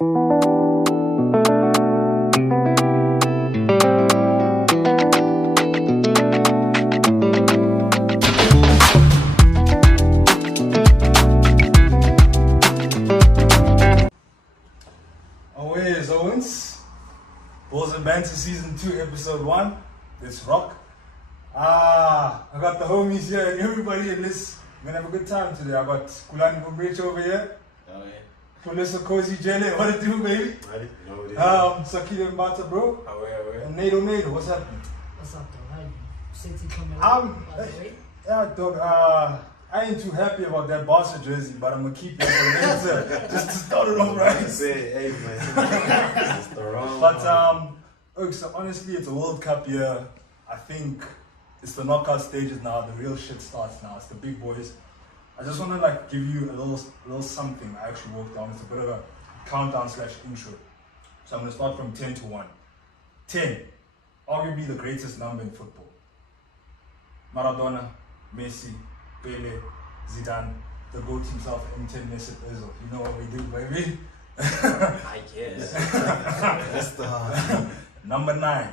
Banter Season 2, Episode 1. Let's rock. I got the homies here and everybody in this. We're gonna have a good time today. I got Kulani from Rich over here. Oh yeah. Pholoso, Cozy, Jele. What it do, baby? Sakhile and Mbatha, bro. And Nado, what's happening? What's up, though? How you? Sexy Tlhomelang, by the way. Yeah, dog. I ain't too happy about that Barca jersey, but I'm gonna keep it for later, just to start it off right. Hey man, it's the wrong but so honestly, it's a World Cup year. I think it's the knockout stages now. The real shit starts now. It's the big boys. I just want to give you a little something. I actually wrote down. It's a bit of a countdown / intro. So I'm gonna start from 10 to 1. 10, arguably the greatest number in football. Maradona, Messi, Pele, Zidane, the GOAT himself, M10 Messi Özil. You know what we do, baby? I guess. That's the Number 9,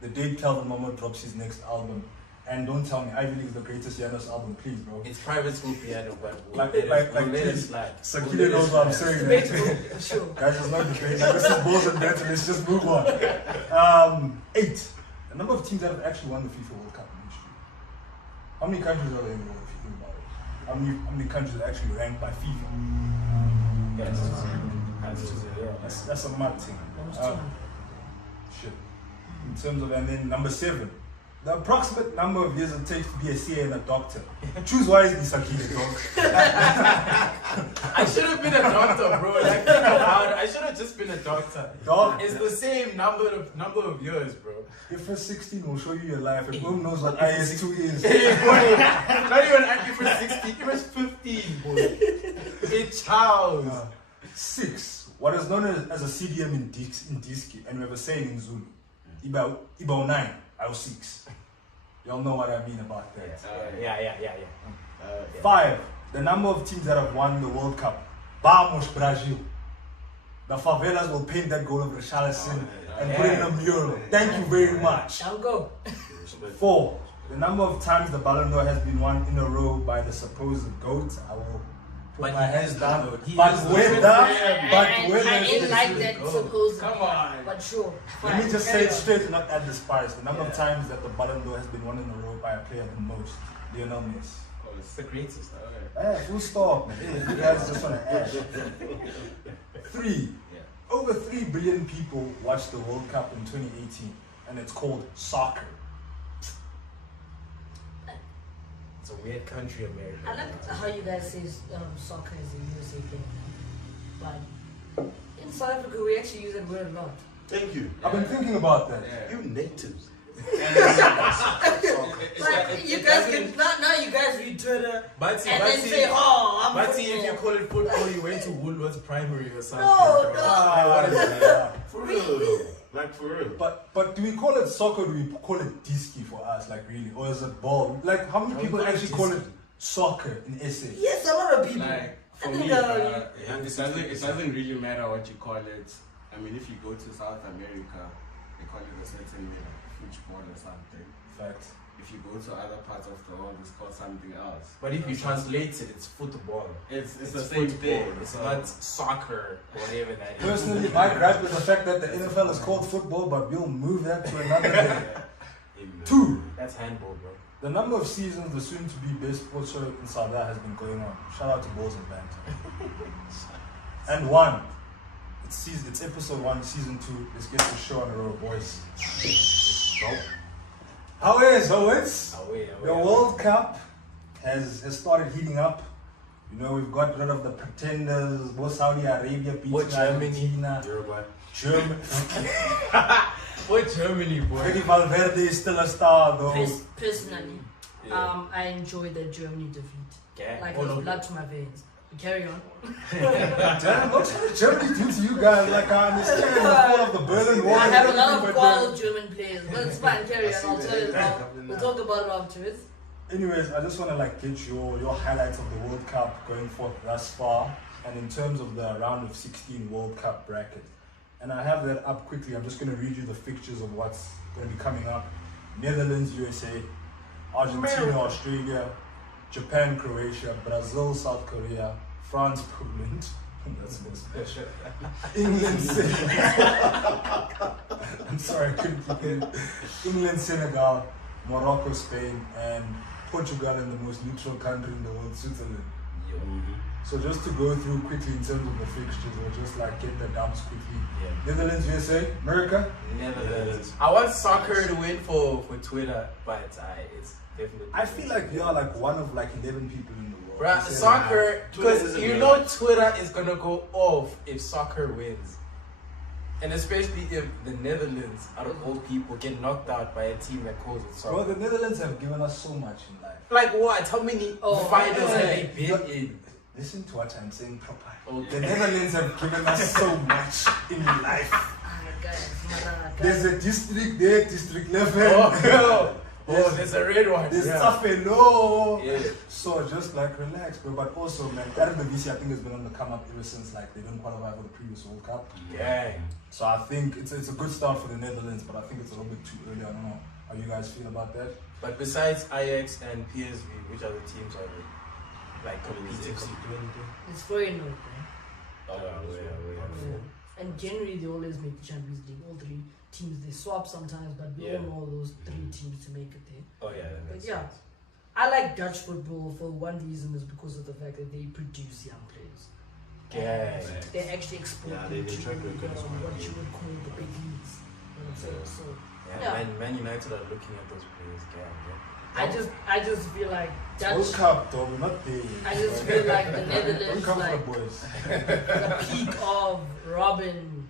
the day Calvin Momo drops his next album. And don't tell me, I believe it's the greatest Janos album, please, bro. It's private school piano, but like please. Sakhile knows what I'm saying. Sure. Guys, it's not debate. This is balls and Banter. Let's just move on. 8, the number of teams that have actually won the FIFA World Cup in history. How many countries are there in the world, if you think about it? How many countries are actually ranked by FIFA? That's a mad thing. Shit. In terms of, and then number 7, the approximate number of years it takes to be a CA and a doctor. Choose wisely, Sakhile, dog. I should have been a doctor, bro. Like, think about it. I should have just been a doctor. Dog. It's the same number of years, bro. If you're 16, we'll show you your life. And who knows what IS2 is? Not even if you're 16, if it's 15, boy. It's child. 6, what is known as a CDM in Diski, and we have a saying in Zulu. Ibao 9, I was 6. Y'all know what I mean about that. Yeah. 5, the number of teams that have won the World Cup. Vamos, Brazil. The favelas will paint that goal of Richarlison and put it in a mural. Thank you very much. I'll go. 4, the number of times the Ballon d'Or has been won in a row by the supposed GOAT. I will put my hands down. But whether I didn't like that supposed. Come on. But sure. Let me just say it straight and not add the spice. The number of times that the Ballon d'Or has been won in a row by a player the most. Lionel Messi. Oh, it's the greatest. Full stop, man. You guys just want to add. 3. Over 3 billion people watched the World Cup in 2018, and it's called soccer. It's a weird country, America. I like how you guys say soccer is a USA game. But in South Africa, we actually use that word a lot. Thank you. I've been thinking about that. You natives. Like, you guys can now you guys read Twitter and then say, "Oh, I'm But football." if you call it football, you went to Woolworths Primary or something. No, What is that? For real though. Like for real. But do we call it soccer or do we call it diski for us, like really? Or is it ball? Like how many people actually call it soccer in SA? Yes, a lot of people. Like, for I me, think it doesn't really matter what you call it. I mean, if you go to South America, they call it a certain way, like football or something. Fact. If you go to other parts of the world, it's called something else. But if you translate it, it's football. It's the same thing. It's not soccer, whatever that is. Personally, my gripe is the fact that the NFL is called football, but we'll move that to another day. 2. That's handball, bro. The number of seasons the soon-to-be best sports show in South Africa has been going on. Shout out to Balls and Banter. And 1. It's episode 1, season 2. Let's get the show on the road, boys. How is the World Cup has started heating up. You know, we've got rid of the pretenders. Both Saudi Arabia beating Argentina. Germany. What Germany, boy? Freddy Valverde is still a star, though. Personally, I enjoy the Germany defeat. Yeah. Like it's blood to my veins. Carry on. Damn, what did Germany do to you guys? Like, I understand the fall of the Berlin Wall. I have a lot of wild German players, but it's fine. Carry on. I'll tell you we'll talk about it afterwards. Anyways, I just want to get your highlights of the World Cup going forth thus far. and in terms of the round of 16 World Cup bracket. And I have that up quickly. I'm just going to read you the fixtures of what's going to be coming up. Netherlands, USA, Argentina, Australia, Japan, Croatia, Brazil, South Korea, France, Poland. That's more special. England, Senegal. I'm sorry, I couldn't keep it. England, Senegal, Morocco, Spain, and Portugal, in the most neutral country in the world, Switzerland. So just to go through quickly in terms of the fixtures, or just like get the dumps quickly. Netherlands, USA, America. Netherlands. I want soccer to win for Twitter, but it's definitely. I feel like we are like one of like 11 people in the world. Bruh, soccer, because you know Twitter is gonna go off if soccer wins. And especially if the Netherlands, out of all people, get knocked out by a team that calls it soccer. Well, the Netherlands have given us so much in life. Like what? How many finals have they been in? Listen to what I'm saying properly. Okay. The Netherlands have given us so much in life. There's a district there, district level. Oh, there's a red one. There's Safelo. Yeah. So just like relax, bro. But also, man, RWC I think has been on the come up ever since like they didn't qualify for the previous World Cup. Yeah. So I think it's a good start for the Netherlands, but I think it's a little bit too early. I don't know how you guys feel about that. But besides Ajax and PSV, which other teams are like competing? It's very north, Oh, yeah. And generally they always make the Champions League. All three teams, they swap sometimes, but we all know those three teams to make it there. Oh yeah, that But makes yeah, sense. I like Dutch football for one reason is because of the fact that they produce young players. Yeah. They actually export Yeah, them they to track record is quite what good. you would call the big leagues. You know what I'm saying? So Yeah, Man United are looking at those players. I just feel like World Dutch. Cup, though, we're not there. I just feel like the Don't Netherlands, come like for the boys. the peak of Robin,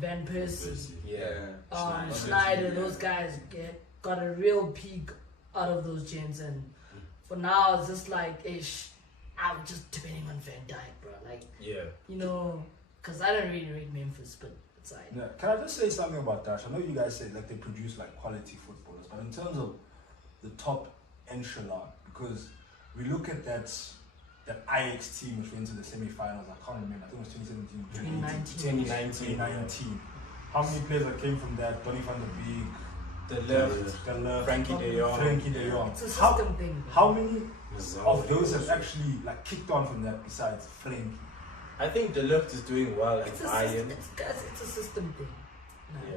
Van Persie, Yeah. Schneider, those guys got a real peak out of those gents, and for now it's just like I'm just depending on Van Dijk, bro. Like, Yeah. you know, because I don't really rate Memphis, but it's like Yeah. Can I just say something about Dutch? I know you guys said like they produce like quality footballers, but in terms of the top echelon, because we look at that Ajax team which went to the semi-finals. I can't remember. I think it was 2017, 2019. How many players that came from that? Donny van der Beek, The left. Frankie de Jong. it's a system thing. How many of those have actually like kicked on from that besides Frankie? I think the left is doing well at It's Bayern. a system thing. Yeah.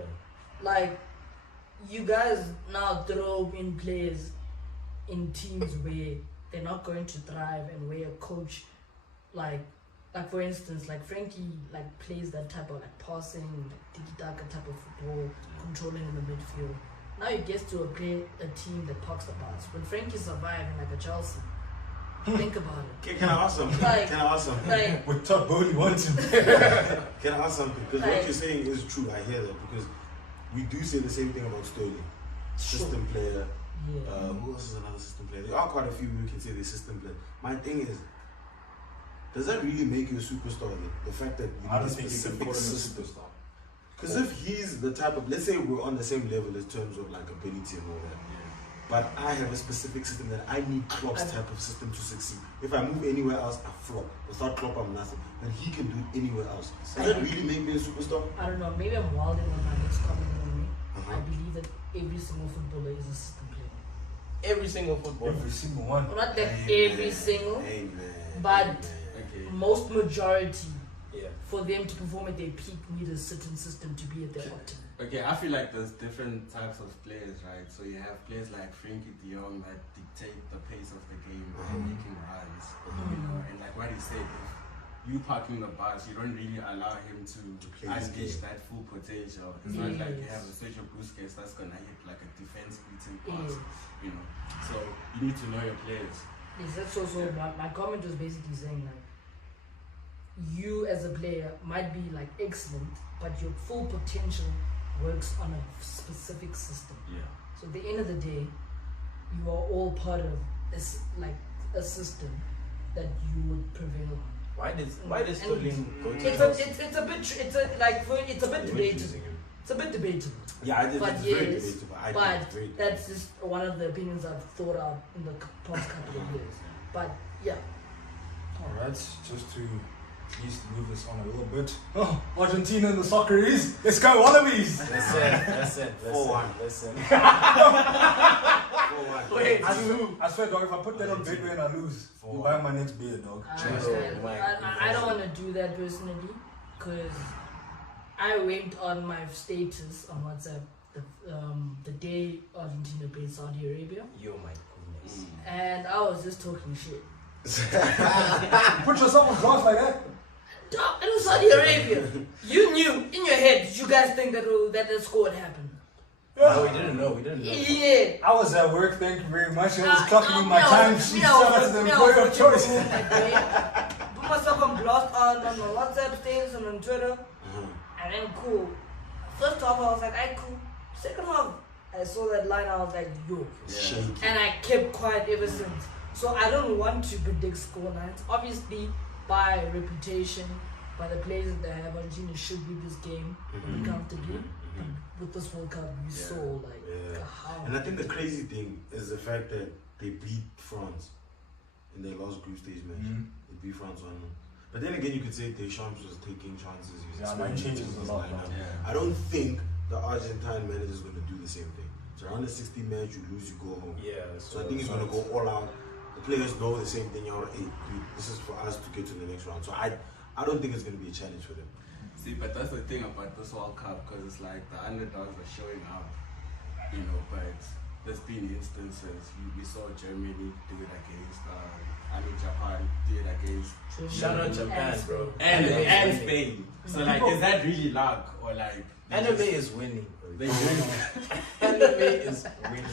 Like, you guys now throw in players in teams where they're not going to thrive and where a coach, like for instance, like Frankie, like plays that type of like passing, like tiki-taka type of football, controlling in the midfield. Now he gets to play a team that parks the bus. When Frankie survived in like a Chelsea, think about it. Can I ask something? Like- Can I ask something? Like, With Todd Bowley wanting. Can I ask something? Because Like- what you're saying is true. I hear that because we do say the same thing about Sterling. System player. yeah. Who else is another system player? There are quite a few who can say they're system player. My thing is, does that really make you a superstar then? The fact that you I need don't a think you can specific call him a system. superstar. Because if he's the type of, let's say we're on the same level in terms of like ability and all that, but I have a specific system that I need Klopp's type of system to succeed. If I move anywhere else, I flop. Without Klopp, I'm nothing. But he can do it anywhere else. Does that really make me a superstar? I don't know, maybe I'm wilding on my next comment on me. Uh-huh. I believe that every single footballer is a system player. Every single footballer. Every single one. Well, not like Amen. every single, Amen. but Okay. most majority, Yeah. for them to perform at their peak, need a certain system to be at their optimum. Okay, I feel like there's different types of players, right? So you have players like Frankie de Jong that dictate the pace of the game and making runs, you know, and like what he said, if you parking the bus, you don't really allow him to play his unleash game. that full potential. It's not like you Yes. have a Sergio Busquets that's gonna hit like a defense-beating Yes. pass, you know. So you need to know your players. Yes, that's also my comment was basically saying like you as a player might be like excellent, but your full potential works on a specific system. Yeah. So at the end of the day, you are all part of like a system that you would prevail on. Why did And Sterling go to It's Chelsea? a bit debatable. It's a bit debatable. Yeah, it's But very yes, debatable. I think But it's very that's just one of the opinions I've thought out in the past couple of years. But yeah, Alright, just to at least move this on a little bit. Oh, Argentina and the Socceroos. Let's go, Wallabies! Listen. 4-1. Listen. 4-1. Wait, I swear, dog, if I put that on Betway and I lose, you buy my next beer, dog. I don't want to do that personally because I went on my status on WhatsApp the day Argentina played Saudi Arabia. Yo, my goodness. And I was just talking shit. Put yourself on blast like that? Dog, it was Saudi Arabia. You knew in your head, did you guys think that the score would happen? No, we didn't know. Yeah. I was at work, thank you very much. I was clocking in my time sheet. Shout out to the employer of choice. Put myself on blast on my WhatsApp status and on Twitter. And then cool. First half I was like, alright, cool. Second half, I saw that line, I was like, yo. Shaky. And I kept quiet ever since. So I don't want to predict score lines. Obviously, by reputation, by the players that they have, Argentina should win this game comfortably. With this World Cup, we saw like how. And I think the crazy thing is the fact that they beat France in their last group stage match. They beat France 1-0. But then again, you could say Deschamps was taking chances. Mine changes a lot. I don't think the Argentine manager is going to do the same thing. It's around the 60 match, you lose, you go home. Yeah. So I think he's going to go all out. The players know the same thing. Hey, this is for us to get to the next round. So I don't think it's going to be a challenge for them. See, but that's the thing about this World Cup, because it's like the underdogs are showing up, but there's been instances. We saw Germany do it against, Japan do it against. Shout out Japan, bro. And Spain. So, like, is that really luck? Or, like. Anime is winning. They win. Anime is winning.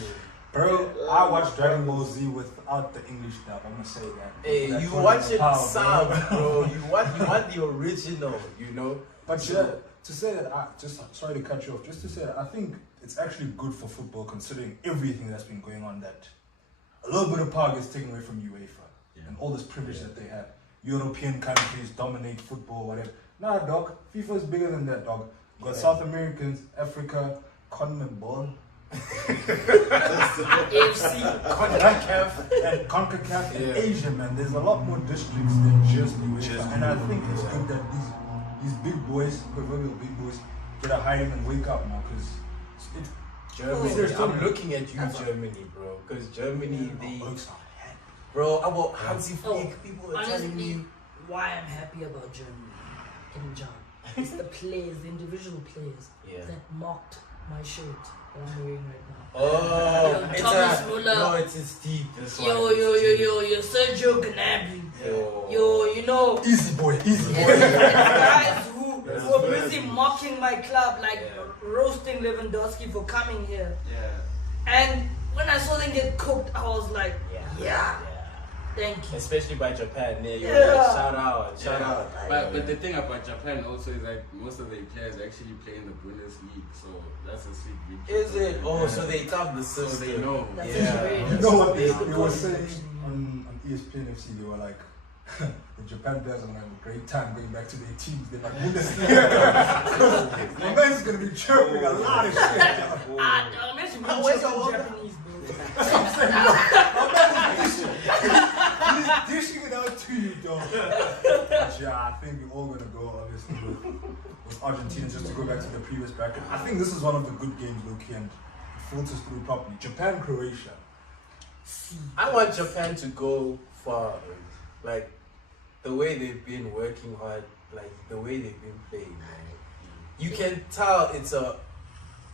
Bro, I watched Dragon Ball Z without the English dub. I'm gonna say that. Hey, That's you what watch it's it about, sub, bro. You want the original, But to say that, sorry to cut you off. Just to say that, I think it's actually good for football considering everything that's been going on. That a little bit of power gets taken away from UEFA and all this privilege that they have. European countries dominate football, whatever. Nah, dog. FIFA is bigger than that, dog. Got South Americans, Africa, CONMEBOL. AFC, CONCACAF and Asia, man. There's a lot more districts than just UEFA. And I think it's good that these big boys, proverbial big boys, get a hiding and wake up now, because it's Germany. I'm looking at you, Germany, bro. Because Germany, bro, about Hansi Flick, people are telling me why I'm happy about Germany. Getting John. It's the players, the individual players that mocked my shirt that I'm wearing right now. Oh, Thomas Muller. No, it's his teeth. Yo, Sergio Gnabry. Yo, easy boy. Guys who were busy mocking my club, like roasting Lewandowski for coming here. Yeah. And when I saw them get cooked, I was like, thank you. Especially by Japan. Like, shout out. But the thing about Japan also is like most of their players actually play in the Bundesliga, so that's a sweet victory. Is it? Oh, so they come the system. So they know. You know what they were saying on ESPN FC? They were like, the Japan players are going to have a great time going back to their teams. They're like, Bundesliga. My man's going to be chirping a lot of shit. Where's your Japanese, bro? That's what I'm saying. My man is He's dishing it out to you, dog. But I think we're all going to go, obviously, with Argentina, just to go back to the previous bracket. I think this is one of the good games, Loki, and it filters through properly. Japan, Croatia. I want Japan to go far. Like, the way they've been working hard, like, the way they've been playing, man. You can tell it's a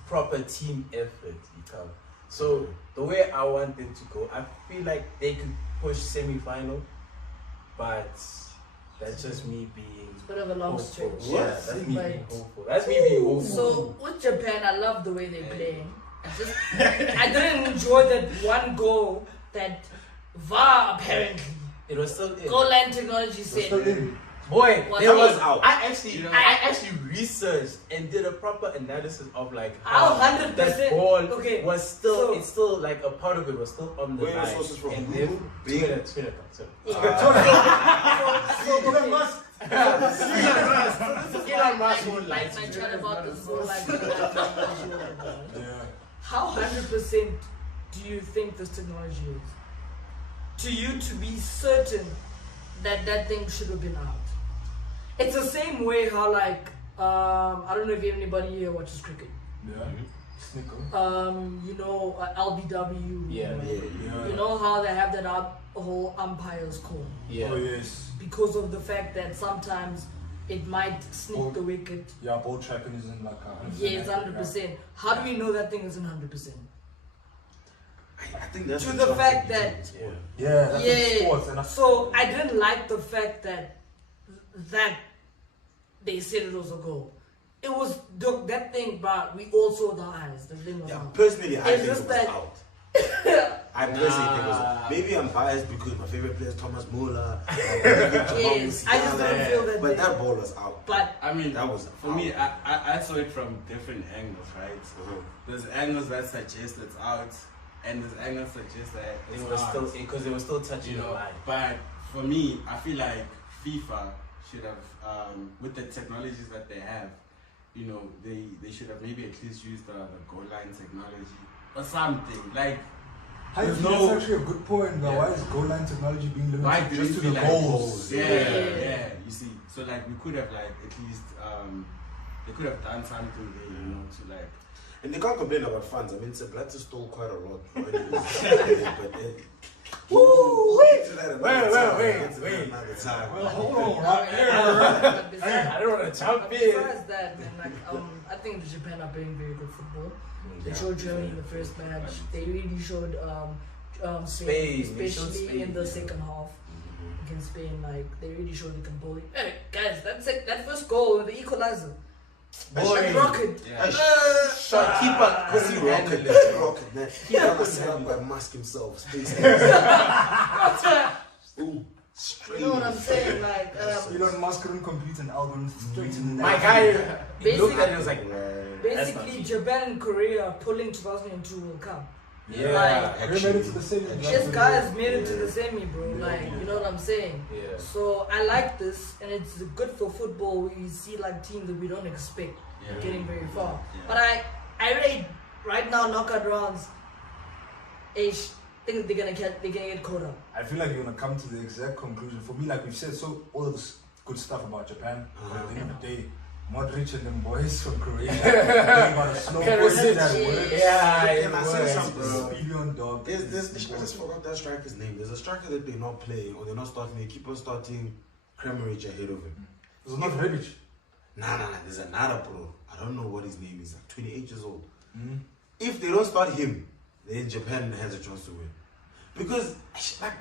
proper team effort, So, the way I want them to go, I feel like they could push semi-final, but that's just me being It's a bit of a long hopeful. stretch. Yeah, that's me being hopeful. That's me being hopeful. So with Japan, I love the way they're playing. I didn't enjoy that one goal that VAR apparently. It was still in. Goal line technology said. Boy, there was out. I actually researched and did a proper analysis of like how 100% that ball was still so, it's still like a part of it was still on the line. Where sources from? And then Twitter. Elon Musk won't lie to you. How 100% do you think this technology is? To you to be certain that thing should have been out. It's the same way how like I don't know if anybody here watches cricket. Yeah. Snicker. You know LBW. Yeah. You know how they have that whole umpire's call. Yeah. Oh yes. Because of the fact that sometimes it might sneak the wicket. Yeah, ball tracking isn't like 100%. Yeah, it's 100%. How do we know that thing isn't 100%? I think that's To the fact that Yeah, that's in sports. And so I didn't like the fact that they said it was a goal. It was that thing, but we all saw the eyes. The thing was out. Personally, I It's think just it was that- out. I personally think it was out. Maybe I'm biased because my favorite player is Thomas Muller. Yes, I just didn't feel that. But that ball was out. But I mean, That was for me. I saw it from different angles, right? There's angles that suggest it's out, and there's angles that suggest that it's It was not. still because it was still touching You the know, line. but for me, I feel like FIFA should have, with the technologies that they have, you know, they should have maybe at least used the goal line technology or something. Like, that's actually a good point. Now, why is goal line technology being why limited do just you to feel the like goals? Yeah. You see, so like we could have like at least they could have done something there, you know, to like. And they can't complain about funds. I mean, Mbatha stole quite a lot. Wait. Wait. Well, hold on, but besides, I don't want to jump in. besides that, man, like I think Japan are playing very good football. They showed Germany in the first match. They really showed Spain, They showed especially Spain, in the yeah. second half against Spain. Like they really showed they can ball. Hey guys, that first goal, the equalizer. Boy. Rocket. Yeah. Shot keeper couldn't handle Rocket, it. rocket, man. He was set up by Musk himself. Space. Ooh, straight. You know what I'm saying? Like Elon Musk couldn't compute an algorithm straight in the My net. guy, he looked at it and was like, basically Japan and Korea are pulling 2002 World Cup. yeah, They made it to the semi. These guys made it to the semi, bro. Like, you know what I'm saying? yeah. So I like this, and it's good for football. You see like teams that we don't expect getting very far. Yeah. But I rate right now knockout rounds. Ish, think they're gonna get caught up. I feel like you're gonna come to the exact conclusion. For me, like we've said, all of this good stuff about Japan. But at the end of the day, Modric and them boys from Croatia, they got a slow Can boy I that say- works. Yeah, Can I say something, bro? Billion dog. I just forgot that striker's name. There's a striker that they're not playing or they're not starting. They keep on starting Kramaric ahead of him. It's not Rebic. Nah. There's another bro. I don't know what his name is. Like 28 years old. Mm. If they don't start him, then Japan has a chance to win. Because like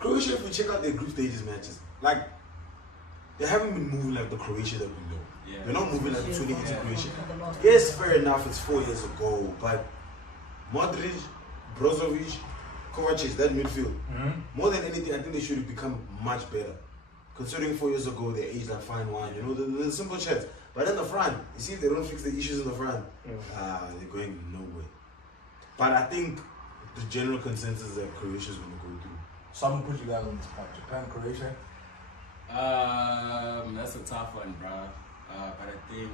Croatia, if we check out their group stages matches, like they haven't been moving like the Croatia that we know. Yeah. They're not moving like the 2018 Croatia. Yeah. Yes, fair enough, it's 4 years ago, but Modric, Brozovic, Kovacic, that midfield, more than anything, I think they should have become much better. Considering 4 years ago, they aged like fine wine, you know, the simple chats. But in the front, you see if they don't fix the issues in the front, they're going nowhere. But I think the general consensus is that Croatia is going to go through. So I'm gonna put you guys on the spot. Japan, Croatia. That's a tough one, bro. But I think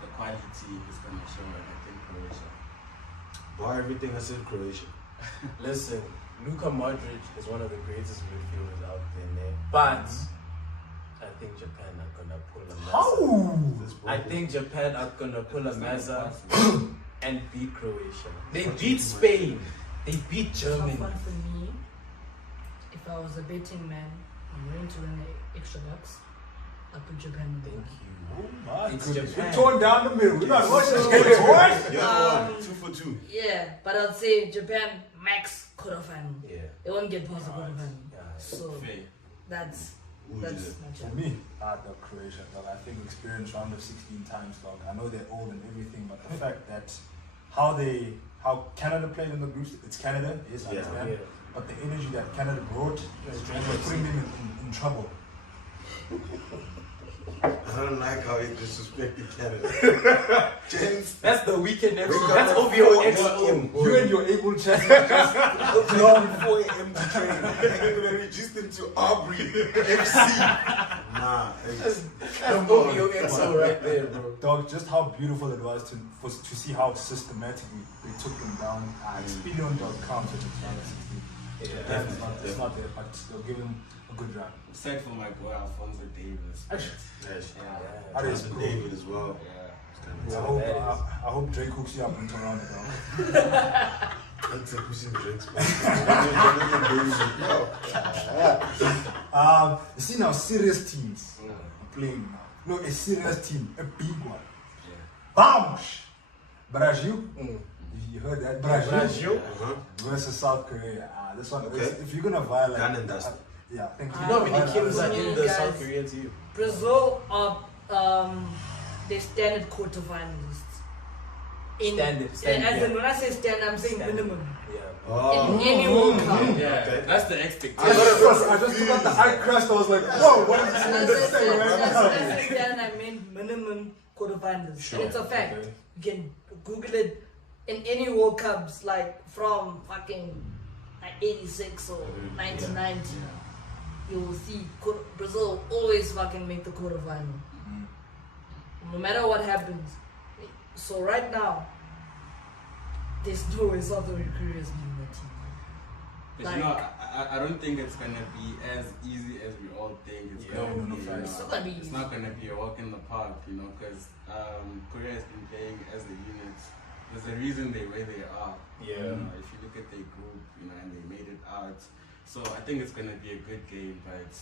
the quality is gonna show it. I think Croatia. Bar everything I said, Croatia. Listen, Luka Modric is one of the greatest midfielders out there. But I think Japan are gonna pull a Meza. I think Japan are gonna pull a Meza and beat Croatia. They beat Spain. They beat Germany. Tough one for me. If I was a betting man, I'm willing to win the extra bucks. I put Japan. Thank you. Oh my It's goodness. Japan. We're torn down the middle. We're not watching So- this game twice. You're one, 2 for 2. Yeah, but I'd say Japan max quarterfinal. Yeah. They won't get past the quarterfinal. Yeah. So Fair. that's Who would you that's say? my For chance. me, the Croatia, dog. I think experience round of 16 times, dog. I know they're old and everything, but the fact that how Canada played in the groups, it's Canada, yes, I Yeah. understand. Yeah. But the energy that Canada brought was putting them in trouble. I don't like how he disrespected Canada. James, That's the weekend FC. Wake up That's at OVO 4 XO. a.m. You and your able chest just long 4 a.m. to train. I'm gonna reduce them to Aubrey FC. Nah, That's come OVO on. XO right there, bro. dog, just how beautiful it was to see how systematically they took them down. Experience dog counted at round of 16. It's not there, but they'll give him a good run. Except for my boy Alfonso Davis. That is cool. David as well. I hope Drake hooks you up in Toronto. That's a pushing drinks. You see now, serious teams are playing now. No, a serious team, a big one. Vamos! Brazil. You heard that? Brazil versus South Korea. This one, if you're gonna violate, Done and dusted. Yeah, thank you. You know how many Kims are in the Guys, South Korean team? Brazil are they standard quarterfinalists. Standard, As yeah. in, when I say standard, I'm saying Standard. minimum. Yeah. In any World Cup. Yeah, that's the expectation. I just took out the eye crest. I was like, whoa, what is this thing right now? That's standard. I mean minimum quarterfinalists. Sure. It's a fact. Okay. You can Google it in any World Cups, like from fucking like 86 or 1990. You will see Brazil always fucking make the quarterfinal. No matter what happens. So right now, there's no way South Korea is leading the team. But you know, I don't think it's gonna be as easy as we all think. It's gonna be. It's not gonna be It's easy. not gonna be a walk in the park, you know, because Korea has been playing as the unit. There's a reason they're where they are. Yeah. You know, if you look at their group, you know, and they made it out. So I think it's gonna be a good game, but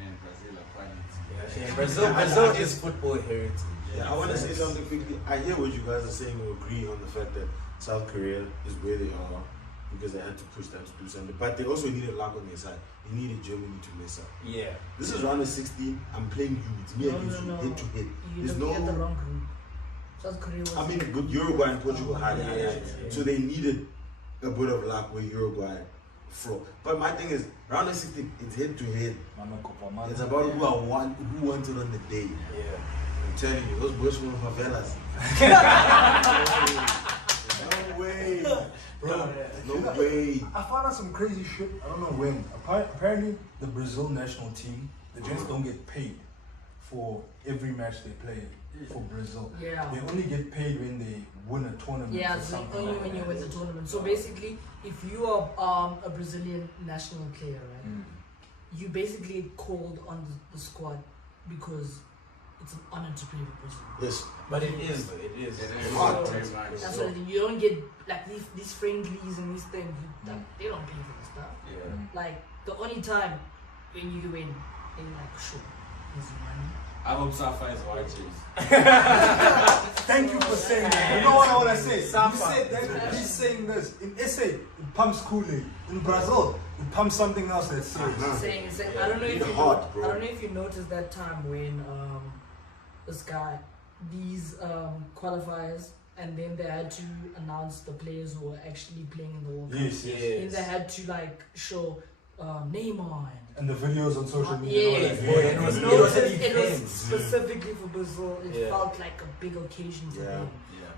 man, Brazil are quality. Yeah. Brazil is football heritage. Yeah, I want to say something quickly. I hear what you guys are saying. We agree on the fact that South Korea is where they are because they had to push them to do something. But they also needed luck on their side. They needed Germany to mess up. Yeah. This is round of 16. I'm playing you. It's me against you, head to head. You're There's looking at the no. wrong group. South Korea was I mean, but Uruguay and Portugal had it. Yeah. So they needed a bit of luck with Uruguay flow. But my thing is, round of 16, it's head to head. It's about who wants it on the day. Yeah. I'm telling you, those boys from favelas. No way, bro. No way. I found out some crazy shit. I don't know when. Apparently, the Brazil national team, the Gents don't get paid for every match they play for Brazil. Yeah. They only get paid when they win a tournament. Yeah, or it's something only like when you that. win the tournament. So basically, if you are a Brazilian national player, right, you basically called on the squad because it's an honor to play for Brazil. Yes. But it is. It is. Hard. Very much. That's what you don't get like these friendlies and these things. They don't pay for this stuff. Yeah. Like the only time when you win, and you're like, sure, here's your money. I hope Safa is watching. Thank you for saying that. You know what I want to say? Safa. You said that he's saying this. In SA, it pumps Kool-Aid. In Brazil, it pumps something else that's serious. Saying, I don't know if you hard, bro. I don't know if you noticed that time when this guy these qualifiers and then they had to announce the players who were actually playing in the World Cup. Yes. Then they had to like show Neymar And the videos on social media. yes, and all that. It was it was intense. specifically for Brazil. It Yeah. felt like a big occasion to them.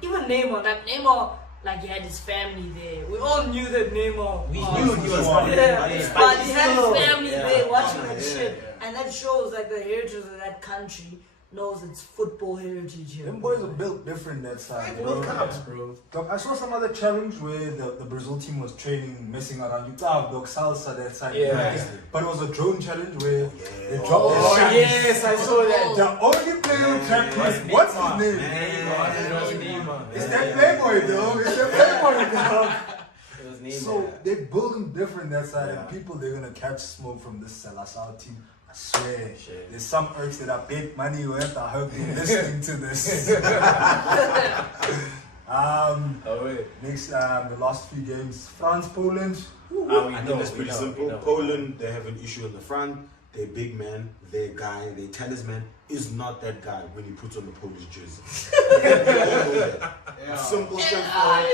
Yeah. Even Neymar, like he had his family there. We all knew that Neymar. We knew he was coming. Yeah, but he had his still- family yeah. there watching Yeah, that yeah, shit, yeah. and that shows like the heritage of that country knows its football heritage here. Them boys are built different that side. Bro. bro. I saw some other challenge where the Brazil team was training, messing around. You thought dog salsa that side. Yeah. But it was a drone challenge where they dropped Oh, their shots. yes, I saw that. The only player on track is what's his name? It's that Playboy, dog. It's that Playboy, dog. So they build them different that side, and people they're gonna catch smoke from this Salazar team. I swear, there's some urges that I bet money worth. I hope they're listening to this. Next, the last few games, France, Poland. I think it's pretty simple. Poland, they have an issue in the front. Their big man, their guy, their talisman is not that guy when he puts on the Polish jersey. Simple, straightforward.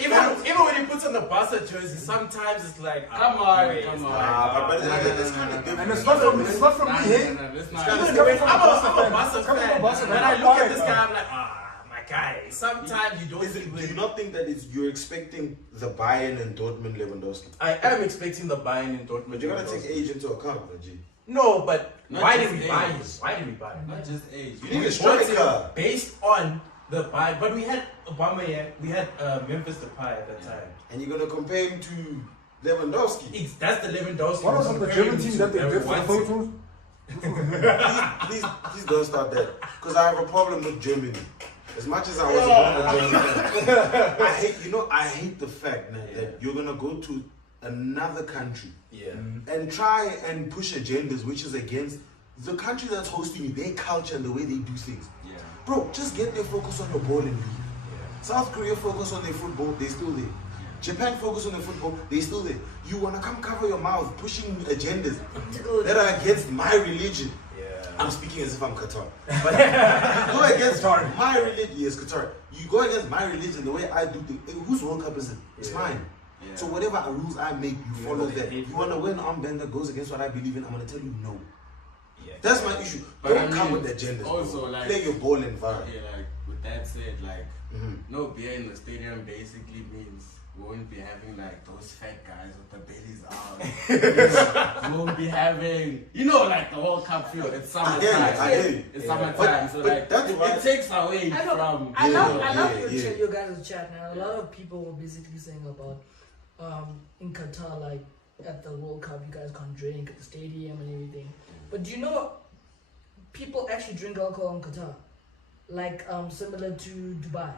Even when he puts on the Barca jersey, sometimes it's like, Come on. But it's kind of different. And it's not from me, hey? Let's It's not. coming I'm from a Barca Barca Coming from fan. Barca When I look at this guy, I'm like, my guy. Sometimes you don't Do you even. not think that you're expecting the Bayern and Dortmund Lewandowski? I am expecting the Bayern in Dortmund. But you gotta take age into account, G. No, but Not why just did we buy him? age. Why did we buy him? Not just age. You need a bought him striker. based on the buy, but we had Obama, we had Memphis Depay at that time. And you're gonna compare him to Lewandowski. That's the Lewandowski. What was on the German team that they did for the photos? Please don't start that. Because I have a problem with Germany. As much as I was a German fan, I hate the fact that you're gonna go to another country and try and push agendas which is against the country that's hosting you, their culture and the way they do things. Yeah. Bro, just get their focus on your ball and leave. South Korea focus on their football, they're still there. Japan focus on their football, they're still there. You wanna come cover your mouth pushing agendas that are against my religion. I'm speaking as if I'm Qatar. But you go against my religion. Yes, Qatar. You go against my religion, the way I do things. Whose World Cup is it? It's mine. Yeah. So whatever rules I make, you follow that. You want to win armband that goes against what I believe in, I'm going to tell you no. Yeah. That's my issue. But don't come with agendas. Also, like, play your ball and vibe. Yeah, like, with that said, like, no beer in the stadium basically means we won't be having like those fat guys with the bellies out. We won't be having, like the World Cup feel. It's summertime. It's summertime, so like it takes away from. I love you guys' chat now. A lot of people were basically saying about in Qatar, like at the World Cup, you guys can't drink at the stadium and everything. But do you know people actually drink alcohol in Qatar, like similar to Dubai?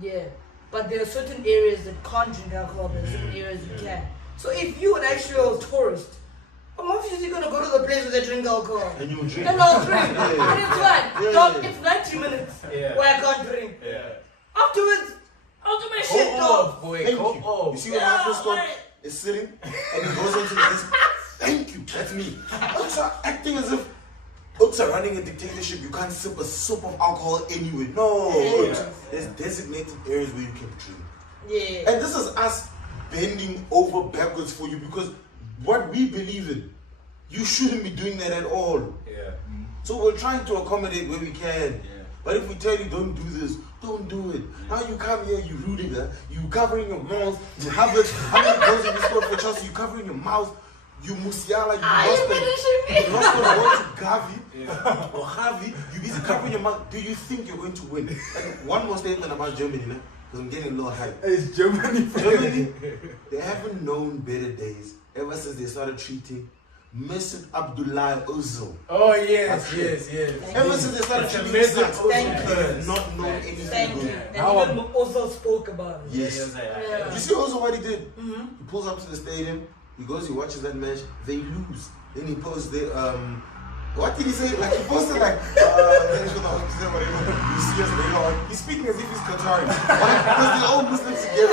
Yeah. But there are certain areas that can't drink alcohol, there are certain areas you can. So if you're an actual tourist, I'm obviously going to go to the place where they drink alcohol. And you drink. And I'll drink. And it's fine. Dog, it's 90 minutes where I can't drink. Afterwards, I'll do my shit, dog. You see where Michael Scott is sitting? And he goes into this. Thank you. That's me. Also acting as if running a dictatorship, you can't sip a sip of alcohol anywhere. No, there's designated areas where you can drink. Yeah. And this is us bending over backwards for you because what we believe in, you shouldn't be doing that at all. Yeah. So we're trying to accommodate where we can. Yeah. But if we tell you don't do this, don't do it. Now you come here, you rooting her, you covering your mouth, you have it. How many goals in the score for Chelsea? You covering your mouth. You Musiala, you lost the ball to Gavi or Javi. You busy covering your mouth. Do you think you're going to win? And one more statement about Germany, because I'm getting a little hype. It's Germany. They haven't known better days ever since they started treating Mesut Abdullah Ozil. Oh yes. Ever since they started treating Mesut Ozil, they have not known anything good. And even Ozil spoke about it. Yes. You see Ozil what he did? He pulls up to the stadium. He goes, he watches that match, they lose. Then he posts the, what did he say? Like, he posted like, you see us, he's speaking as if he's Qatari. Because they're all Muslims together.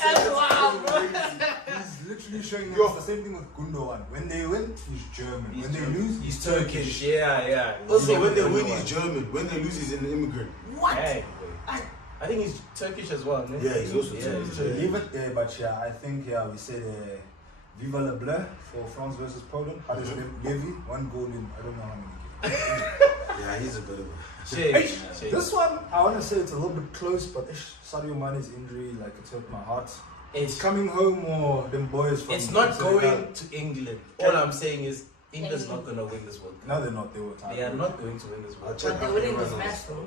That's wild, bro. He's literally showing us the same thing with Gundogan. When they win, he's German. When they lose, he's Turkish. Yeah. Also, when they win, he's German. When they lose, he's an immigrant. What? Hey, I think he's Turkish as well, no? Yeah, he's also Turkish. So leave it there, but I think we said Viva le Bleu for France versus Poland. Hades Levy, 1 goal in, I don't know how many. Yeah, he's a bit of a... Shame. This one, I want to say it's a little bit close, but Sadio Mane's injury, like, it's hurt my heart. It's coming home or them boys from... It's not going to England. All I'm saying is, England's not going to win this World Cup. No, they're not. They are not going to win this World Cup. But they're winning this match, though.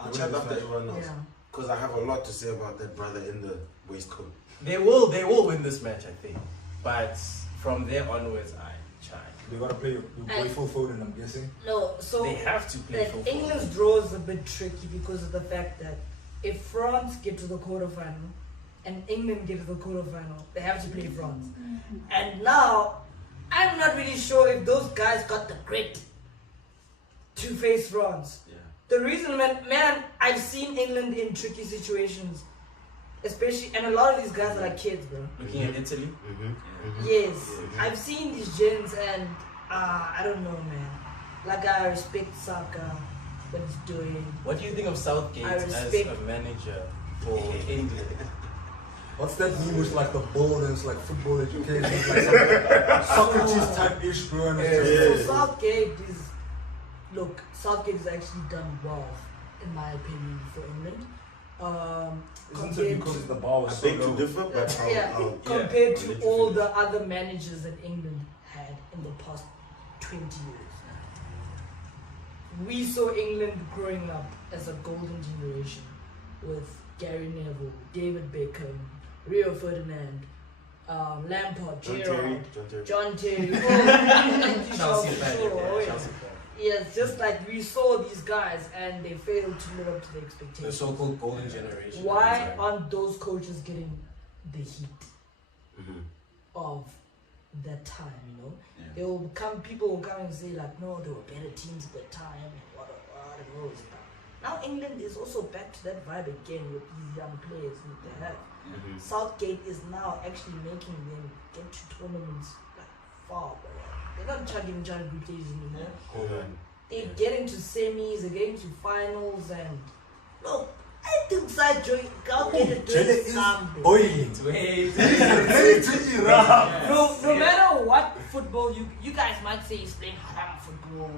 I'll chat after everyone else. Because I have a lot to say about that brother in the waistcoat. They will win this match, I think. But from there onwards, I try. They gotta play your boy full Foden, I'm guessing. No, so they have to play full England's draw is a bit tricky because of the fact that if France get to the quarterfinal and England get to the quarterfinal, they have to play France. And now, I'm not really sure if those guys got the grit to face France. The reason, man, I've seen England in tricky situations, especially, and a lot of these guys are like kids, bro. Looking at Italy? Yes. I've seen these gents and, I don't know, man. Like, I respect Saka, what he's doing. What do you think of Southgate as a manager for England? What's that meme with like the ball and it's like football education, like some Socrates type-ish, bro. So Southgate is... Look, Southgate has actually done well, in my opinion, for England. Isn't it because the bar was so low? But compared to all the other managers that England had in the past 20 years. We saw England growing up as a golden generation with Gary Neville, David Beckham, Rio Ferdinand, Lampard, Gerrard, John Terry. Chelsea fan, Sure. Chelsea fan. Yes, just like we saw these guys and they failed to live up to the The expectations. so-called golden generation. Why aren't those coaches getting the heat of that time, you know? Yeah. They will come, people will come and say like, no, there were better teams at that time and what and all this stuff. Now England is also back to that vibe again with these young players that they have. Southgate is now actually making them get to tournaments like far, bro. They're not chugging group stages anymore. They're getting to semis, they're getting to finals, and look, I think Southgate is Jele doing is something. boiling. Wait. Ready to erupt. No matter what football you guys might say he's playing haram football.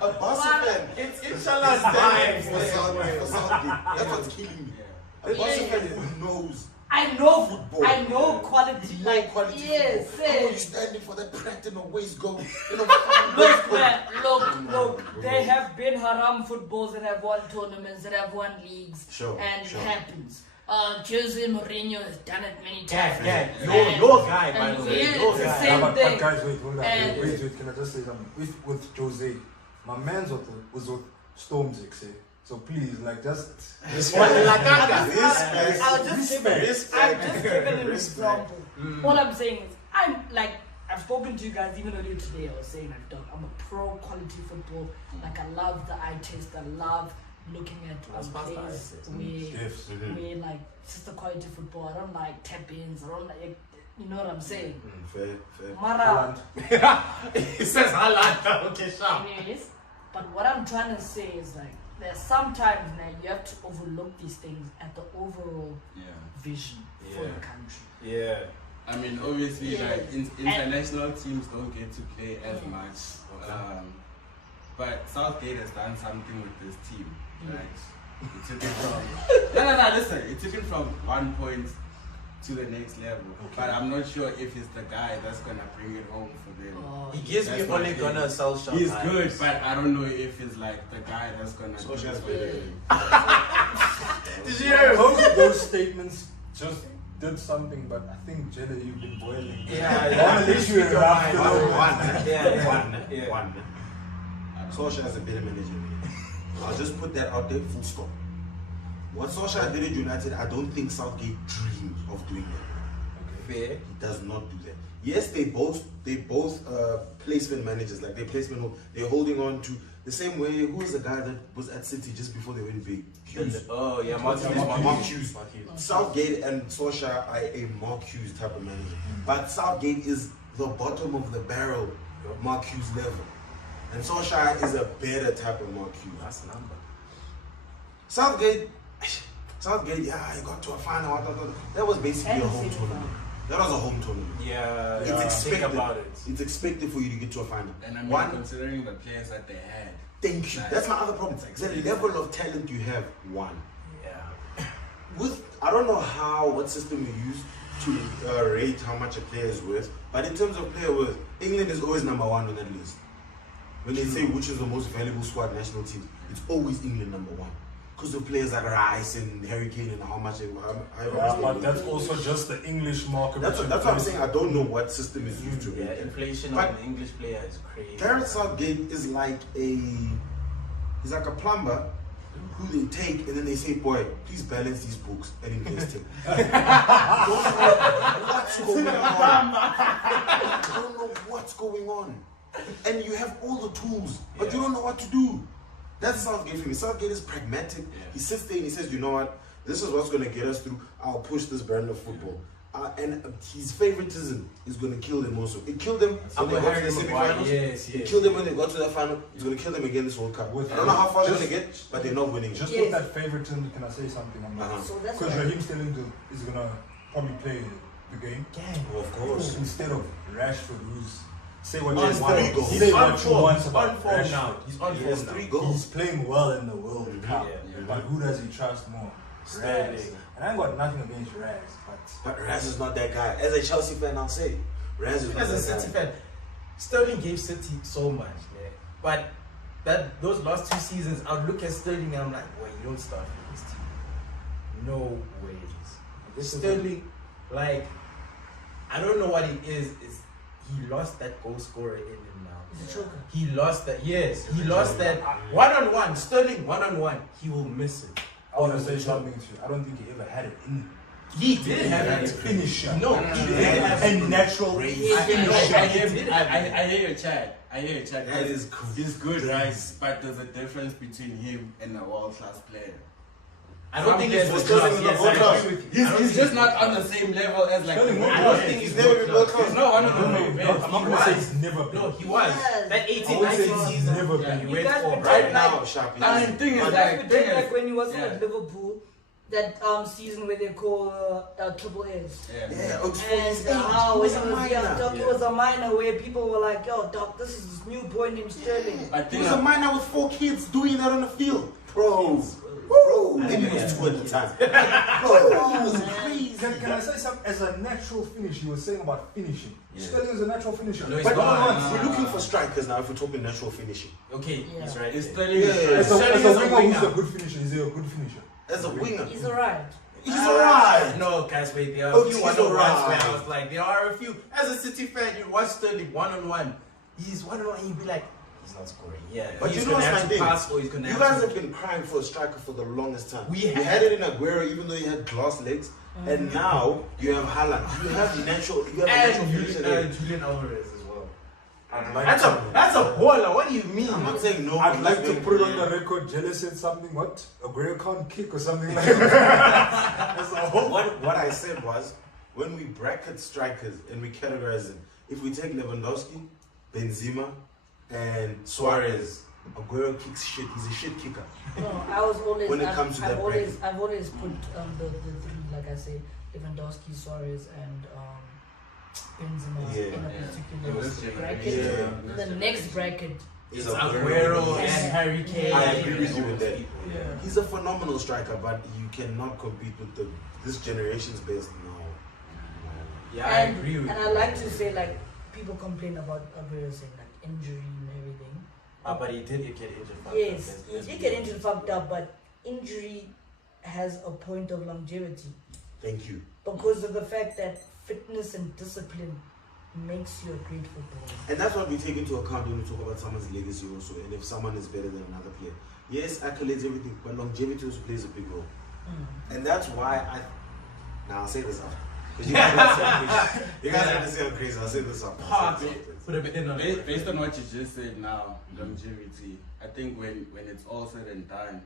A Barca fan. It's Inshallah time For Southgate. That's what's killing me. A Barca fan who knows. I know Football. I know quality. No Like quality yes, football. How are you yes. standing for that prat in a waist go? Look, man, look. There have been haram footballs that have won tournaments, that have won leagues, Sure, and sure. it happens. Jose Mourinho has done it many times. Yeah, your guy, by the way. Yeah, Your it's the guy. same But thing. guys, wait, hold on. And- Wait, can I just say something? With Jose, my man's was with Stormzy, say. So please, like, just... I was just giving an Respect. example. All I'm saying is, I've spoken to you guys even earlier today. I was saying I'm a pro quality football. Like I love the eye test. I love looking at That's past the eye plays test. where like just the quality football. I don't like tap-ins. I don't like, you know what I'm saying. Fair. Mara. He says Haaland. Okay, sharp. Anyways, but what I'm trying to say is like there's sometimes now you have to overlook these things at the overall vision for the country. Yeah. I mean, obviously, Yeah. like international teams don't get to play as much. But Southgate has done something with this team. Like, it took it from listen, it took it from 1 point to the next level. But I'm not sure if he's the guy that's gonna bring it home for them. He gives me That's my only thing. gonna sell shots. He's good, but I don't know if he's like the guy that's gonna do Solskjaer's it for better them. Did you hear him? Both of those statements just did something, but I think, Jele, you've been boiling. Yeah. I want to let you erupt. One. Solskjaer is a better manager than me. I'll just put that out there, full stop. What Solskjaer did at United, I don't think Southgate dreamed of doing that. Fair. He does not do that. Yes, they both placement managers, like they're holding on to the same way. Who was the guy that was at City just before they went big? Hughes. Oh yeah, Mark Hughes. Southgate and Solskjaer are a Mark Hughes type of manager, but Southgate is the bottom of the barrel, Mark Hughes level, and Solskjaer is a better type of Mark Hughes. That's a number. Southgate, yeah, he got to a final. That was basically a home tournament. That was a home tournament. Yeah, It's think expected. about it. It's expected for you to get to a final. And I mean, One, considering the players that they had. thank you. That's my other problem. The level of talent you have, one. Yeah. I don't know what system you use to rate how much a player is worth, but in terms of player worth, England is always number one on that list. When they say which is the most valuable squad national team, it's always England number one. Because of players like Rice and Harry Kane and how much But that's also just the English market. That's what I'm saying. I don't know what system is used to rate that. Inflation But on an English player is crazy. Gareth Southgate is like he's like a plumber who they take and then they say, boy, please balance these books and invest him. What's going on? I don't know what's going on. And you have all the tools, but you don't know what to do. That's Southgate for me. Southgate is pragmatic. He sits there and he says, you know what? This is what's going to get us through. I'll push this brand of football. And his favoritism is going to kill them also. It killed them when they got to the semi-finals. It killed them when they got to the final. It's going to kill them again this World Cup. I don't know how far they're going to get, but they're not winning. Just with that favoritism, can I say something? So that's Because why- Raheem Sterling is going to probably play the game. Oh, of course. Instead of Rashford, who's... Say what On you three want. goals. Say He's on what you form. want He's about on form Rashford. now. He's on He has form now. 3 goals. He's playing well in the World Cup. Yeah. But who does he trust more? Sterling. Raz. And I ain't got nothing against Raz, but... But Raz is not that guy. As a Chelsea fan, I'll say, Raz is not As a that City guy. fan, Sterling gave City so much, man. But those last 2 seasons, I would look at Sterling and I'm like, well, you don't start for this team. No ways. Sterling, like, I don't know what it is. He lost that goal scorer in him now. He's a choker. He lost that. Yes, he lost that one-on-one. Sterling one-on-one. He will miss it. I want to say something to you. I don't think he ever had it in him. He did have a it. finisher. No, he did have a natural finisher. I hear your chat. That is cool. He's good, right? But there's a difference between him and a world-class player. I don't think he's it's Sterling world-class. is Yes, not I agree with you. He's just not on the same level as like. Sterling, I don't think He's never been world-class. He's not one of them. I'm not going to say he's never been. No, he was. Yes. That I 18, would say 19 he's season. never Yeah, been. he You went guys for pretend Right like- now, Sharpie. I mean, thing is But like, that's pretend like when he was yeah. at Liverpool, that season where they call Triple S. Yeah, Oxford And is how was it a was, yeah, minor. Doc, it was a minor where people were like, yo, Doc, this is this new boy named Sterling. I He think was a minor with 4 kids doing that on the field. Bro. Bro. Maybe it was 2 at the time. Bro, he was crazy. Can I say something? As a natural finish, you were saying about finishing. Yeah. Sterling is a natural finisher. No, he's but not. We're looking for strikers now if we're talking natural finishing. Okay, Yeah. he's right. it's there. Sterling. As a Sterling is a winger, winger. who's a good finisher? Is he a good finisher? As a winger. He's alright. He's alright. No, guys, wait. There are Oh, a few he's one-on-ones alright. where I was like, there are a few. As a City fan, you watch Sterling one-on-one. He's one-on-one, and you'd be like, he's not scoring. Yeah, But he's you know gonna what's have my to thing? pass or he's gonna You have guys to. have been crying for a striker for the longest time. We You have. had it in Aguero even though he had glass legs. And now you have Haaland. You have natural. You have a natural And finisher there. Julian Alvarez as well. I'd like That's a baller. What do you mean? I'm not saying no. I'd like to put it on the record. Jele said something. What? Aguero can't kick or something like that. That's a whole. What I said was, when we bracket strikers and we categorize them, if we take Lewandowski, Benzema, and Suarez, Aguero kicks shit. He's a shit kicker. No, I was always. When it comes to that I've always put the three, like I say, Lewandowski, Suarez, and Benzema Yeah. in a Yeah. particular This bracket. Yeah. The next bracket. It's Is Aguero Yes. and Harry Kane. I agree with you with that. Yeah. He's a phenomenal striker, but you cannot compete with this generation's best now. Yeah, I And, agree with and you. I like to say, like, people complain about Aguero saying like injury and everything. But he did get injured. Yes, he did get injured, fucked up, but injury has a point of longevity Thank you. because of the fact that fitness and discipline makes you a great footballer. And that's what we take into account when we talk about someone's legacy also, and if someone is better than another player. Yes, accolades, everything, but longevity also plays a big role. And that's why I'll say this out. Because you guys are going to say I'm crazy. I'll say this out. Put a bit in on it. Based on what you just said now, longevity, I think when it's all said and done,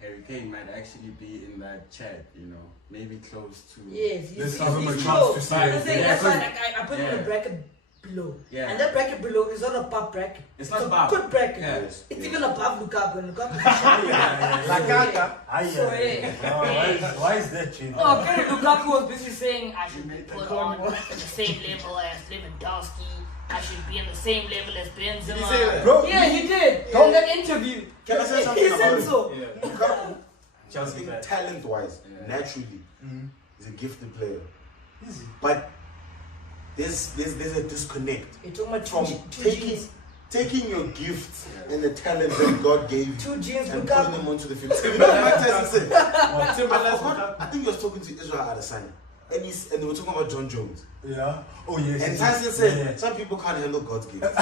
Harry Kane might actually be in that chat, you know, maybe close to. Yes, Let's he's have him a chance close. to see That's it. the thing, Yeah, that's why because- I put in a bracket below. Yeah. And that bracket below is not a pub bracket. It's not a bad. good bracket. Yeah. It's even above Lukaku and Lukaku. Why is that changing? Oh, okay, Lukaku was busy saying I should be put on the same level as Lewandowski. I should be on the same level as Benzema. Did he say that? Bro, Yeah, he did. In that interview. Can I say something He about said it? so. Yeah. Lukaku, I Chelsea think fan. talent-wise, Yeah. naturally, is a gifted player. Easy. But there's a disconnect He took my from two taking taking your gifts and the talent that God gave you Two jeans, and Lukaku. putting them onto the field. You know what Mike Tyson said? Timberland's I think he was talking to Israel Adesanya. And they were talking about John Jones. Yeah. Oh yes. And yes, Tyson yes. said, Yeah. some people can't handle God's gifts.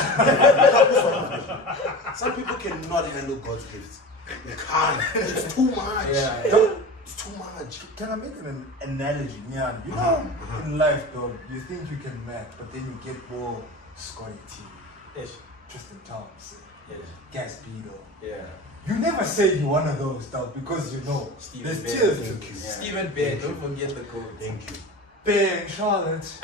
Some people cannot handle God's gifts. They can't. It's too much. Yeah. It's too much. Can I make an analogy? Yeah. You know, in life, though, you think you can match, but then you get more Scotty T, Ish. Tristan Thompson, Yeah. Gas Beetle. Yeah. You never say you're one of those, dog, because you know Steven there's Bear, tears thank to you. kiss. Yeah. Stephen Bear, don't forget the code. Thank you. Bang, Charlotte.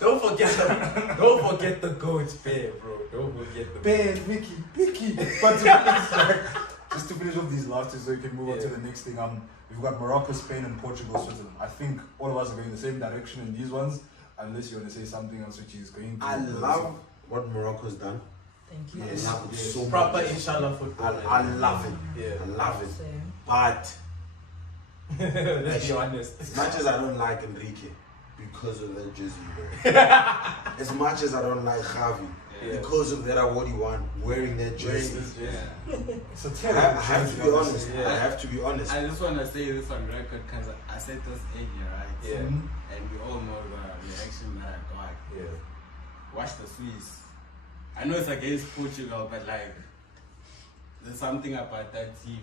Don't forget the goats, Bear, bro. Don't forget the Bang, Vicky. But to finish, like, just to finish off these last two so you can move on to Yeah. the next thing. We've got Morocco, Spain, and Portugal, Switzerland. I think all of us are going the same direction in these ones, unless you want to say something else which is going to... I love what Morocco's done. Thank you. Yes. I love it so proper much. inshallah football. I love it. Yeah. I love it. Same. But Let's be honest. as much as I don't like Enrique because of that jersey, bro. As much as I don't like Javi because of that award he won, wearing that jersey. It's a I terrible have to be honest. I have to be honest. I just want to say this on record because I said this earlier, right? Yeah. And we all know the reaction that I got. Yeah. Watch the Swiss. I know it's against Portugal, but like, there's something about that team.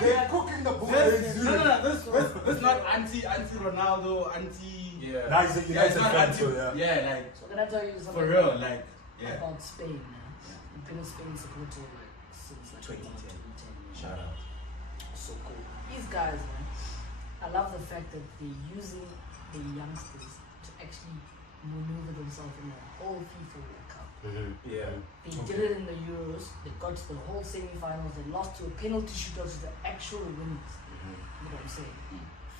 They're cooking the ball. This not anti Ronaldo, anti. Yeah. Now he's a Yeah, it's United not fan, anti. so yeah. Yeah, like So can I tell you something for real, like about Spain? I've been a Spain supporter like since like 2010. 2010. Shout out. So cool. These guys, man, I love the fact that they're using the youngsters to actually maneuver themselves in the whole FIFA World Cup. Yeah. They did it in the Euros. They got to the whole semi-finals. They lost to a penalty shootout to the actual winners. You know what I'm saying?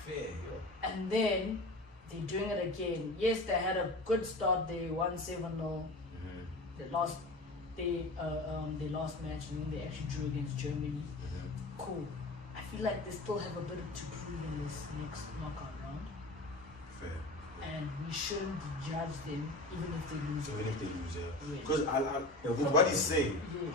Fair, yo. And then they're doing it again. Yes, they had a good start. They won 7-0. They lost. They lost match, and then they actually drew against Germany. Cool. I feel like they still have a bit to prove in this next knockout round. Fair. And we shouldn't judge them even if they lose. Even if they lose, Yeah. Because with what he's saying, Yeah.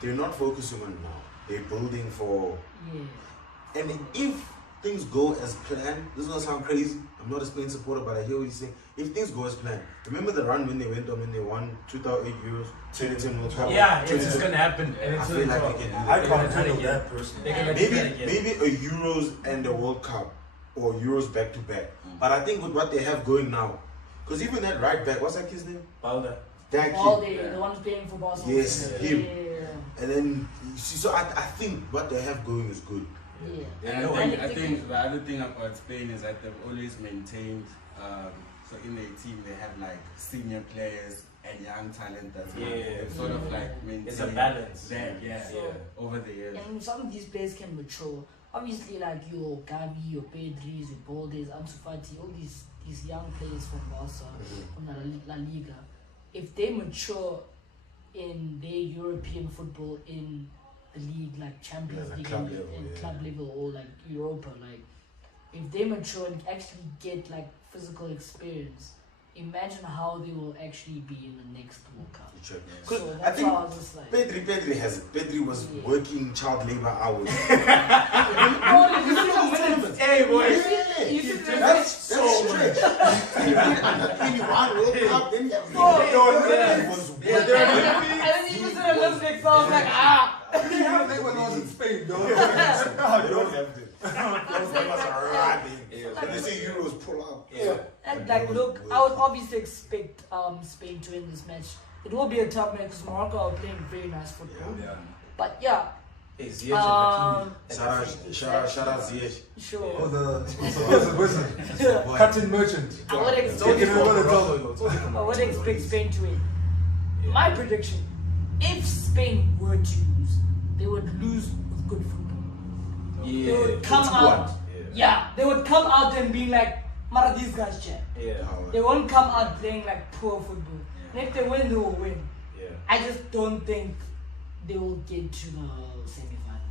they're not focusing on now. They're building for. Yeah. And if things go as planned, this is gonna sound crazy. I'm not a Spain supporter, but I hear what he's saying. If things go as planned, remember the run when they went on when they won 2008 Euros, 2010 World Cup. Yeah, it's just gonna happen. And I it's feel like gonna they can do I that. can't do it handle again. that personally. They're gonna do that again. Maybe a Euros and a World Cup or Euros back to back. But I think with what they have going now, because even that right back, what's that kid's name? Balda. That All kid. the ones playing for Barcelona. Yes, him. Yeah. And then you see, so I think what they have going is good. Yeah. And Yeah, I think the other thing about Spain is that they've always maintained. So in their team they have like senior players and young talent that's they've sort of like maintained. It's a balance. That, yeah, So- over the years. And some of these players can mature. Obviously, like your Gavi, your Pedris, your Baldes, Ansu Fati, all these young players from Barca, from La Liga, if they mature in their European football in the league, like Champions Yeah, like League club and level, club level or like Europa, like if they mature and actually get like physical experience, imagine how they will actually be in the next World Cup. Check. Yeah. 'Cause So I that's think why I was just like, Pedri has it. Pedri was Yeah. working child labor hours. Hey, boy. you should That's stretch. He played under 21 World Cup, then he was working. and then he was in the Olympics, so I was like, ah. They were lost in Spain, though. They don't have them. Those numbers are running. When they say Euros pull out. Yeah. And like, look, I would obviously expect Spain to win this match. It will be a tough match because Morocco are playing very nice football. Yeah. But yeah, Hey, Ziyech and Shout out Ziyech. Oh, sure. the wizard. Cutting merchant. I would It's only expect, for Morocco. It's only for I Morocco. would expect Spain to win. My prediction: if Spain were to lose, they would lose with good football. Yeah. They would come out. Yeah. They would come out and be like, "Mara, these guys chat." Yeah. They won't come out playing like poor football. And if they win, they will win. Yeah. I just don't think they will get to the semi-final.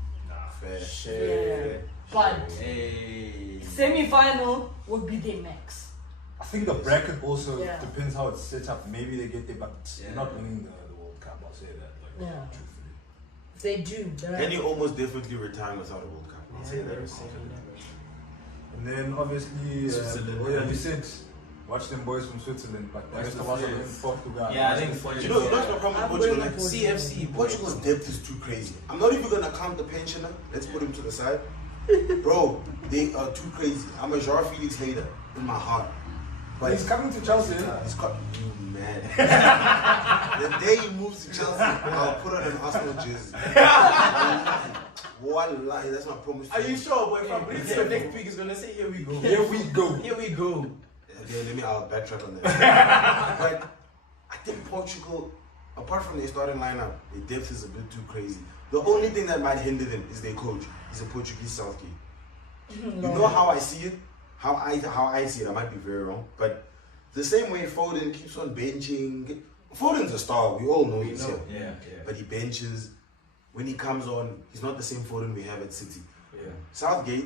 Fair. Yeah. But Hey. semi-final would be their max. I think the bracket also Yeah. depends how it's set up. Maybe they get there, but Yeah. they're not winning the World Cup. I'll say that. Like, Yeah. truthfully. If they do, then And you almost definitely retire without a World Cup. I'll say that. And then obviously, Switzerland. you said watch them boys from Switzerland, but the Watch rest the of us are players. in Portugal. Yeah, I think You Portugal. know, that's my problem I'm with Portugal. going Like, for CFC. Portugal's depth is too crazy. I'm not even gonna count the pensioner. Let's put him to the side. Bro, they are too crazy. I'm a Joao Felix hater in my heart. But he's coming to Chelsea. He's got you man. The day he moves to Chelsea, I'll put on an Arsenal jersey. Wallahi, that's my promise. Are you sure, boy? Fabrizio next week is gonna say, "Here we go." Here we go. Here we go. Okay, I'll backtrack on that. But I think Portugal, apart from their starting lineup, their depth is a bit too crazy. The only thing that might hinder them is their coach. He's a Portuguese Southgate. You know how I see it? How I see it, I might be very wrong. But the same way Foden keeps on benching. Foden's a star, we all know he's here. Yeah. But he benches. When he comes on, he's not the same Foden we have at City. Yeah. Southgate,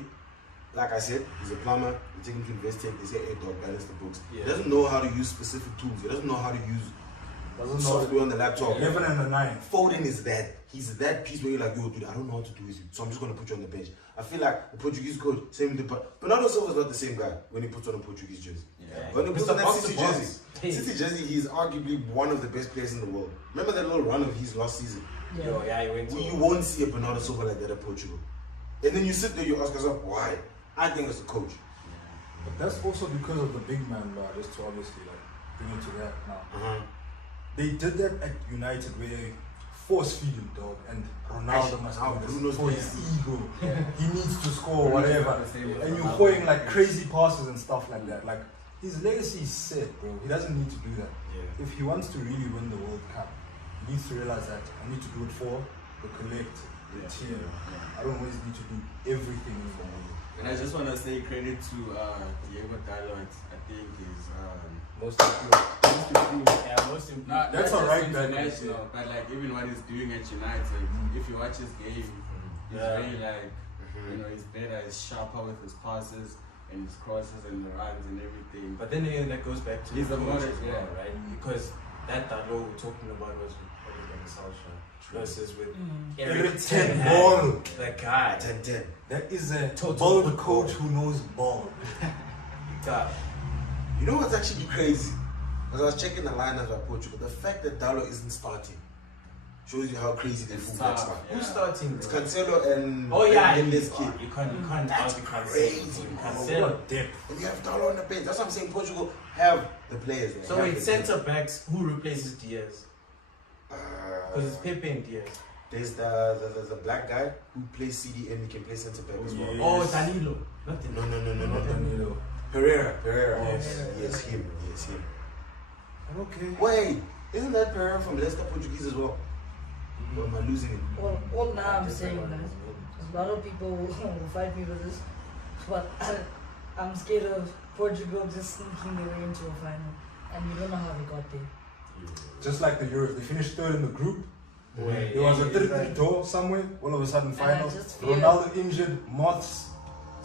like I said, he's a plumber. You take him to Investec, they say, hey dog, balance the books. Yeah. He doesn't know how to use specific tools. He doesn't know how to use software on the laptop. 11 and a 9. Foden is that. He's that piece where you're like, yo, dude, I don't know what to do with you, so I'm just gonna put you on the bench. I feel like the Portuguese coach, same thing, but Bernardo Silva's not the same guy when he puts on a Portuguese jersey. Yeah. When he puts on that box City to box. jersey, City jersey, he's arguably one of the best players in the world. Remember that little run of his last season? Yo, yeah, he went to. You won't see a Bernardo Silva like that at Portugal. And then you sit there, you ask yourself, why? I think it's the coach. But that's also because of the big man law, just to obviously like bring it to that now. They did that at United where they force feed him, dog, and Ronaldo must Now do Bruno's this for his ego. Yeah. He needs to score whatever. And you're throwing like crazy passes and stuff like that. Like his legacy is set, bro. He doesn't need to do that. Yeah. If he wants to really win the World Cup, he needs to realize that I need to do it for the collective, the team. I don't always need to do everything for me. And I just want to say credit to Diego Dalot. I think is Most improved. Yeah, most improved. That's not alright, just man. international, but like even what he's doing at United, if you watch his game, he's very like, you know, he's better, he's sharper with his passes and his crosses and the runs and everything. But then again, that goes back to He's the the coach model, as well, yeah. right? Because that Dalo we're talking about was with Oliver Solskjaer versus with Eric Ten Ten Hag. Ball. That guy. 10-10. That is a Total bold football. coach who knows ball. God. You know what's actually crazy? As I was checking the lineups at Portugal, the fact that Dalo isn't starting shows you how crazy the It's fullbacks tough. are. Who's starting? It's bro? Cancelo and Oh yeah, and this kid. you can't That's argue Cancelo. crazy, bro. Cancelo. What depth. And you have Dalo on the bench. That's what I'm saying. Portugal have the players there. So Have wait, the centre backs, who replaces Diaz? players. Because it's Pepe and Diaz. There's the black guy who plays CDM. He can play centre back as well. Yeah. Oh, Danilo. Not No, Danilo. no. Not Danilo. Pereira. Yes. Yes, him. Okay. Wait, isn't that Pereira from Leicester Portuguese as well? Or am I losing it? All now I'm saying, guys, a lot of people will fight me for this, but I'm scared of Portugal just sneaking their way into a final, and we don't know how they got there. Just like the Euros, they finished third in the group. Wait, There was a yeah, third exactly. door somewhere. All of a sudden, And I final. just feel- Ronaldo injured. Moths.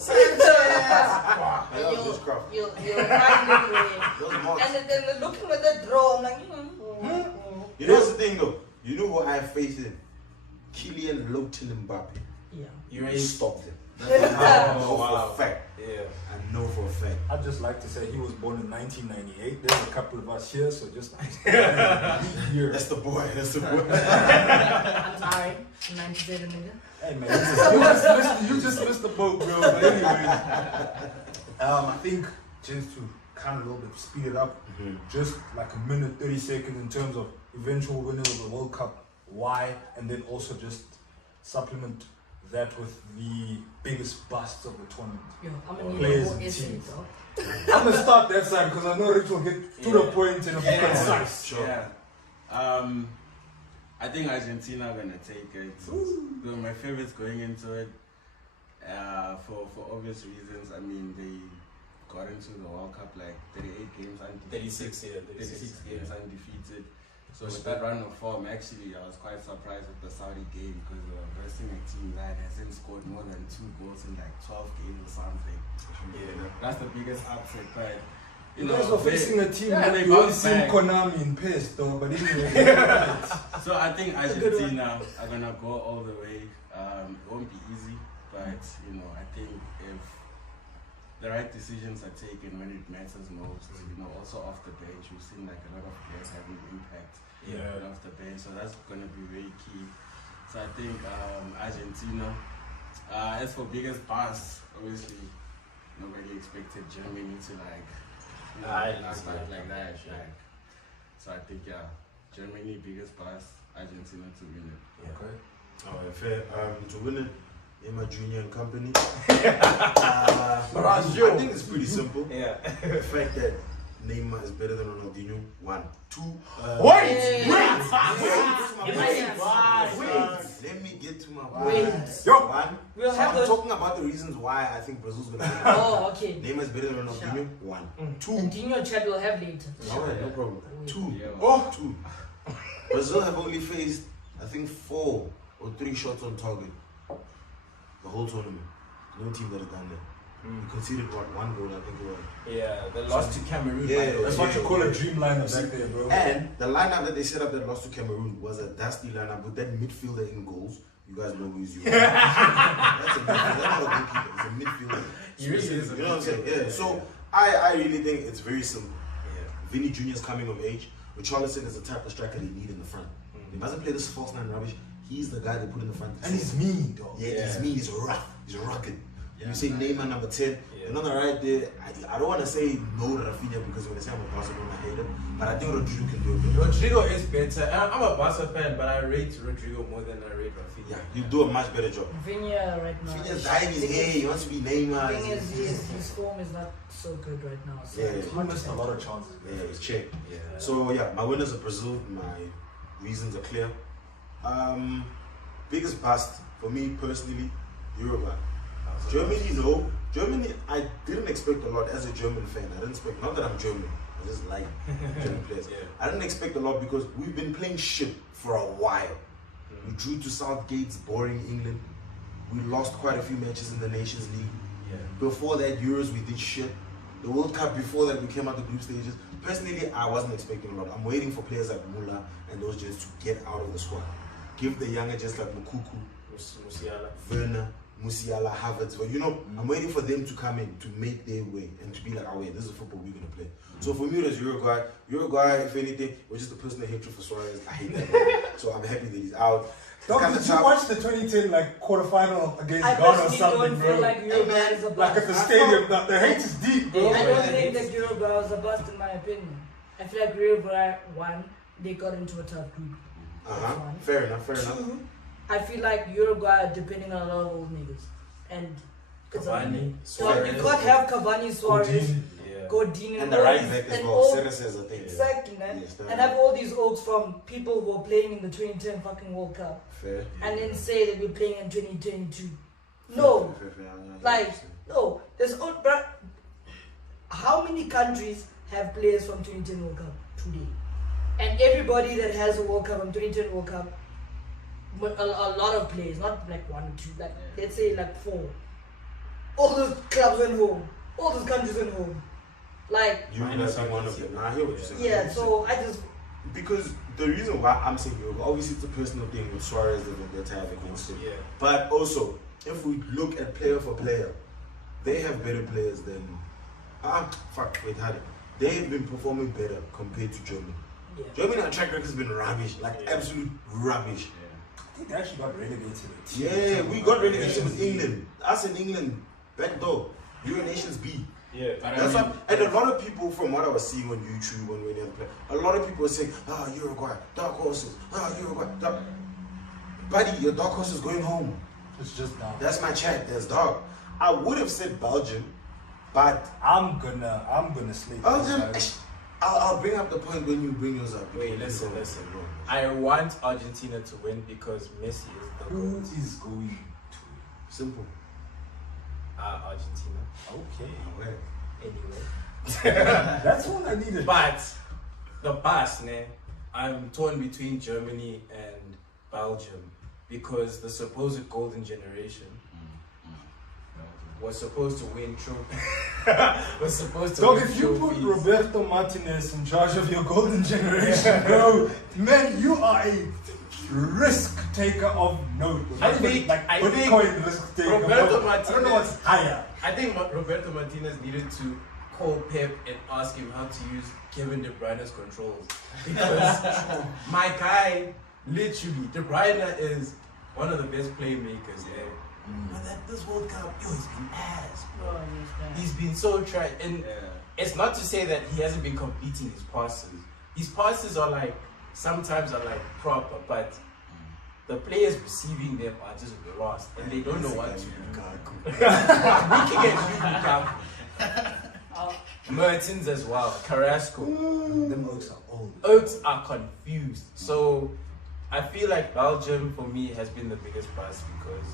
Yeah, you'll witchcraft. find your way. Those mobs. And then they're looking at the draw, I'm like, You know what's the thing though? You know who I have faith in? Kylian Mbappe. yeah. You You ready? stop them. I Oh, know wow. for a fact. Yeah. I know for a fact. I'd just like to say he was born in 1998. There's a couple of us here, so just year. That's the boy. That's the boy. I'm sorry, 97 nigga. Hey man, you just missed the boat, bro. But anyway, I think just to kind of a little bit speed it up, just like a minute 30 seconds in terms of eventual winners of the World Cup, why, and then also just supplement that with the biggest busts of the tournament. Yo, I'm gonna need Players a whole and essay, teams. dog. I'm gonna start that side because I know Rich will get to the point and be concise. Sure. Yeah. I think Argentina are gonna take it. They're my favorites going into it. For obvious reasons. I mean, they got into the World Cup like 38 games undefeated. 36, yeah. 36 games undefeated. So with that run of form, actually, I was quite surprised with the Saudi game because they were versing a team that hasn't scored more than 2 goals in like 12 games or something. Yeah. That's the biggest upset, but You guys were facing a team yeah, that they you only bounced seen back. Konami in PES though, but anyway. So I think That's a good one. Argentina are gonna go all the way. It won't be easy, but you know, I think if the right decisions are taken when it matters most, you know, also off the bench, we've seen like a lot of players having impact off the bench, so that's gonna be very key. So I think Argentina. As for biggest pass, obviously nobody expected Germany to start like that. Like, so I think Germany biggest pass, Argentina to win it. Okay. Alright, fair. To win it, Emma Junior and Company. But I think it's pretty simple. Yeah. The fact that Neymar is better than Ronaldinho. 1, 2. Wait! Let me get to my Wait. Yo. 1. We'll have I'm those. talking about the reasons why I think Brazil's gonna win. Oh, okay. Neymar is better than Ronaldinho. 1. 2. And Dino chat will have later. Alright, no problem. 2. Yeah. Oh, 2. Brazil have only faced, I think, 4 or 3 shots on target the whole tournament. No team that has done that. We conceded one goal, I think it was. Yeah, they lost to Cameroon. Yeah, That's what you call a dream lineup back there, bro. And the lineup that they set up that lost to Cameroon was a dusty lineup with that midfielder in goals. You guys know who he's using. That's a midfielder. That's not a goalkeeper. It's a midfielder. He really is. You know what I'm saying? Yeah. So I really think it's very simple. Vinny Jr. is coming of age. Richarlison is the type of striker they need in the front. He doesn't play this false nine rubbish. He's the guy they put in the front. And he's mean, dog. Yeah, he's mean. He's rough. He's rugged. You say Neymar number 10. And on the right there, I don't want to say no to Rafinha because when I say I'm a Barcelona hater, but I think Rodrigo can do it better. Rodrigo is better. I'm a Barca fan, but I rate Rodrigo more than I rate Rafinha. Yeah, he'll do a much better job. Rafinha right now. Rafinha's dying his hair. He wants to be Neymar. The thing is, his form is not so good right now. So Yeah, it's He hard to missed a say. lot of chances. Yeah, it's check. Yeah. So yeah, my winners are Brazil. My reasons are clear. Biggest bust for me personally, Uruguay. Germany, no. Germany, I didn't expect a lot as a German fan. I didn't expect, not that I'm German, I just like German players. I didn't expect a lot because we've been playing shit for a while. We drew to Southgate's boring England. We lost quite a few matches in the Nations League. Before that, Euros, we did shit. The World Cup before that, we came out the group stages. Personally, I wasn't expecting a lot. I'm waiting for players like Muller and those gents to get out of the squad. Give the younger just like Mukuku, Musiala. Werner, Musiala, Havertz. But you know, I'm waiting for them to come in to make their way and to be like, oh wait, this is football we're gonna play. So for me, there's Uruguay. Uruguay, if anything, was just a personal hatred for Suarez. I hate that guy. So I'm happy that he's out. Dog, did you watch the 2010 quarterfinal against I Ghana or personally something, don't feel bro? like Uruguay is a Like bust. at the stadium, the hate is deep, bro. I don't think that Uruguay was a bust in my opinion. I feel like Uruguay won. They got into a tough group. That's one. Fair enough, fair enough. Two, I feel like Uruguay are depending on a lot of old niggas. And Cavani, so you can't have Cavani, Suarez, Godin, And the right back as well, all, Ceres, I think. exactly, man. Yes, And have all these oaks from people who are playing in the 2010 fucking World Cup. Fair. And then say that we're playing in 2022. No. Like, no. There's bruh, how many countries have players from 2010 World Cup today? And everybody that has a World Cup from 2010 World Cup, a lot of players, not like one or two, like let's say like 4. All those clubs went home. All those countries went home. Like, You might not be one of them. I hear what you're saying. yeah, so I just. Because the reason why I'm saying Uruguay, obviously it's a personal thing with Suarez and the type against him. Yeah. But also, if we look at player for player, they have better players than. They've been performing better compared to Germany. Yeah. Germany, our track record has been rubbish, absolute rubbish. I think they actually got relegated. Yeah, we got relegated with England. Us in England, back door. Euro Nations B. Yeah. That's what, and a lot of people, from what I was seeing on YouTube and when they play, a lot of people are saying, Uruguay, dark horses, Uruguay, dark. Buddy, your dark horse is going home. It's just now. That's my chat, that's dark. I would have said Belgium, but I'm gonna sleep. Belgium, I'll bring up the point when you bring yours up. Wait, listen. I want Argentina to win because Messi is the Who GOAT. is going Simple. Argentina. Okay. Anyway. That's all I needed. But the past, I'm torn between Germany and Belgium because the supposed golden generation was supposed to win trophy. was supposed to Dog, win if you put trophies. Roberto Martinez in charge of your golden generation, bro, man, you are a risk taker of note. I think Bitcoin risk taker. Roberto I don't know what's higher. I think Roberto Martinez needed to call Pep and ask him how to use Kevin De Bruyne's controls. Because my guy, literally, De Bruyne is one of the best playmakers, But this World Cup, he's been ass, bro. He's been so tried. And it's not to say that he hasn't been completing his passes. His passes are sometimes are proper, but the players receiving them are just lost and they don't know what to do. Looking at you, Mertens as well, Carrasco. Them oaks are old. Oaks are confused. So I feel like Belgium for me has been the biggest bust because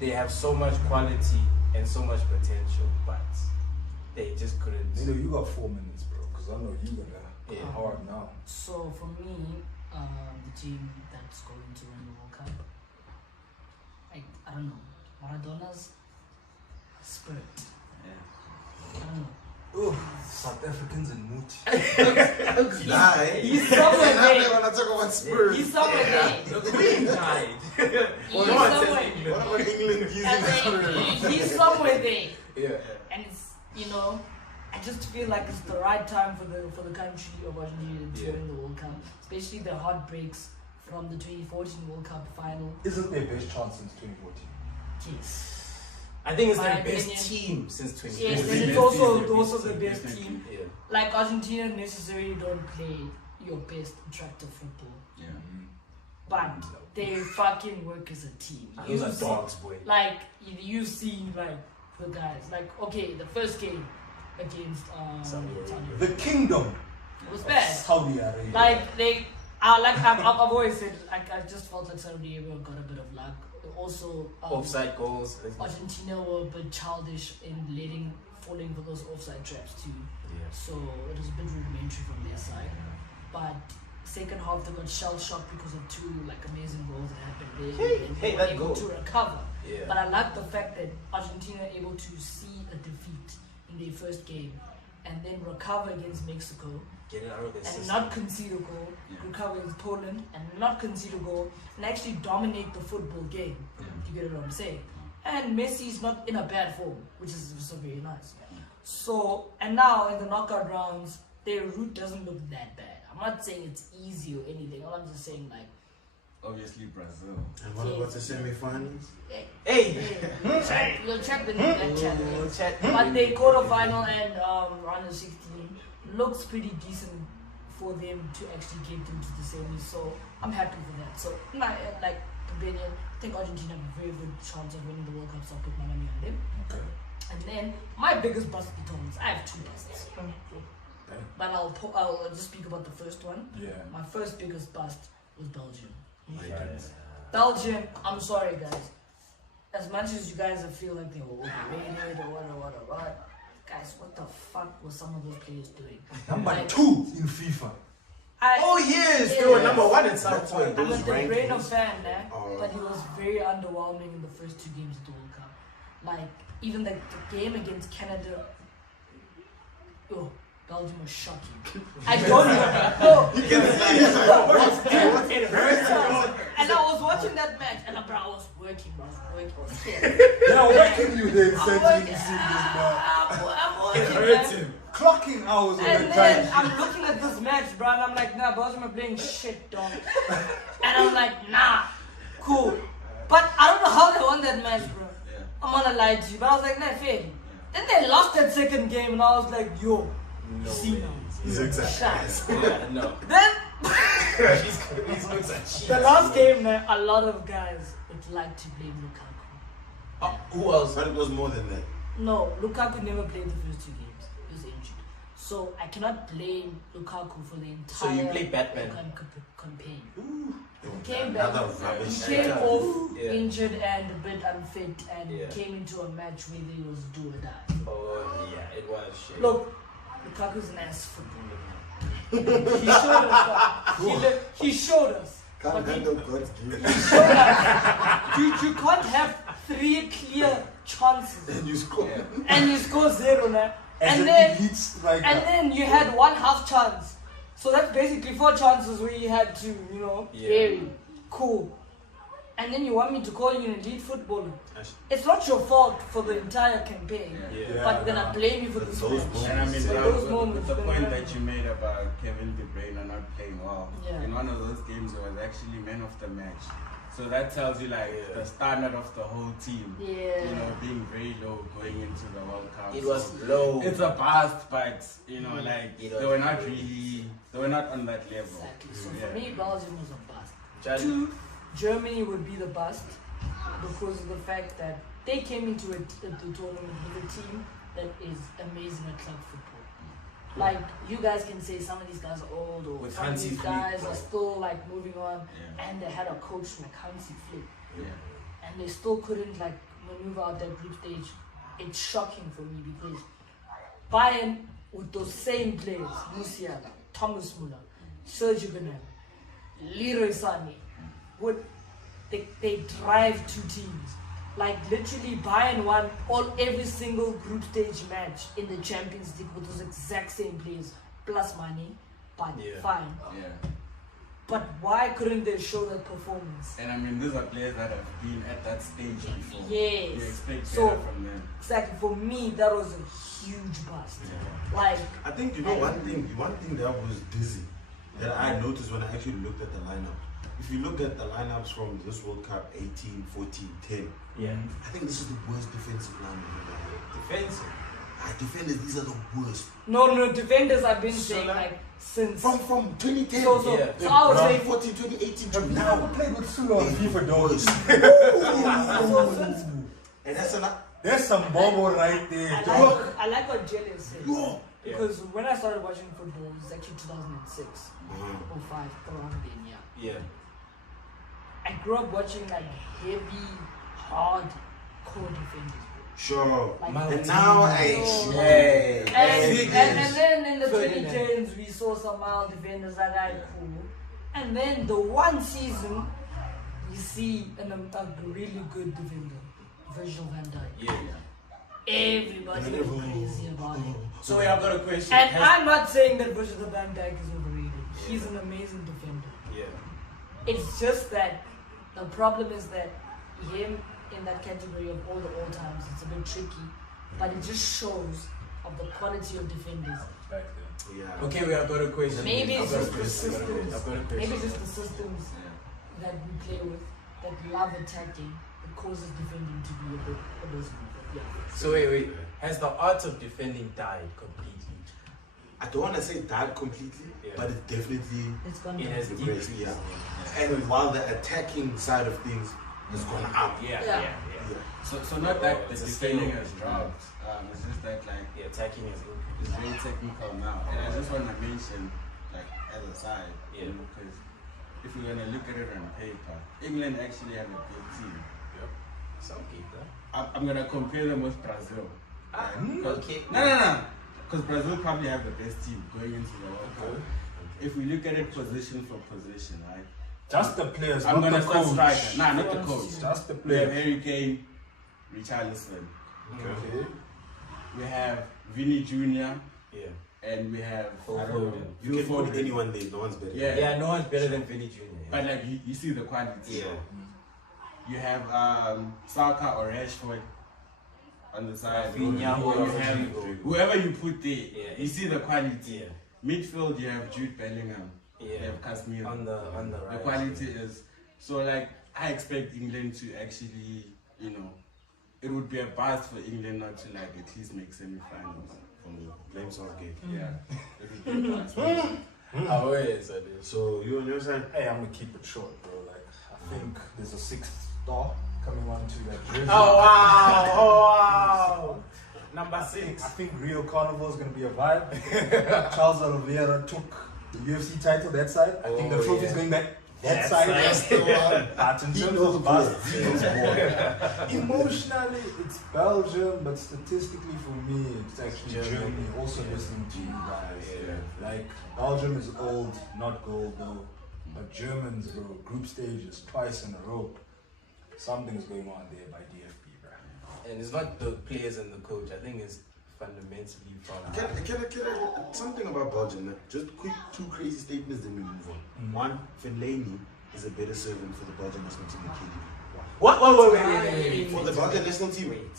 they have so much quality and so much potential, but they just couldn't. You got 4 minutes, bro, because I know you got hard now. So for me, the team that's going to win the World Cup, I don't know, Maradona's spirit. Oh, South Africans in mood. He's somewhere there. When I talk about Spurs. He's somewhere there. The Queen died. He's no one says somewhere. England. What about England using And Spurs? he's somewhere there. Yeah. And it's, I just feel like it's the right time for the country of Argentina to win the World Cup, especially the heartbreaks from the 2014 World Cup final. Isn't their best chance since 2014? Yes. I think it's My their best opinion. team since 2014. Yes, and it's also the best team. Yeah. Like Argentina necessarily don't play your best attractive football, Yeah. but they fucking work as a team. Those are dogs, boy. Like you see, like the guys. Like okay, the first game against Saudi Saudi The kingdom it was of bad. Saudi Arabia. Like I've always said, like I just felt like Saudi Arabia got a bit of luck. Also, Offside goals. Argentina were a bit childish in falling for those offside traps too. Yeah. So it was a bit rudimentary from their side. But second half they got shell shocked because of two amazing goals that happened there. And they were that able goal. to recover. Yeah. But I like the fact that Argentina able to see a defeat in their first game and then recover against Mexico Get it out of their and system. not concede a goal, recover against Poland and not concede a goal and actually dominate the football game. You get what I'm saying? And Messi's not in a bad form, which is so very nice. So, and now in the knockout rounds, their route doesn't look that bad. I'm not saying it's easy or anything. All I'm just saying, like, Obviously Brazil. And what about the semi-finals? Hey! we'll check the chat. But they quarterfinal and round of 16 looks pretty decent for them to actually get into the semis. So I'm happy for that. So my opinion, I think Argentina have a very good chance of winning the World Cup. So I'll put my money on them. Okay. And then my biggest bust performance. I have two busts, but I'll just speak about the first one. Yeah. My first biggest bust was Belgium. Facts. Belgium, I'm sorry guys. As much as you guys feel like they were overrated or what, guys, what the fuck were some of those players doing? Number Like, 2 in FIFA. Oh yes, they were number one at some That's why point. I'm a those De Bruyne rankings fan, are- but he was very underwhelming in the first two games of the World Cup. Like, even the game against Canada, Belgium was shocking. I don't know. You can see It hurts. And I was watching that match, and I was working. I was scared. Yeah, where can you then I'm send working. me this man? I'm It working, hurts man. him. Clocking hours on And the then time. I'm looking at this match, bro, and I'm like, nah, Belgium are playing shit, dog. And I'm like, nah, cool. But I don't know how they won that match, bro. Yeah. I'm gonna lie to you, but I was like, nah, fair. Then they lost that second game, and I was like, yo, No see way. now. Exactly. Yeah, no. Then These looks are cheap. the last game, man, a lot of guys would like to blame Lukaku. Who else? But it was more than that. No, Lukaku never played the first two games. He was injured. So I cannot blame Lukaku for the entire So you play Batman. campaign. He came back. Another rubbish. He came Yeah. off Yeah. injured and a bit unfit and Yeah. came into a match where he was do or die. Oh yeah, it was shit. Look, Lukaku's an ass footballer. He showed us. He showed us. Can't But he- handle God's gift. he showed us. You can't have 3 clear chances And you score. and you score 0 now. As And an then elite striker. And then you had 1 half chance. So that's basically 4 chances where you had to, Yeah. vary. Cool. And then you want me to call you an elite footballer. It's not your fault for the entire campaign. Yeah. But we're gonna blame you for this Those match. And I mean, For that those was moments, the we're point gonna- that you made about Kevin De Bruyne not playing well. Yeah. In one of those games, it was actually man of the match. So that tells you the standard of the whole team. Yeah. Being very low going into the World Cup. It was So low. it's a bust, but It they were not really, they were not on that level. Exactly. So Yeah. for me, Belgium was a bust. Jele. 2, Germany would be the bust because of the fact that they came into the tournament with a team that is amazing at club football. Like, you guys can say some of these guys are old or With some of Hansi these Flick, guys bro. are still moving on, Yeah. and they had a coach like Hansi Flick, Yeah. and they still couldn't maneuver out that group stage. It's shocking for me because Bayern with those same players, Musiala, Thomas Müller, Sergio Gnabry, Leroy Sané, they drive 2 teams. Like literally Bayern won every single group stage match in the Champions League with those exact same players plus money, but fine. Yeah. But why couldn't they show that performance? And I mean, these are players that have been at that stage before. Yes. You expect So, better from them. Exactly. For me, that was a huge bust. Yeah. Like, I think you know one thing that was dizzy that I noticed when I actually looked at the lineup. If you look at the lineups from this World Cup 18, 14, 10, I think this is the worst defensive line we've ever had. Defensive. Defenders, these are the worst. no, defenders I've been saying like since From 2010. so I was saying 2014, 2018 to Have you now. ever played with Sula on FIFA, dog? so since And that's a lot. There's some bobo right there, dog. I like what Jele said. Yo. Because when I started watching football, it was actually 2006 or 5, around then, Yeah. I grew up watching like heavy, hard core defenders. Sure. Like, And now and then in the Ferdinand. 2010s, we saw some mild defenders that are cool. And then the one season, you see a really good defender, Virgil van Dijk. Yeah. Everybody went crazy about it. So wait, I've got a question. And I'm not saying that Virgil van Dijk is overrated. He's an amazing defender. Yeah. It's just that the problem is that him in that category of all times, it's a bit tricky. But it just shows of the quality of defenders. Back Yeah. Okay, wait, I've got a question. Maybe it's I've got just a the question. systems. I've got a question. Maybe it's just the systems that we play with that love attacking that causes defending to be a bit abysmal. Yeah. So wait. Has the art of defending died completely? I don't want to say that completely, but it definitely It's gone It down. has regressed. decreased. Yeah. And while the attacking side of things has gone up. Yeah. So not that the It's a defending skill. has dropped. It's just that like The attacking is good. it's very technical now. And I just want to mention, like as a side, because if we're gonna look at it on paper, England actually have a good team. Some people. I'm gonna compare them with Brazil. Okay. No. Because Brazil probably have the best team going into the World Cup. If we look at it position for position, right? Just the players, I'm not gonna the start coach. striker. Nah, not the coach. Just the We have players. Harry Kane, Richarlison. Okay. We have Vinny Jr. Yeah. and we have Phil I don't know. Foden. You can Phil put Foden. anyone there, no one's better. Yeah. Yeah, no one's better than Vinny Jr. But like you see the quality. Yeah. You have Saka or Rashford on the side. Rafinha, You have whoever you put there, you see the quality. Yeah. Midfield, you have Jude Bellingham. You Yeah. have Casemiro. On the The right. quality is so like I expect England to actually, it would be a bust for England not to like at least make semi-finals. Blame Southgate. Yeah, it would be a bust. How is it? So you on your side? Hey, I'm gonna keep it short, bro. Like, I think there's a 6th star coming on to that jersey. Oh wow! Number I 6. think Rio Carnival is gonna be a vibe. Charles Oliveira took the UFC title that side. I think the Oh, trophy's yeah. going back that That side. side. That's the one. But in He terms knows of ball. buzz, He knows ball. emotionally, it's Belgium, but statistically for me, it's actually Germany. Germany. Also listening to you guys. Yeah. Like, Belgium is old, not gold though. But Germans, bro, group stages twice in a row. Something's going on there by DFB, bro. And it's not the players and the coach. I think it's fundamentally from. Can I something about Belgium? Man. Just quick 2 crazy statements, then we move on. One, Fellaini is a better servant for the Belgian national team than KDB. What? Wait. For the Belgian national team, Wait.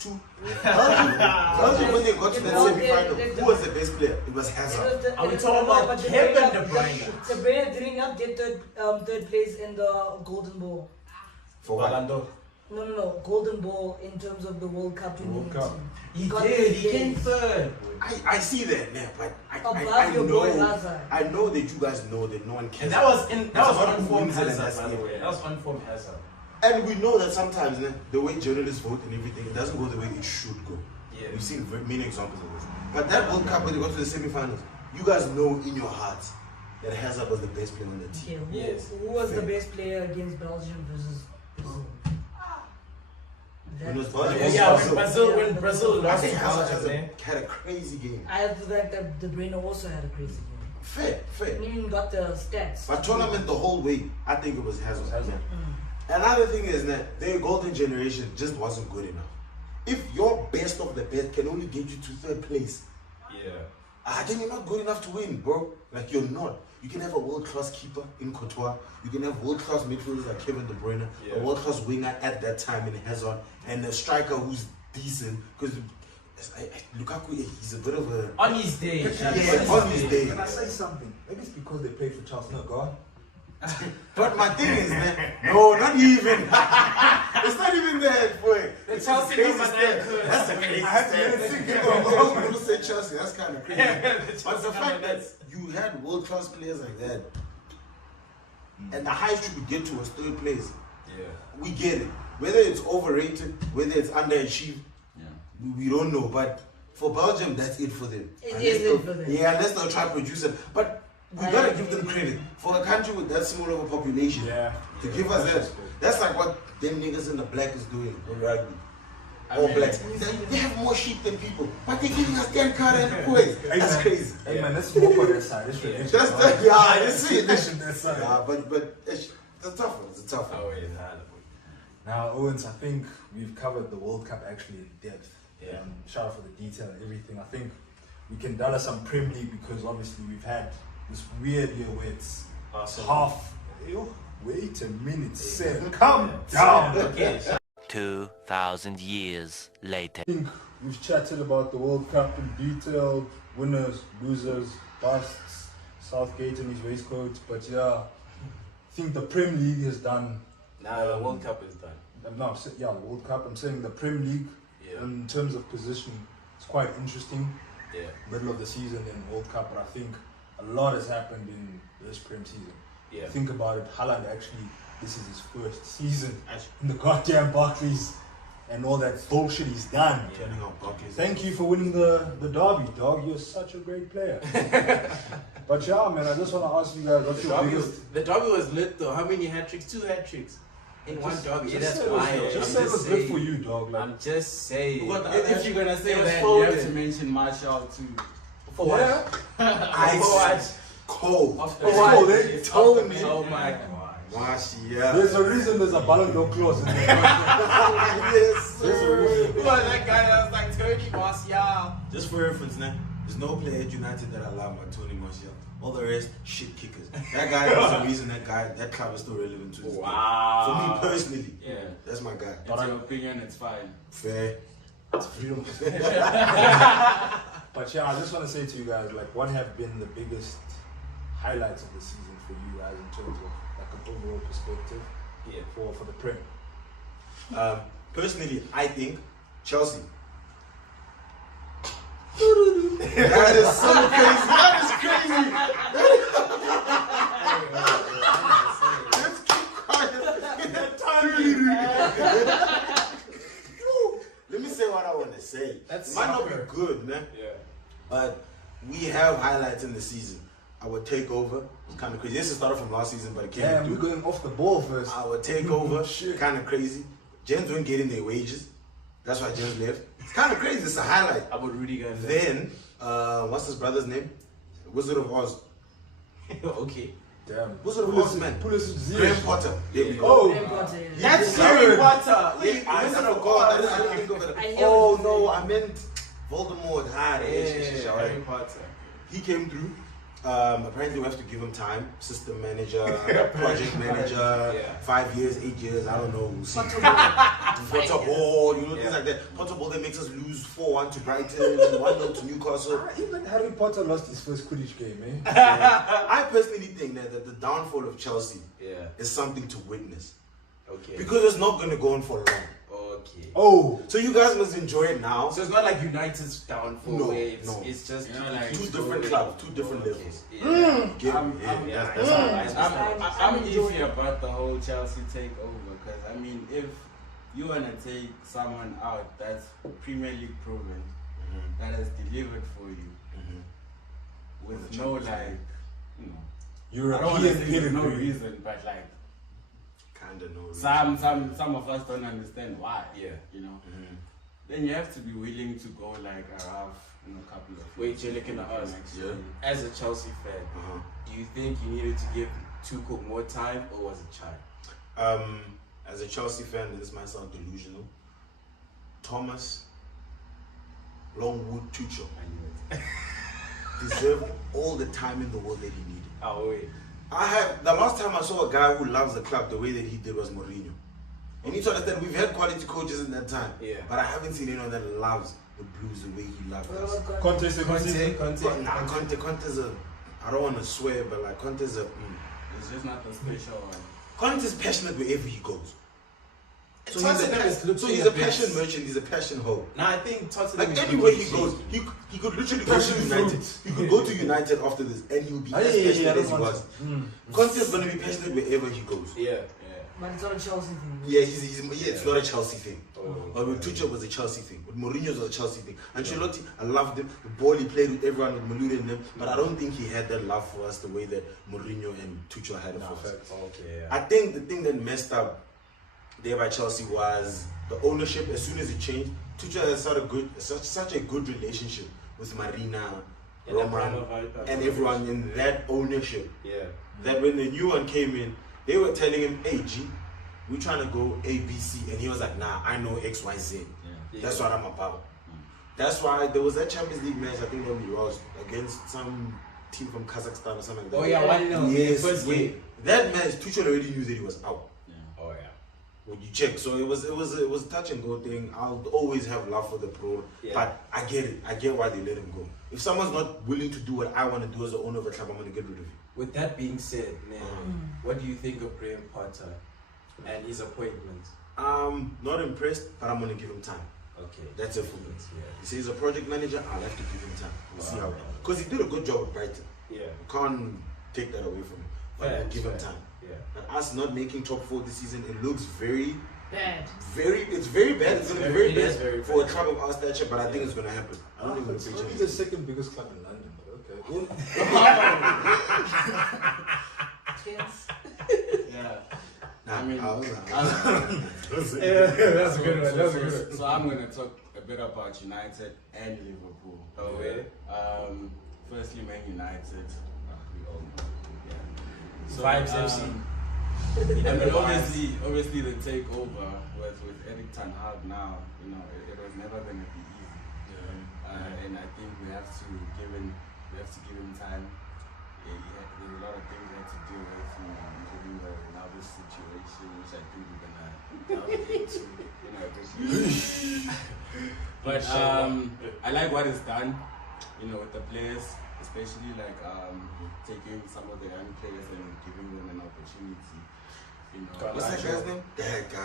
2. Belgium, when they got to that semi-final, who was the best player? It was Hazard. Are we talking about Kevin De Bruyne? De Bruyne did not get third place in the Golden Ball. For what? Orlando. No, Golden Ball in terms of the World Cup winning World Cup. team. He Got did. third He came place. third. I see that now, but Above I your boy know Hazard. I know that you guys know that no one cares. And that was about unformed Hazard Hazard, last by the year. way. That was unformed Hazard. And we know that sometimes the way journalists vote and everything, it doesn't go the way it should go. Yeah. We've seen many examples of this. But that World Cup, when they got to the semi-finals, you guys know in your hearts that Hazard was the best player on the team. Okay, Yes. who was the best player against Belgium versus Brazil? When it was That- Belgium, Yeah, Brazil. when Brazil I lost think to Hazard Belgium, had a crazy game. I have to think that De Bruyne also had a crazy game. Fair. I mean, got the stats. But tournament the whole way, I think it was Hazard. Hazard. Another thing is that their golden generation just wasn't good enough. If your best of the best can only get you to third place, then you're not good enough to win, bro. Like, you're not. You can have a world-class keeper in Courtois. You can have world-class midfielders like Kevin De Bruyne, a world-class winger at that time in Hazard, and a striker who's decent. Because Lukaku, he's a bit of a... On his day. On his day. Can I say something? Maybe it's because they played for Chelsea. No, go on. But my thing is, man, no, not even. It's not even that, boy. The Chelsea number 9. That's a crazy I had to let it stat. sink in. I was going to say Chelsea, that's kind of crazy. But the fact number that you had world-class players like that, and the highest you could get to was third place, we get it. Whether it's overrated, whether it's underachieved, we don't know. But for Belgium, that's it for them. It is it for them. Yeah, let's not try to produce it. But we gotta give them credit. For a country with that small of a population, to give us that, that's like what them niggas in the black is doing in rugby. All blacks. They have more sheep than people, but they're giving us 10 card and boys. That's crazy. Hey man, let's walk on that side. It's tradition. That's the, you see it. Tradition that side. Yeah, but it's a tough one. It's a tough one. Now, Owens, I think we've covered the World Cup actually in depth. Shout out for the detail and everything. I think we can dollar some Premier League because obviously we've had this weird year where it's half. Wait a minute, Sam. Calm down. 2,000 years later. I think we've chatted about the World Cup in detail, winners, losers, busts, Southgate and his waistcoats, but I think the Premier League has done. Nah, the World Cup is done. No, the World Cup. I'm saying the Premier League, in terms of positioning, it's quite interesting. Middle of the season and World Cup, but I think a lot has happened in this Premier season. Think about it. Haaland actually, this is his first season in the goddamn Barclays and all that bullshit he's done. Thank you for winning the derby, dog. You're such a great player. But man, I just want to ask you guys, what's your biggest... The derby was lit though. How many hat-tricks? 2 hat-tricks in one derby. That's wild. Just say it was good for you, dog. Like, I'm just saying. If you're gonna say that, you have to mention Marshall too. For what? Ice cold. cold, eh? Told me. Oh my God. There's a reason there's a Ballon d'Or clause in there. Yes, sir. Who was that guy that was like Tony Martial? Just for reference, now, there's no player at United that I love like Tony Martial. All the rest, shit kickers. That guy is the reason that club is still relevant to this game. For me personally, that's my guy. It's your opinion, it's fine. Fair. It's freedom. But I just want to say to you guys, like, what have been the biggest highlights of the season for you guys in terms of like an overall perspective for the Prem? Personally, I think Chelsea. That is so crazy. That is crazy. Let's keep quiet. Let me say what I want to say. It might not be good, man. But we have highlights in the season. Our takeover was kind of crazy. This is started from last season, but it came we're going off the ball first. Our takeover, kind of crazy. Gens weren't getting their wages. That's why Gens left. It's kind of crazy. It's a highlight. How about Rudy guys? Then, what's his brother's name? Wizard of Oz. Okay. Damn. Wizard of Oz, man. Graham Potter. There we go. Oh, that's Harry Potter. I forgot. I didn't think of it. Oh no, I meant Voldemort. Harry Potter. He came through. Apparently we have to give him time. System manager, project manager, 5 years, 8 years, I don't know. Potter ball, things like that. Potter ball that makes us lose 4-1 to Brighton, 1-0 to Newcastle. Even Harry Potter lost his first Quidditch game, eh? I personally think that the downfall of Chelsea is something to witness. Okay. Because it's not going to go on for long. Okay. Oh, so you guys must enjoy it now. So it's not like United's downfall. No, It's just like two different clubs, 2 different levels. I'm iffy about the whole Chelsea takeover because I mean, if you wanna take someone out that's Premier League proven, that has delivered for you, with no like, European I don't want to say there's no pedigree. reason, but like. Kind of no. Some of us don't understand why. Then you have to be willing to go like a rough, couple of. Wait, Jele, can I ask? As a Chelsea fan, do you think you needed to give Tuchel more time, or was it Chai? as a Chelsea fan, and this might sound delusional, Thomas Longwood Tuchel deserved all the time in the world that he needed. Oh, wait. The last time I saw a guy who loves the club the way that he did was Mourinho. You need to understand, we've had quality coaches in that time, but I haven't seen anyone that loves the Blues the way he loves us. Conte's a, I don't want to swear, but like Conte's a, It's just not the special one. Conte's passionate wherever he goes. So Tottenham he's a passion merchant, he's a passion hoe. Nah, I think Tottenham Like is anywhere he goes, he could literally go to United. He could go to United after this and he'll be as passionate as he was. Conte's going to be passionate wherever he goes. But it's not a Chelsea thing. It's not a Chelsea thing. But with Tuchel was a Chelsea thing. With Mourinho was a Chelsea thing. Ancelotti, I loved him. The ball he played with everyone, with Maludi and them. But I don't think he had that love for us the way that Mourinho and Tuchel had it for us. I think the thing that messed up there by Chelsea was the ownership. As soon as it changed, Tuchel had such a good relationship with Marina, Roman, and everyone in that ownership. That when the new one came in, they were telling him, hey G, we're trying to go A, B, C, and he was like, nah, I know X, Y, Z. That's what I'm about. That's why there was that Champions League match, I think that we lost against some team from Kazakhstan or something like that. Oh yeah, 1-0. Yes, First game. that match, Tuchel already knew that he was out. Oh yeah. When you check, so it was a touch and go thing. I'll always have love for the pro, but I get it. I get why they let him go. If someone's not willing to do what I want to do as the owner of a club, I'm going to get rid of you. With that being said, man, what do you think of Graham Potter and his appointment? Not impressed, but I'm going to give him time. Okay. That's it for me. He says he's a project manager, I'll have to give him time. We'll see how. Because he did a good job at Brighton. You can't take that away from him. But I'll give him time. But us not making top 4 this season, it looks very bad. It's very bad. It's going to be very bad for a club of our stature, but I think it's going to happen. I don't even it's think only the second biggest club in London, but okay. I mean, that's a good one. That's a good one. So I'm going to talk a bit about United and Liverpool. Okay. Firstly, Man United. We all know. So, Vibes FC. I mean, obviously the takeover with Eric Ten Hag now, you know, it was never going to be easy. And I think we have to give him time. There's a lot of things we have to deal with, including the Nado situation, which I think we're gonna delve into, But I like what is done, with the players. Especially taking some of the young players and giving them an opportunity. What's that guy's name? That guy.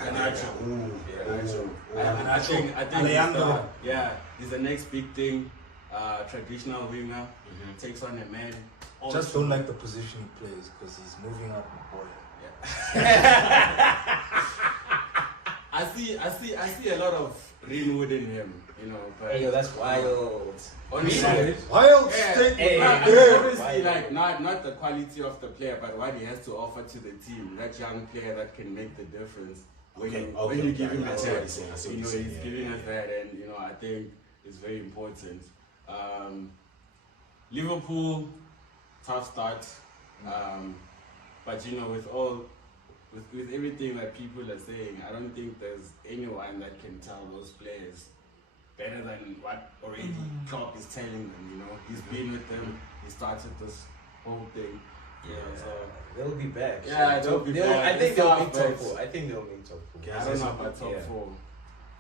I think he's the next big thing. Traditional winger takes on a man. Just don't like the position he plays because he's moving up the board. I see a lot of Greenwood in him, but hey, yo, that's wild. Honestly, wild obviously, not the quality of the player, but what he has to offer to the team. That young player that can make the difference when you give him a chance. He's giving us that, and I think it's very important. Liverpool, tough start, but with everything that people are saying, I don't think there's anyone that can tell those players better than what already Klopp is telling them. He's been with them. He started this whole thing. So they'll be back. They'll be back. I think they'll make top 4. I think they'll make top 4. I don't know about top 4.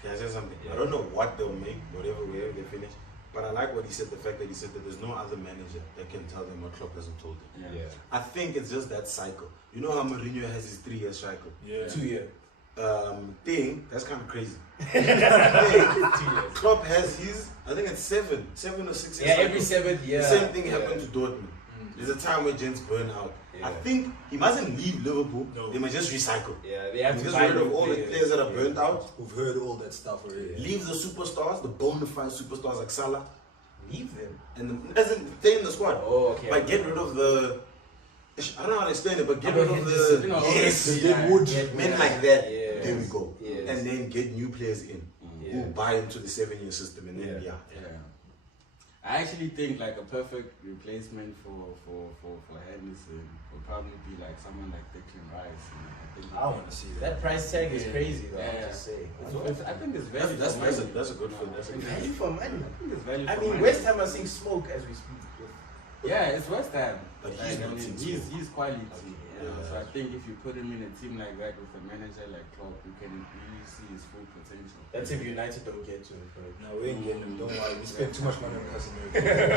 Can I say something? I don't know what they'll make, wherever they finish. But I like what he said, the fact that he said that there's no other manager that can tell them what Klopp hasn't told them. I think it's just that cycle. You know how Mourinho has his 3-year cycle? 2-year. Thing, that's kind of crazy. Klopp has his, I think it's 7 or 6 years. Every 7th year. The same thing happened to Dortmund. There's a time where gents burn out. I think he mustn't leave Liverpool. They must just recycle. They have to get rid of all the players that are burnt out. Who've heard all that stuff already. Leave the superstars, the bona fide superstars like Salah. Leave them. And stay in the squad. But get rid of the. I don't know how to explain it, but get rid of the men like that. There we go. And then get new players in who buy into the 7-year system, and then I actually think like a perfect replacement for Henderson would probably be like someone like Declan Rice. You know? I think I want to see that. That price tag is crazy though. I Yeah. have to say. I think it's value That's for a money. good fit. That's a good Value for money. I think it's value I for mean, money. West Ham are seeing smoke as we speak. Yeah, it's West Ham. But Like, he's I not mean, team he's quality. Yeah. So I think if you put him in a team like that with a manager like Klopp, you can really see his full potential. That's if United don't get to it. Right? No, we ain't getting him. Don't worry. We spent too much money on Casemiro.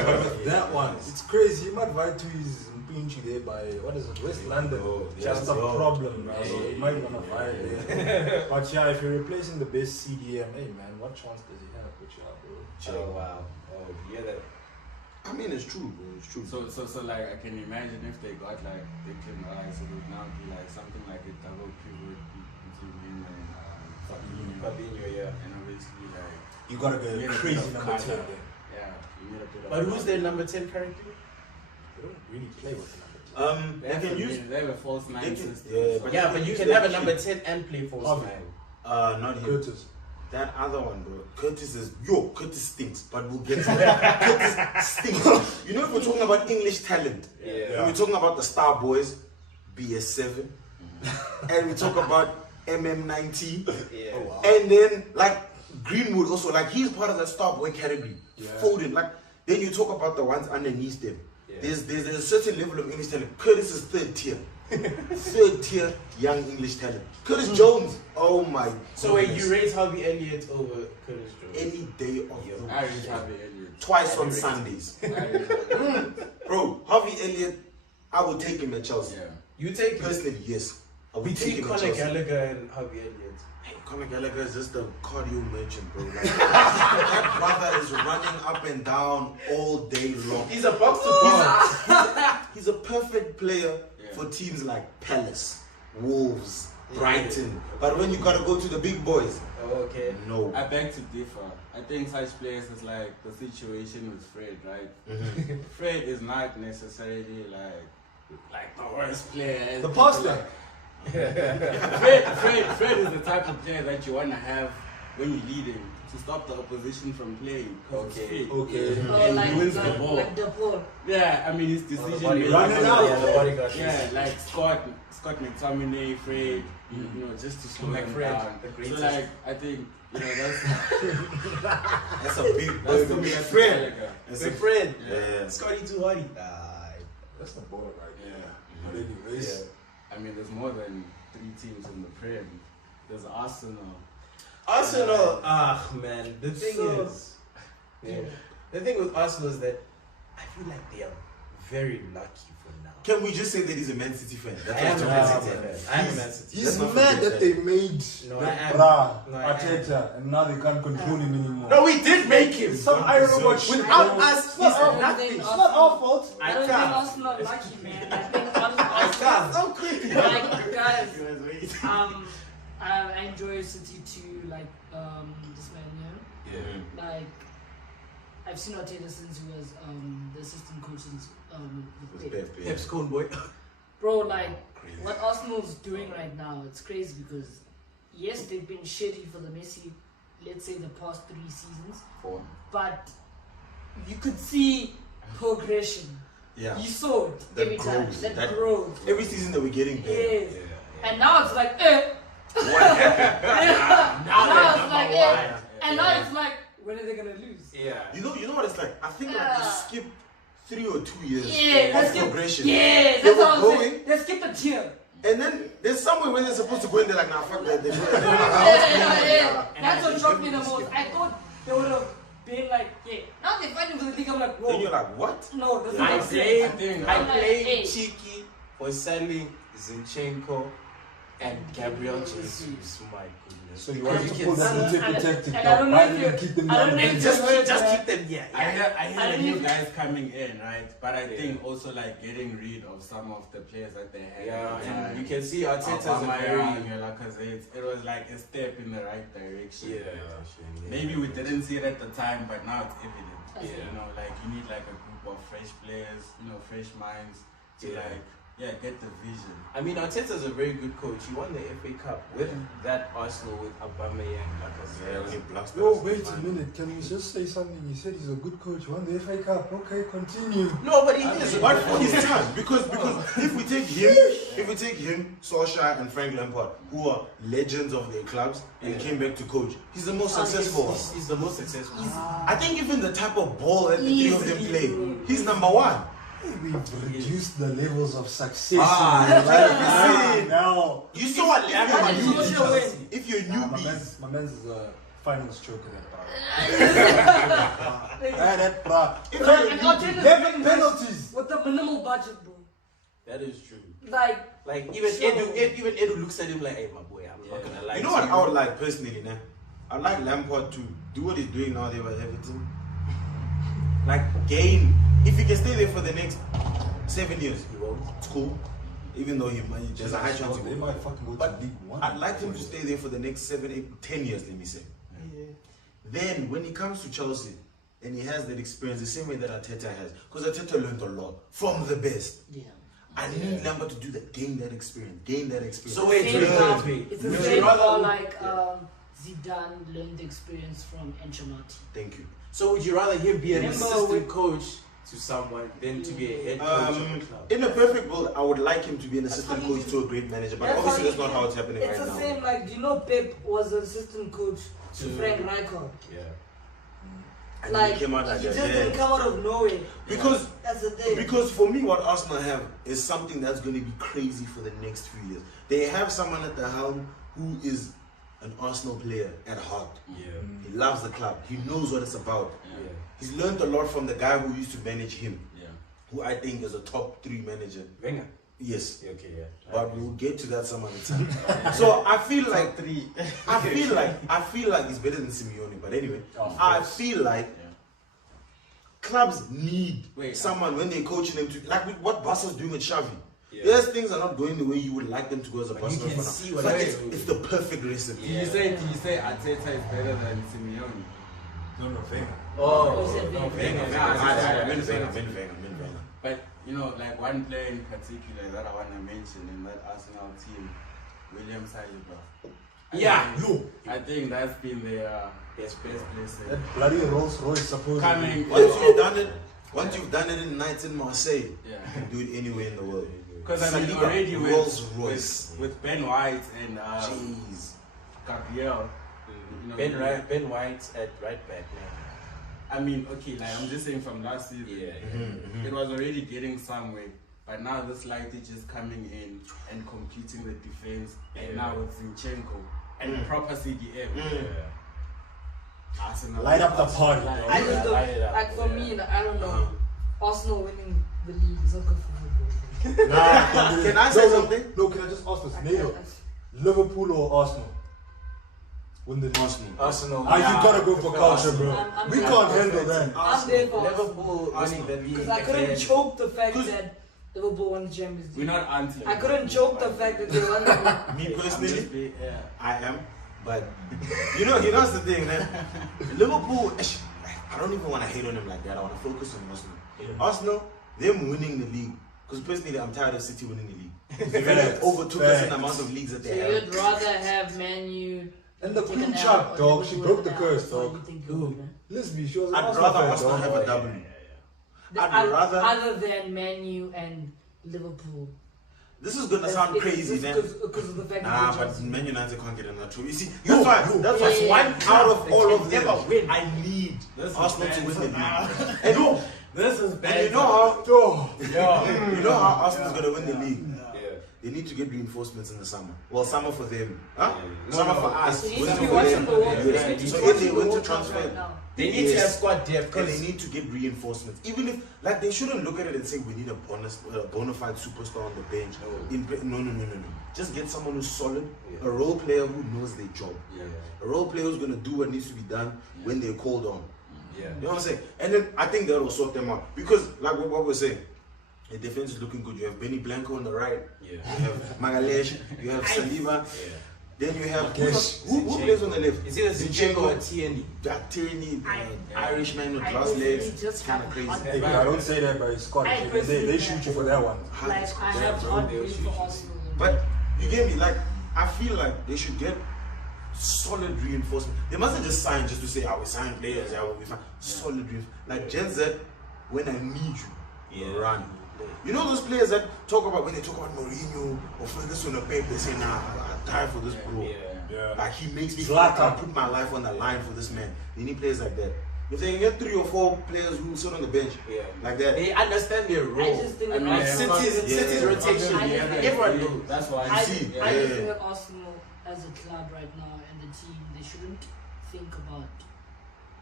But with that one, it's crazy. He might invite to his Mpinchi there by what is it, West London. Just a problem, man. So he might wanna buy it there. But yeah, if you're replacing the best CDM, hey man, what chance does he have with you, bro? Oh wow. Oh, yeah, that. I mean, it's true, bro. It's true. So like I can imagine if they got like Declan Rice, it would now be like something like a double pivot between him and Fabinho, yeah. and obviously like You gotta get you a need a crazy bit of number 10 colour. there. Yeah, you need a bit of But who's colour. their number 10 currently? They don't really play with the number 10. They They can use. they have a false nine they can- system. yeah, so- but- Yeah, but you use can that have a shit. number 10 and play false Obvious. 9. Not him. Curtis. That other one, bro. Curtis is Curtis stinks, but we'll get to that. Curtis stinks. You know, if we're talking about English talent, Yeah. when we're talking about the Star Boys, BS7, and we talk about MM19, Yeah. Oh, wow. and then like Greenwood also, like he's part of the Star Boy category. Yeah. Foden, like then you talk about the ones underneath them. Yeah. There's a certain level of English talent. Curtis is third tier. Third tier young English talent. Curtis Jones, oh my. So wait, goodness. you raise Harvey Elliott over Curtis Jones? Any day of Yeah. the I week. reach Harvey Elliott. Twice on Harvey Sundays. I reach Harvey. Bro, Harvey Elliott, I would take him at Chelsea. Yeah. You take him Personally, yes. I would take between him at Conor Chelsea. Gallagher and Harvey Elliott. Hey, Conor Gallagher is just a cardio merchant, bro. Like, that brother is running up and down all day long. He's a box to box. He's a perfect player Yeah. for teams like Palace, Wolves, Brighton. But when you gotta go to the big boys, Oh, okay. no. I beg to differ. I think such players is like the situation with Fred, right? Mhm. Fred is not necessarily like the worst player. The pastor. Fred is the type of player that you want to have when you lead him to stop the opposition from playing. 'cause he's Okay. fit. Okay. Oh, And like, he wins the like, ball. like the ball. Yeah, I mean his Oh, the decision bodyguard. Running out. Yeah, the bodyguard. Yeah, like Scott McTominay, Fred, you know, just to slow them McFred, down. the So greatest. like, I think, you know, that's That's a big that's the boy. big friend. That's My friend. Yeah. Scotty too hardy. Nah. That's the border right Yeah. there. But anyways, I mean, there's more than 3 teams in the Prem. There's Arsenal. Arsenal, man, the thing So- is, the thing with Arsenal is that I feel like they are very lucky for now. Can we just say that he's a Man City fan? I am a what Man I'm City saying. fan. I am a Man City he's Let's not mad forget that they made No, the I am. bra No, I am. Arteta, and now they can't control him anymore. No, we did make him. Some I don't know what shit. Without bro. us, It's not he's our- nothing. It's not our fault. I don't think Arsenal are lucky, man. I think I Arsenal. can't. So quick. Like, guys, I enjoy City too. Like, this man, Yeah. like, I've seen Arteta since he was the assistant coach since with Pep. Pep's cone boy. Bro, like, what Arsenal's doing right now, it's crazy because yes, they've been shitty for the Messi, let's say the past 3 seasons, 4. but you could see progression. Yeah. You saw it That every time. grows. That That- growth. Every season that we're getting better. Yes. And now it's like, now it's like, and now it's like, when are they gonna lose? Yeah. You know what it's like? I think like you skip 3 or 2 years Yeah, of let's skip. progression. Yes, They that's were what I'm going, saying. Let's skip the tier. and then there's somewhere where they're supposed to go in there like, nah, fuck that. They're like, Yeah. nah. That's what shocked me the most. I thought they would have been like, yeah, now they're fighting for the league. I'm like, Then whoa. you're like, what? No, that's I not the played, same. I I'm like, played hey. cheeky for selling Zinchenko and Gabriel Jesus. My goodness. So you want to can pull see- them to protected. and I don't know Why if did you- you keep them I don't down? know if Then you- Just keep them here. I hear I the new mean- guys coming in, right? But I think also like getting rid of some of the players that they had. Yeah, at the and time. you can see Arteta's a Aubameyang, very your Lacazette. It was like a step in the right direction. yeah. Maybe we didn't see it at the time, but now it's evident. Yeah. You know, like you need like a group of fresh players, you know, fresh minds to Yeah. like, get the vision. I mean, Arteta's a very good coach. He won the FA Cup with that Arsenal with Aubameyang. When he blasted Yo, us. wait a minute. Can we just say something? He said he's a good coach. Won the FA Cup. Okay, continue. No, but he is. But for his time, because if we take him, Solskjaer and Frank Lampard, who are legends of their clubs, and came back to coach, he's the most successful one. He's the most successful. I think even the type of ball that the three of them play, he's number one. We've reduced the levels of success. Now, You saw what How did Solskjaer win? if you're a newbie. my man's is a finals choker. That bra. And Arteta's 11 penalties. with the minimal budget, bro. That is true. Like Even sure. Edu looks at him like, hey, my boy, I'm not gonna lie. You know what I would like personally, nah? I'd like Lampard to do what he's doing now there at Everton. Like gain. If he can stay there for the next 7 years, he won't. It's cool. Even though there's a high chance he They will. might fucking go to But League One. I'd like him to stay there for the next 7, 8, 10 years, let me say. Yeah. Then when he comes to Chelsea and he has that experience the same way that Arteta has, because Arteta learned a lot from the best. yeah. I need Lampard to do that, gain that experience. So wait, It's the Would you same rather- like Zidane learned the experience from Ancelotti. Thank you. So would you rather him be an Remember assistant when- coach to someone than to be a head coach of a club? In a perfect world, I would like him to be an assistant how coach you to a great manager, but That's obviously how that's you not how it's happening It's right the now. same like, you know, Pep was an assistant coach to To- Frank Rijkaard. Yeah. And Like, he came out like he that. just didn't Yeah. come out of nowhere. Because That's the thing. Because for me, what Arsenal have is something that's going to be crazy for the next few years. They have someone at the helm who is an Arsenal player at heart. Yeah. He loves the club. He knows what it's about. Yeah. He's learned a lot from the guy who used to manage him, Yeah. who I think is a top 3 manager. Wenger. Yes. Okay, yeah. But we'll get to that some other time. So I feel like I feel like he's better than Simeone. But anyway, I feel like clubs need someone when they're coaching them to like what Barca's doing with Xavi. Yeah. Yes, things are not going the way you would like them to go as a But you Barcelona can fan. see what But they're it's, doing. it's the perfect recipe. Did you say Arteta is better than Simeone? No, Wenger. Oh, Who said no, Wenger? Wenger. I'm in Wenger. Wenger. But you know, like one player in particular that I want to mention in that Arsenal team, William Saliba. Yeah, I think that's been their best blessing. That bloody Rolls Royce supposedly. Coming. Once you've done it in nights in Marseille, you Yeah. can do it anywhere in the world. Because I mean, Saliba, already Rolls Royce. with Ben White and Jeez. Gabriel. You know, Ben White at right back now. I mean, okay, like I'm just saying from last season, Yeah. it was already getting somewhere. But now this light is just coming in and completing the defense, and now it's Zinchenko and proper CDM. Arsenal. Light up the party. I just don't, Light it up, like for yeah. me, I don't know. Arsenal winning the league is not good for football. Can I say something? No, can I just ask this? I Nado, can't- Liverpool or Arsenal? Win the league. Arsenal. You gotta go for culture, bro. I'm We there can't for handle that. I'm there for Liverpool winning the league. Because I couldn't again. choke the fact that Liverpool won the Champions We're League. not anti. I couldn't choke the fact that they won the Me I'm personally, just be- yeah. I am. But you know that's the thing, man. Liverpool, I don't even want to hate on them like that. I want to focus on Arsenal. Arsenal, them winning the league. Because personally, I'm tired of City winning the league. They've had over 2% amount of leagues that So they have. you'd rather have Man U And the taken Queen out Chuck, or dog, she Liverpool broke the out? curse, That's what dog. you think you would, man? Listen, she was an I'd Arsenal rather fan, Arsenal dog. have a W. I'd Other- rather. Other than Man U and Liverpool. This is gonna sound crazy, man. Because of the fact Nah, that but Man United can't get another trophy. You see, No, that's why. That's why yeah, one yeah. out of all of them, never win. I need This is Arsenal to bad. win the league. And no, This is bad. and you know how Oh, you know how Arsenal's gonna win the league. Yeah. They need to get reinforcements in the summer. Well, summer for them, huh? Yeah. Summer for us. They need winter to be for watching them. the World Yeah. Cup. So if they went to transfer, right now. They need to Yes. have squad depth and they because need to get reinforcements. Even if, like, they shouldn't look at it and say we need a bona fide superstar on the bench. No. Just get someone who's solid, Yeah. a role player who knows their job, Yeah. a role player who's gonna do what needs to be done when they're called on. yeah. You know what I'm saying? And then I think that will sort them out because, like what we're saying, the defense is looking good. You have Benny Blanco on the right. Yeah. You have Magalesh. You have Saliba. Yeah. Then you have Yes. who plays on the left? Is it a Zinchenko or Tierney? That Tierney, I- Irishman with I glass personally legs. just Kind of have crazy. hot Hey, I don't say that, but it's Scott. I They personally shoot you for that one. Like, I have bro, hot they'll beef shoot for you. Arsenal. But you get me, like I feel like they should get solid reinforcement. They mustn't just sign just to say, "I will sign players, I will be fine." Solid reinforcement. Like Gen Z, when I need you, run. You know those players that talk about when they talk about Mourinho or Ferguson on the paper, they say, "Nah, I die for this bro." Yeah. Like he makes me feel like I Zlatan. put my life on the line for this man. They need players like that. If they can get 3 or 4 players who sit on the bench like that, They understand their role. I just think mean, like City's rotation. I just think- Everyone knows. That's why I see, just yeah. think that Arsenal as a club right now and the team, they shouldn't think about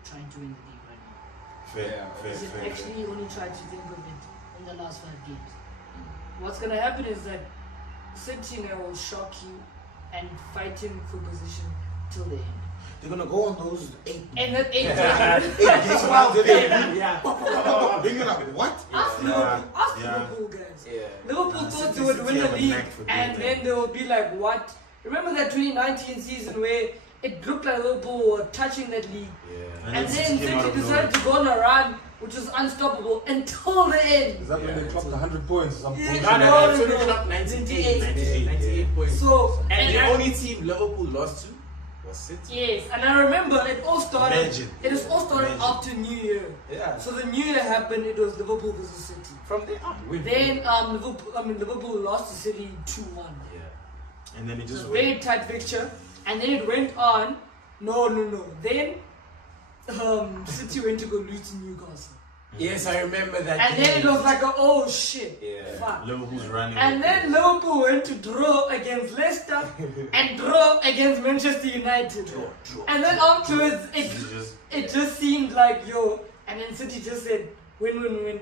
trying to win the league right now. fair. They should actually only try to think of it in the last 5 games. What's gonna happen is that City will shock you and fighting for position till the end. They're gonna go on those 8 And then 8 games rounds. yeah. Then you're like, what? Ask Liverpool guys. Yeah. Liverpool thought City they would win the have a league, knack for doing and that. then they would be like, what? Remember that 2019 season where it looked like Liverpool were touching that league? And then came out City of decided to go on a run, which was unstoppable until the end. Is that when they clocked 100 points or something? Yeah. No, No, so no, they no. clocked 98. 98 points. So, And the I- only team Liverpool lost to was City. Yes, and I remember it all started. Imagine. It was all started Imagine. after New Year. Yeah. So the New Year happened. It was Liverpool versus City. From there on, Then Liverpool lost to City 2-1. And then it It was just a very tight fixture, and then it went on. No. Then City went to go lose to Newcastle, Yes, I remember that. and then it game. was like, oh shit, Yeah. fuck. Liverpool's running. And then Liverpool went to draw against Leicester and draw against Manchester United. And then afterwards, it just seemed like yo. And then City just said win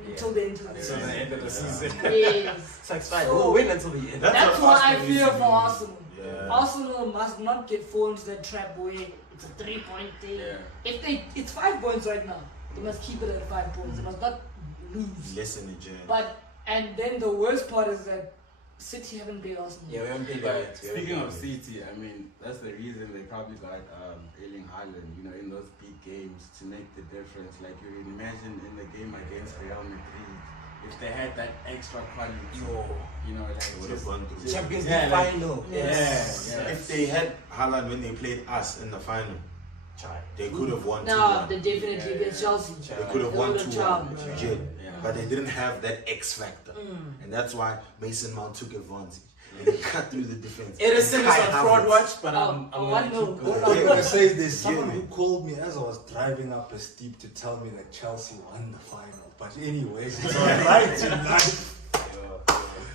until the end of the Until the season. end of the season. Yes. It's like fine. So- We'll win until the end. That's what what I Arsenal needs fear to for do. Arsenal. Yeah. Arsenal must not get fall into that trap where it's a 3-point thing. Yeah. It's 5 points right now. They must keep it at 5 points. They must not lose. Listen, Jele. But and then the worst part is that City haven't played Arsenal. Yeah, we haven't played But that. speaking of City, I mean, that's the reason they probably got Erling Haaland, you know, in those big games to make the difference. Like you can imagine in the game against Real Madrid, if they had that extra quality, you know, like They would have just- gone through. Champions Yeah, League like- final. Yeah. If they had Haaland when they played us in the final, they could have won 2-1. No, they definitely Yeah, against Chelsea. They could have won They would've 2-1. charmed, bro. Jele. Yeah. But they didn't have that X factor. Mm. And that's why Mason Mount took advantage. And he cut through the defense. Edison is Kai on fraud Havertz. watch, but Oh, I'm oh, gonna I know. keep What going. I'm gonna say is there's Yeah. someone who called me as I was driving up a steep to tell me that Chelsea won the final. But anyways, it's alright in life.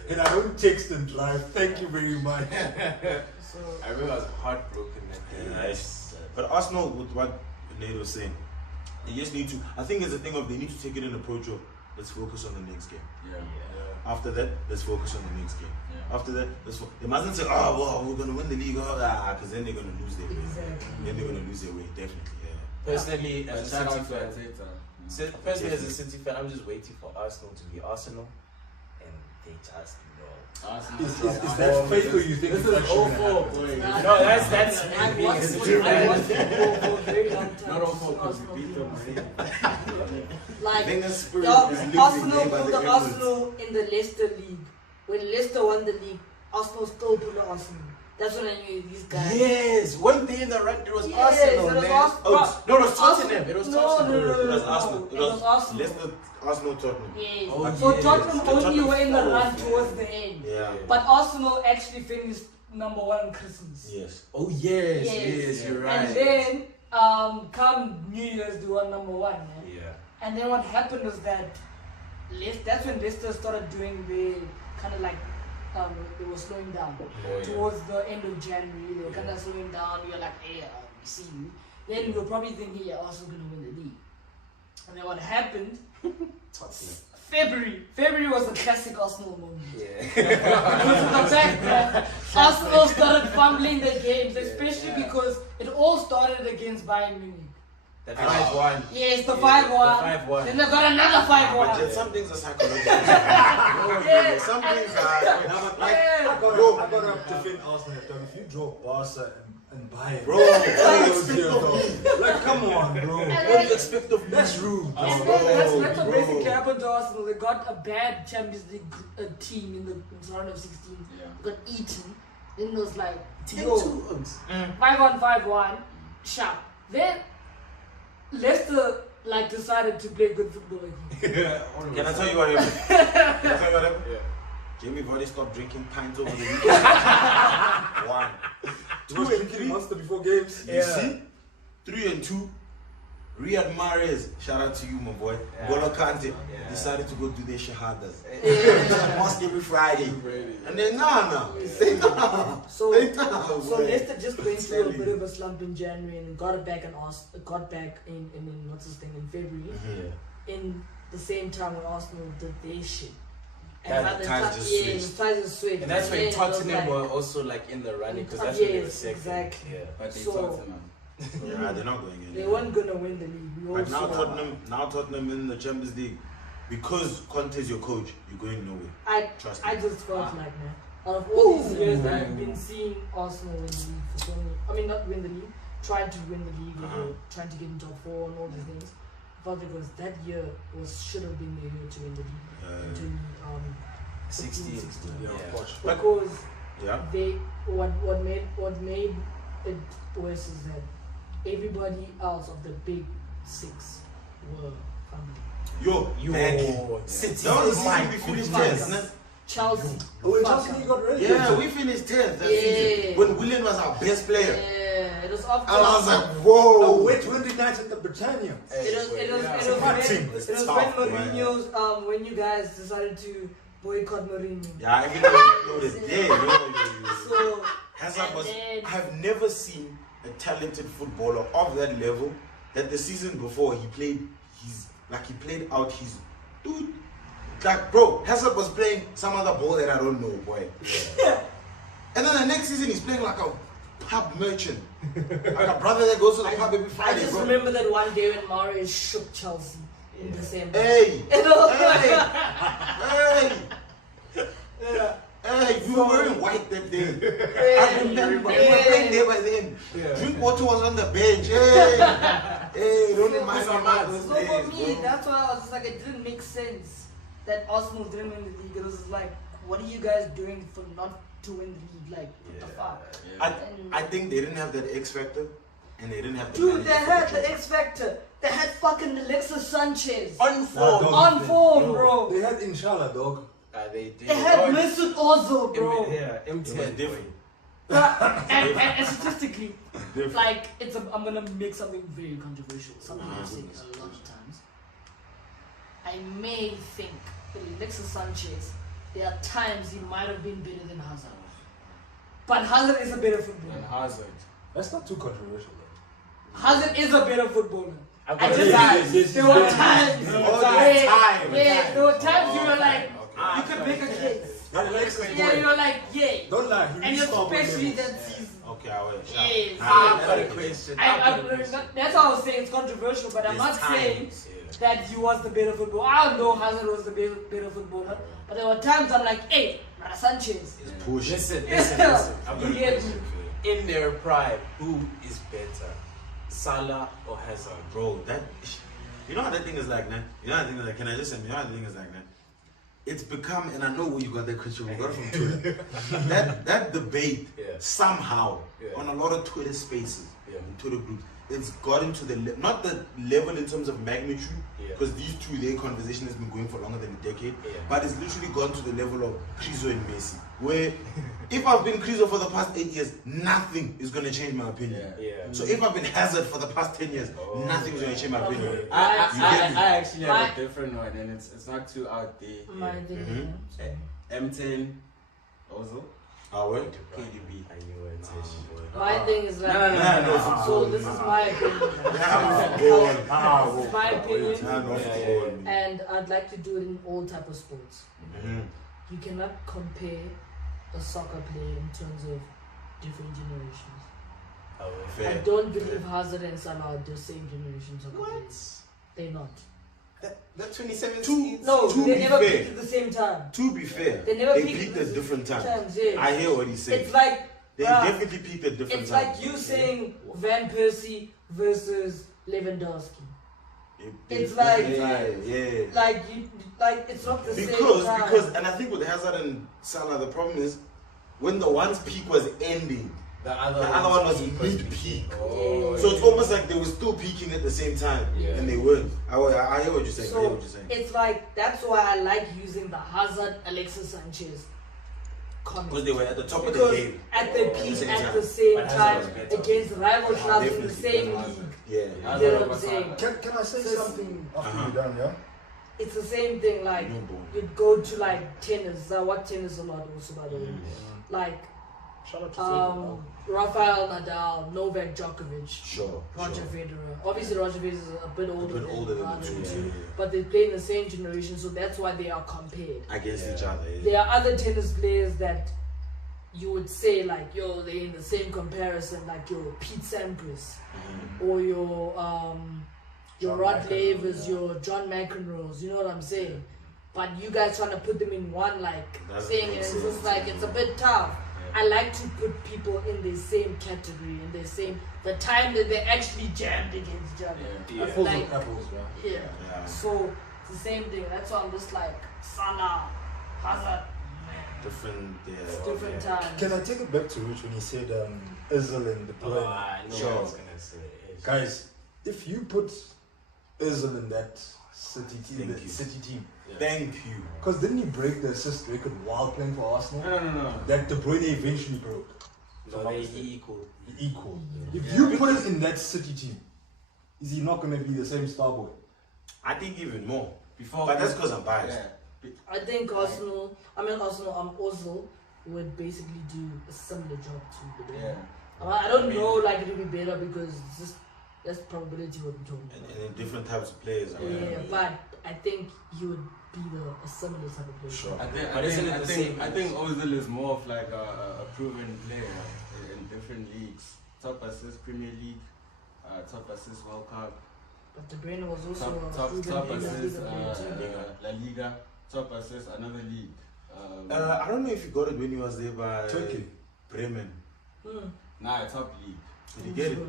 And I don't text and drive. Thank you very much. I remember I was heartbroken that day. Nice. But Arsenal, with what Nado was saying, they just need to. I think it's a thing of they need to take it in approach of let's focus on the next game. Yeah. After that, let's focus on the next game. Yeah. After that, they mustn't say, oh, well, we're gonna win the league, because then they're gonna lose their way. Exactly. Then they're gonna lose their way, definitely. Yeah. Personally, But as a shout City out to fan, Arteta. personally as a City fan, I'm just waiting for Arsenal to be Arsenal, and they just Arsenal. Is that fake or you think This it's is actually gonna 04, happen? boy. No, that's me I being a watched City football fan. for a very long time. Not all four because Arsenal we beat them. people. I Like, think the Spurs yo, is losing Arsenal game by put the the Emirates. Arsenal in the Leicester League. When Leicester won the league, Arsenal still put the Arsenal. That's when I knew these guys. Yes, one day in the run, it was Yes, Arsenal, it was man. Arsenal. Oh, no, it was Tottenham. Arsenal. It was No, Tottenham. no, It was no. Arsenal. It was Arsenal. Leicester, Arsenal, Tottenham. Yes. Oh, So yes. Tottenham The only Tottenham were in the fell run off, towards the end. Yeah. But Arsenal actually finished number 1 on Christmas. Yes. Oh, yes, Yes. yes, you're right. And then, come New Year's, they were number 1. Man. Yeah. And then what happened was that that's when Leicester started doing the kind of like they were slowing down towards the end of January. They were kind of slowing down. We were like, hey, we see you. Then we were probably thinking, yeah, Arsenal's gonna win the league. And then what happened? Tottenham. February was a classic Arsenal moment. Yeah. Because of the fact that Arsenal started fumbling the games, especially because it all started against Bayern Munich. That 5-1. Yes, the 5-1. The 5-1. Then they got another But 5-1. Jet, some things are psychological. No, some things are like, I got to defend Arsenal. If you draw Barca and Bayern, bro, what do you expect of me? like, come on, bro. What do you expect of me? That's rude. And bro, then that's what bro. basically happened to Arsenal. They got a bad Champions League team in the round of 16. Got eaten. Then it was like, yo, 5-1, sharp. Then Leicester decided to play good football again. Can I tell you what happened? Yeah. Jamie Vardy stopped drinking pints over the weekend. 1, 2 and 3 months before games. You see? 3 and 2. Riyad Mahrez, shout out to you, my boy. Golo Kante decided to go do their shahadas. Mosque every Friday. And then So Leicester just went through a bit of a slump in January and got back in what's his thing in February. In the same time when Arsenal did their shit. And the ties just switched. And that's when Tottenham were also in the running because that's when they were second. Exactly. Yeah. But they So- Tottenham. Yeah, they're not going in. They weren't gonna win the league. But now Tottenham in the Champions League. Because Conte's your coach, you're going nowhere. Trust me. I just felt like, man, out of all these years that I've been seeing Arsenal win the league for so many, I mean not win the league, trying to win the league, trying to get in top 4 and all these things. I felt it was that year should have been the year to win the league. In 16. Of course. Because Yeah. what made it worse is that everybody else of the big 6 were City. That was the season we finished 10th. Chelsea. When Chelsea got ready. Yeah, we finished 10th that season. When William was our best player. Yeah, it was after. And I was like, whoa. Wait, when did United the Britannia? It was when Mourinho's when you guys decided to boycott Mourinho. Yeah, everything exploded. Yeah, So Hazard was. I've never seen a talented footballer of that level that the season before he played out his dude. Like, bro, Hazard was playing some other ball that I don't know, boy. Yeah. And then the next season he's playing like a pub merchant, like a brother that goes to the pub every I Friday. just bro. remember that one day when Mario shook Chelsea in December. Hey, You know? hey, you were wearing white that day. I remember. You were playing there by then. Drinkwater was on the bench. Hey, don't remind me about those So days, for me, bro. that's why I was just like, it didn't make sense that Arsenal didn't win the league. It was just like, what are you guys doing for not to win the league? Like, what the fuck? I think they didn't have that X factor, and they didn't have. Dude, they had the X Factor. They had fucking Alexis Sanchez. On form. On form, bro. They had Inshallah, dog. They did. They had Mesut Ozil, bro. M10. different. And statistically, like, I'm gonna make something very controversial. Something I've seen a lot of times. I may think that Alexis Sanchez, there are times he might have been better than Hazard. But Hazard is a better footballer. And Hazard. That's not too controversial, though. There were times you were like, you could make a case. Yeah, you were like, yeah. Don't lie. And especially that season. Okay, I will. Yes. I've got a question. That's how I was saying it's controversial, but I'm not saying that he was the better footballer. I know Hazard was the better footballer, but there were times I'm like, hey, Rada Sanchez. Listen. You get me? In their prime, who is better, Salah or Hazard? Bro, you know how that thing is like, man? You know how that thing is like, can I just say, you know how that thing is like, man? It's become, and I know where you got that question, we got it from Twitter. that debate, somehow, on a lot of Twitter spaces, and Twitter groups, it's gotten to not the level in terms of magnitude, because these two, their conversation has been going for longer than a decade, but it's literally gone to the level of Cristiano and Messi, where if I've been Cristiano for the past 8 years, nothing is going to change my opinion. So if I've been Hazard for the past 10 years, nothing is going to change my opinion. I actually have a different one, and it's not too out there. M10, Ozil. KDB. I knew it. My thing is like, No. so this is my opinion. This is my opinion, and I'd like to do it in all type of sports. You cannot compare a soccer player in terms of different generations. I don't believe Hazard and Salah are the same generation soccer players. They're not. That 2017. No, to they be never fair. peaked at the same time. To be fair, They never peaked peaked at at different times. Yeah. I hear what he's saying. It's like They bruh, definitely peaked at different it's times. like you saying Van Persie versus Lewandowski. It's like like it's not the same time. Because and I think with Hazard and Salah the problem is when the one's peak was ending, The other one was peak mid-peak. Oh, So it's almost like they were still peaking at the same time, Yeah. and they weren't. I hear what you're saying. I hear So what you're saying. it's like that's why I like using the Hazard Alexis Sanchez comment. Because they were at the top of the Because game. at the peak same at time. the same But Hazard time was better. against rival clubs in the Definitely same better league. Yeah. You know what I'm saying? Can I say So- something after Uh-huh. you're done, yeah? It's the same thing like No ball. you'd go to like tennis. I watch tennis a lot also by the way. Like Shout out to Federer. Rafael Nadal, Novak Djokovic, Sure. Roger sure. Federer. Obviously Roger Federer is a bit older, bit older than Nadal the two, too, yeah. but they play in the same generation, so that's why they are compared. Against Yeah. each other. Yeah. There are other tennis players that you would say like, yo, they're in the same comparison, like your Pete Sampras or your John Rod McEnroe, Laver's, yeah. your John McEnroe's, you know what I'm saying? But you guys trying to put them in one like Doesn't thing, and make it's sense. just like it's a bit tough. I like to put people in the same category, in the same the time that they actually jammed against each other. Yeah. Apples Like, and apples, yeah. yeah. Yeah. So it's the same thing. That's why I'm just like Salah, Hazard, Different. Yeah. it's different times. Can I take it back to Rich when he said Özil and the Oh, play? I know Sure. what I was gonna say. Guys, if you put Özil in that City team, Thank you. Thank you. because didn't he break the assist record while playing for Arsenal? No. That De Bruyne eventually broke. No, they equal. Equal. If you put him in that City team, is he not going to be the same star boy? I think even more. Before, But that's because I'm biased. Yeah. I think Ozil would basically do a similar job to the Yeah. I don't know, like it would be better because it's just that's probability what we're talking And, about. and then different types of players. Yeah, but I think he would be a similar type of player. Sure. But isn't it the same I think Ozil is more of like a proven player in different leagues. Top assist Premier League, top assist World Cup, But De Bruyne was also top a top proven assist player too. La Liga, top assist another league. I don't know if you got it when he was there by Turkey. Bremen. Nah, top league. Did you get it?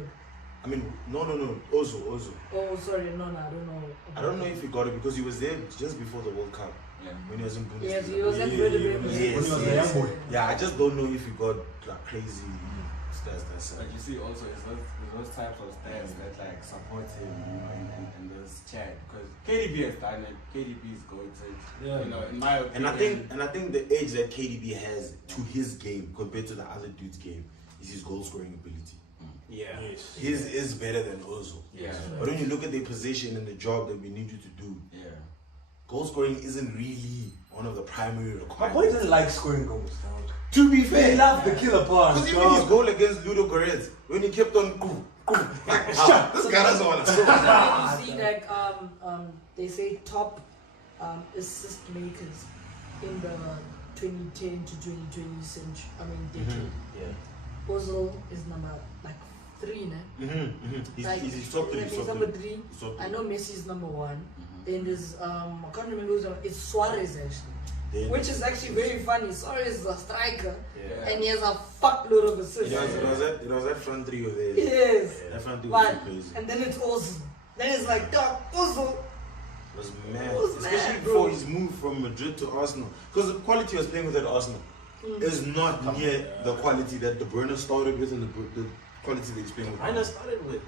I mean, no. Ozil. Oh, sorry, no, I don't know. I don't know if he got it because he was there just before the World Cup Yeah. when he was in Bundesliga. Yes, he was in Werder Bremen. Yes, When he was a yes. young boy. Yeah, I just don't know if he got like crazy stats. That's But you see, also it's those types of stats that like support him, you know, in this chat because KDB has done it. KDB is goated. Yeah. You know, in my opinion. And I think the edge that KDB has to his game compared to the other dude's game is his goal scoring ability. Yeah. Yes. His is better than Ozil. Yeah. But when you look at their position and the job that we need you to do, Yeah. goal scoring isn't really one of the primary My boy requirements. didn't like scoring goals, dog. To be He fair, loved the killer pass. because even his goal against Ludo Goretz, when he kept on, this guy doesn't want to score. You see, like they say top assist makers in the 2010 to 2020 century. I mean decade. Yeah. Ozil is number like 3, ne? He's top three. He's top number three. 3. He's top I three. know Messi is number 1. Then there's I can't remember who's it's Suarez actually. Then- Which is actually very funny. Suarez is a striker Yeah. and he has a fuckload of assists. It was that front three over there. Yes. That front three was so But, crazy. and then it's Ozil. Then it's like, dog, Ozil. It was mad. was Especially mad, before bro. his move from Madrid to Arsenal. Because the quality he was playing with at Arsenal is not near the quality that De Bruyne started with and the quality that he's playing with. I started with.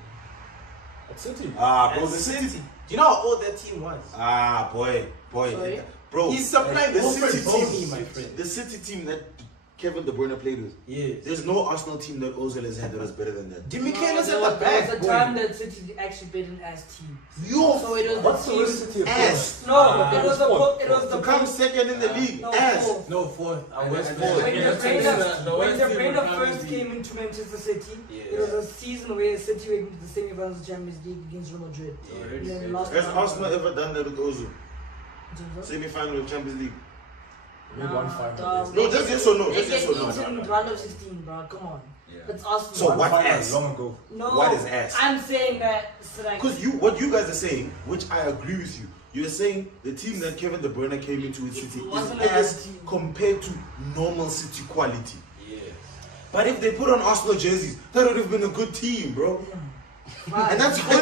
At City. Ah, bro, And the City. Do you know how old that team was? Ah, boy. Sorry? Bro, He's supplying the Wilfred City Bony, team, my friend. the City team that Kevin De Bruyne played with. Yes. There's no Arsenal team that Ozil has had that was better than that. Di Michaelis No, at the there back. was a boy. time that City actually played an ass team. Yo, So it was What's the the team. worst City of ass. No, it was the fourth. it was the To come second in the league, no, ass. fourth. No, fourth. I And was then- fourth. When Yeah, the the Brainer, worst team would first probably came into Manchester City, Yeah. it was a season where City went into the semi-finals of the Champions League against Real Madrid. Yeah. And then lost Has to Arsenal ever done that with Ozil? Arsenal. Semi-final of Champions League. We won final. dog. No, just yes or no. They Just yes get or no. beaten in round of 16, bro. Come on. Yeah. That's Arsenal. So what Final ass? long ago. No. What is ass? I'm saying that it's like. Because what you guys are saying, which I agree with you, you're saying the team that Kevin De Bruyne came into with City is wasn't a good ass team. compared to normal City quality. Yeah. But if they put on Arsenal jerseys, that would have been a good team, bro. Right. And that's why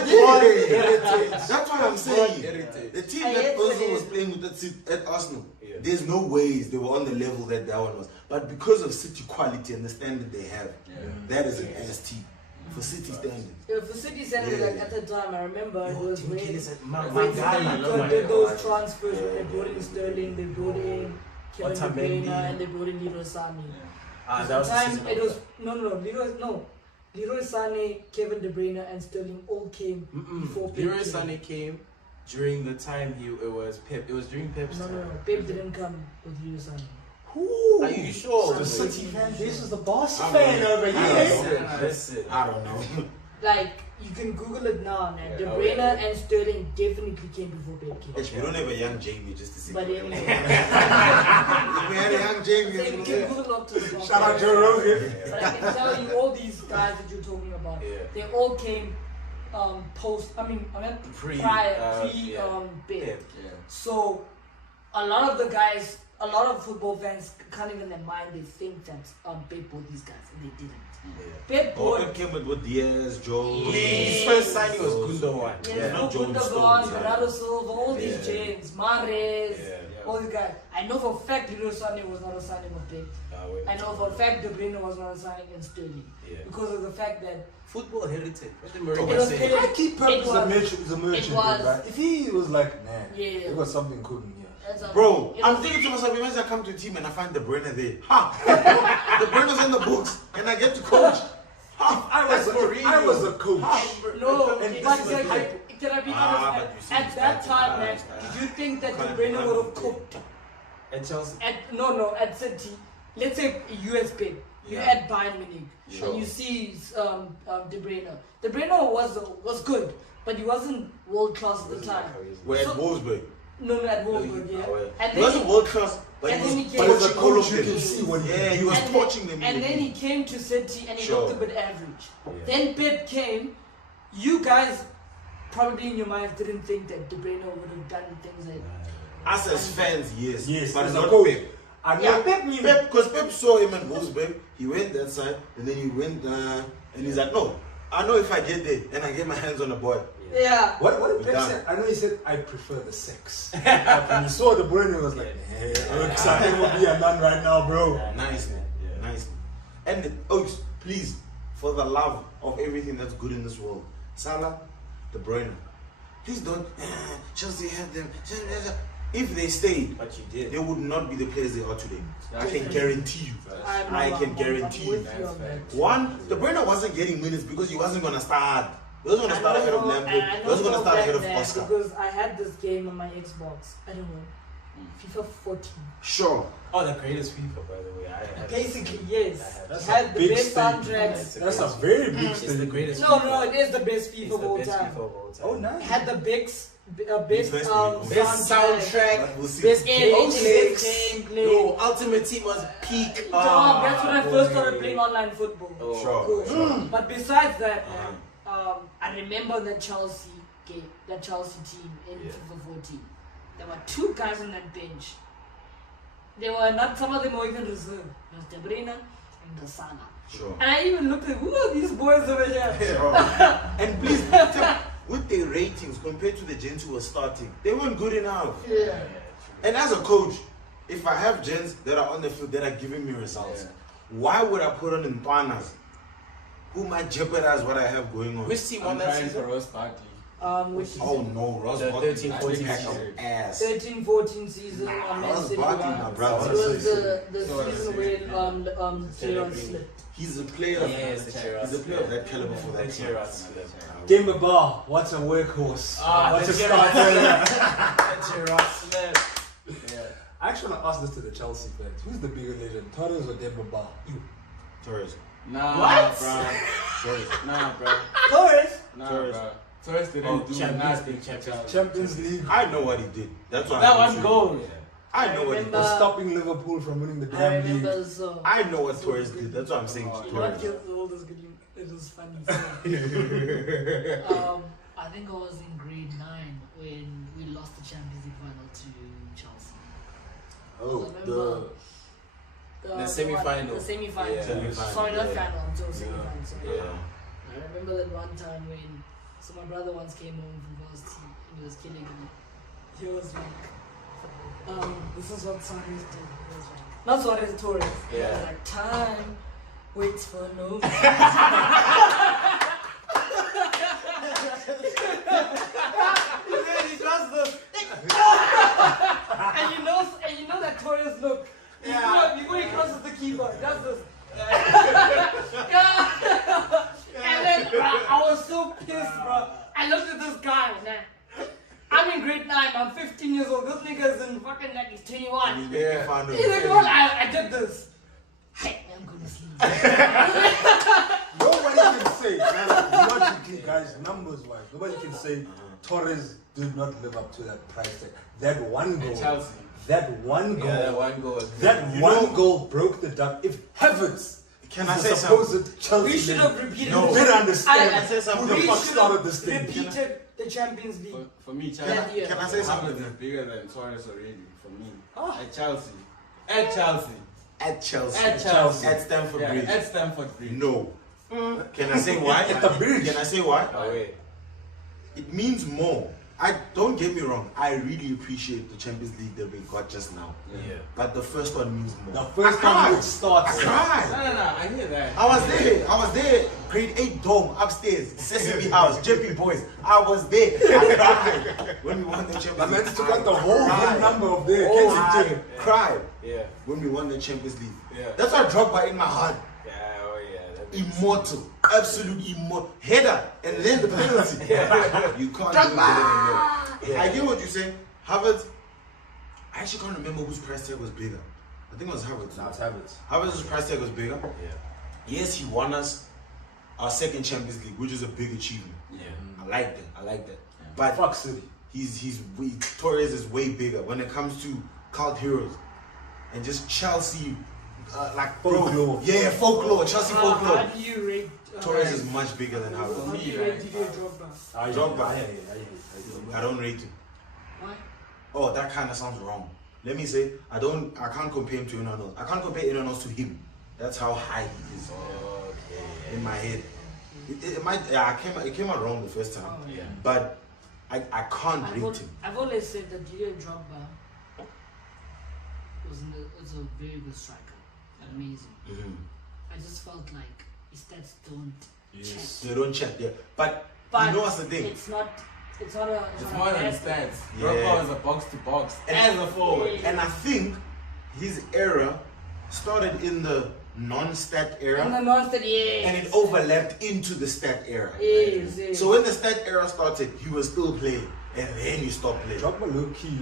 that's why I'm saying Heritage. the team I that hate Pholoso it. was playing with at Arsenal, Yeah. there's no ways they were on the level that one was. But because of City quality and the standard they have, that is an ass team for City standards. For City Center, like at the time, I remember it was when Mangala. City did those transfers when they brought in Sterling, they brought in Kevin De Otamendi. Bruyne, and they brought in Leroy Sané. Ah, At that the was the time, season it of was Leroy Sané, Kevin De Bruyne, and Sterling all came before Pep. Leroy came. Sané came during the time it was Pep. It was during Pep's No, time. Pep didn't come with Leroy Sané. Are you sure? The Some City City fan, fans. this is the Barca I fan mean, over I here. Listen. I don't know. Like, you can Google it now, man. De Yeah, Bruyne yeah. and Sterling definitely came before Pep came. We don't have a young Jamie just to say. But anyway, If we had a young Jamie, so you can Google up to the box. Shout out Joe Rogan. But I can tell you, all these guys that you're talking about, Yeah. they all came post. I mean, Pre, Pep. Pep. So a lot of the guys, a lot of football fans, can't even in their mind they think that Pep bought these guys, and they didn't. Pep Oh, bought. Pep came with Diaz, Joe. His first signing was Gundogan. Yeah, not Joe Gundogan, Stones, yeah. Bernardo Silva, all these Yeah. James, Mahrez, Yeah. all these guys. I know for a fact Leroy Sané was not a signing of Pep. I know for a fact De Bruyne was not a signing in Sterling. Yeah. Because of the fact that Football heritage. What the it Mourinho was say? I keep Pep It as a was- merchant, it was- right? If he was like, man, Yeah. they got something cooking here. that's a- Bro, it I'm was- thinking to myself, imagine I come to a team and I find De Bruyne there. Ha! De Bruyne's on the books and I get to coach. Ha! I was a coach. No, And but this is hype. can I be Ah, honest? but you see, At it's that like- time, man, did you think that De Bruyne would have cooked? At Chelsea. At City, let's say US Pep, you Yeah. had Bayern Munich, Sure. and you see De Bruyne. De Bruyne was good, but he wasn't world class at the time. We're at So- Wolfsburg. No, at Wolfsburg, yeah. And He wasn't world class, but and he then he was came- But as a torching all of coach, you can them. see what Yeah, he was and torching them. And then he came to City and he Sure. looked a bit average. Then Pep came. You guys probably in your minds didn't think that De Bruyne would have done things like Us as fans, yes. Yes, but as not a coach. Pep. I know Yeah. Pep knew. Pep, because Pep saw him at Wolfsburg, he went that side, and then he went, and he's like, no, I know if I get there and I get my hands on the boy. yeah. What did We're Pep done. say? I know he said, I prefer the sex. But when he saw the Bruyne, he was like, hey, Sakhile will be a man right now, bro. Nice, man. Nice. And please, for the love of everything that's good in this world, Salah, De Bruyne, please don't. Chelsea had them. If they stayed, But you did. they would not be the players they are today. I can Definitely. guarantee you. I can guarantee you. with you on that. One, De Bruyne wasn't getting minutes because he wasn't gonna start. He wasn't gonna start ahead of Lampard. I He wasn't gonna know start ahead of that Oscar. because I had this game on my Xbox. I don't know. FIFA 14. Sure. Oh, the greatest FIFA, by the way. I had Basically, yes. That's It had a the big best statement. soundtracks. That's a very big It's the statement. greatest. No, it is the best It's FIFA the of all best time. FIFA of all time. Oh, It nice. had the best Best soundtrack. But we'll see. Best gameplay. Yo, Ultimate Team was peak. Dog, that's when I first boy. started playing online football. Oh, Sure. Cool. But besides that, man, I remember that Chelsea game, that Chelsea team in Yeah. FIFA 14. There were two guys on that bench. They were not. Some of them were even reserved. It was De Bruyne and the Salah. Sure. And I even looked at who are these boys over here? And please, tell- with their ratings compared to the gents who were starting, they weren't good enough. Yeah. And as a coach, if I have gents that are on the field that are giving me results, why would I put on Mpanas who might jeopardize what I have going on? Which team I'm won that crying for season? Ross Barkley. Which Oh no, Ross The Barkley 13-14 pack season. of ass. 13-14 season on Man Ross City Barkley, won. my It brother. was the So season when Gerrard slipped. He's a player. Yes, the Gerrard He's a player of that caliber for that The team. Gerrard slip. Game Bar, what a workhorse. What a the starter. Gerrard slip. Yeah. I actually want to ask this to the Chelsea fans. Who's the bigger legend, Torres or Demba Ba? You. Torres. Nah, What? bro. Torres. Nah, bro. Torres. Nah, Torres. bro. Torres didn't Oh, do Champions nothing. League, Champions League. Champions League. I know what he did. That's why That I'm one goal. I know what he remember- did. Stopping Liverpool from winning the I damn league. remember so. I know what Torres did. That's what I'm saying. You know what Torres. gets the oldest good? It was funny. I think I was in grade 9 when we lost the Champions League final to Chelsea. Oh, The semi-final. The semi-final. Yeah. Semi-final, Sorry, not yeah. final. Until semi-final. Sorry. Yeah. I remember that one time when, so my brother once came home from varsity and he was killing me. He was like, this is what Suarez did. He was like, not Suarez, Torres. He was Yeah. like, time waits for no man. He does this. and you know that Torres look. Before he crosses the keeper, he does this. And then I was so pissed, bro. I looked at this guy, man. I'm in grade 9, I'm 15 years old. This nigga's in fucking like he's 21. Yeah. He's like, well, I did this. Hey, I'm gonna sleep. nobody can say, logically, guys, numbers-wise, nobody can say Torres did not live up to that price tag. That one goal. Chelsea. That one goal. Yeah, that one goal. was That crazy. one goal broke the duck. If Havertz Can I is say the something? supposed Chelsea We should name, have repeated you this. better understand I say something. who the We fuck should started have this thing. repeated the Champions League. For me, That Chelsea. year. Can I say something? Havertz is bigger than Torres already. For me, Oh. at Chelsea. At Chelsea. At Chelsea. At Chelsea. At Stamford Yeah, Bridge. at Stamford Bridge. No. Can I say why? At the bridge. Can I say why? Oh, wait. It means more. I don't get me wrong. I really appreciate the Champions League that we got just now. Yeah. But the first one means more. The first I time cried. it starts. I cried. No, I hear that. I was there. Grade 8 dome upstairs, Sesame House, JP Boys. I was there. I cried when we won the Champions I League. meant to got the whole cried. whole number of their I Kensington. cried Yeah. when we won the Champions League. Yeah. That's why Drogba in my heart. Yeah, oh yeah. That makes Immortal. Absolute immortal. Header and then the penalty. You can't do it better than that. Yeah. I get what you're saying. Havertz, I actually can't remember whose price tag was bigger. I think it was Havertz. Now it's Havertz. Havertz's price tag was bigger. Yeah. Yes, he won us our second Champions League, which is a big achievement. Yeah. I like that. But Fuck City. Torres is way bigger when it comes to cult heroes and just Chelsea, like Folklore. Yeah, folklore. Chelsea How folklore. do you rate Torres is much bigger than How Havertz. do you rate Didier Drogba? Drogba. I don't rate him. Why? Oh, that kind of sounds wrong. Let me say, I can't compare him to anyone else. I can't compare anyone else to him. That's how high he is Okay. in my head. It came out wrong the first time, Oh, Yeah. but I can't rate him. I've always said that Didier Drogba was a very good striker. Amazing. Mhm. I just felt like his stats don't Yes. They don't check there, but But you know what's the thing? It's not a It's not more a than bad stats. Yeah. Drogba is a box to box as a forward. And I think his era started in the non-stat era, And the monster, yes. and it overlapped into the stat era. Yes, yes. So when the stat era started, he was still playing, and then he stopped playing. Drogba low key,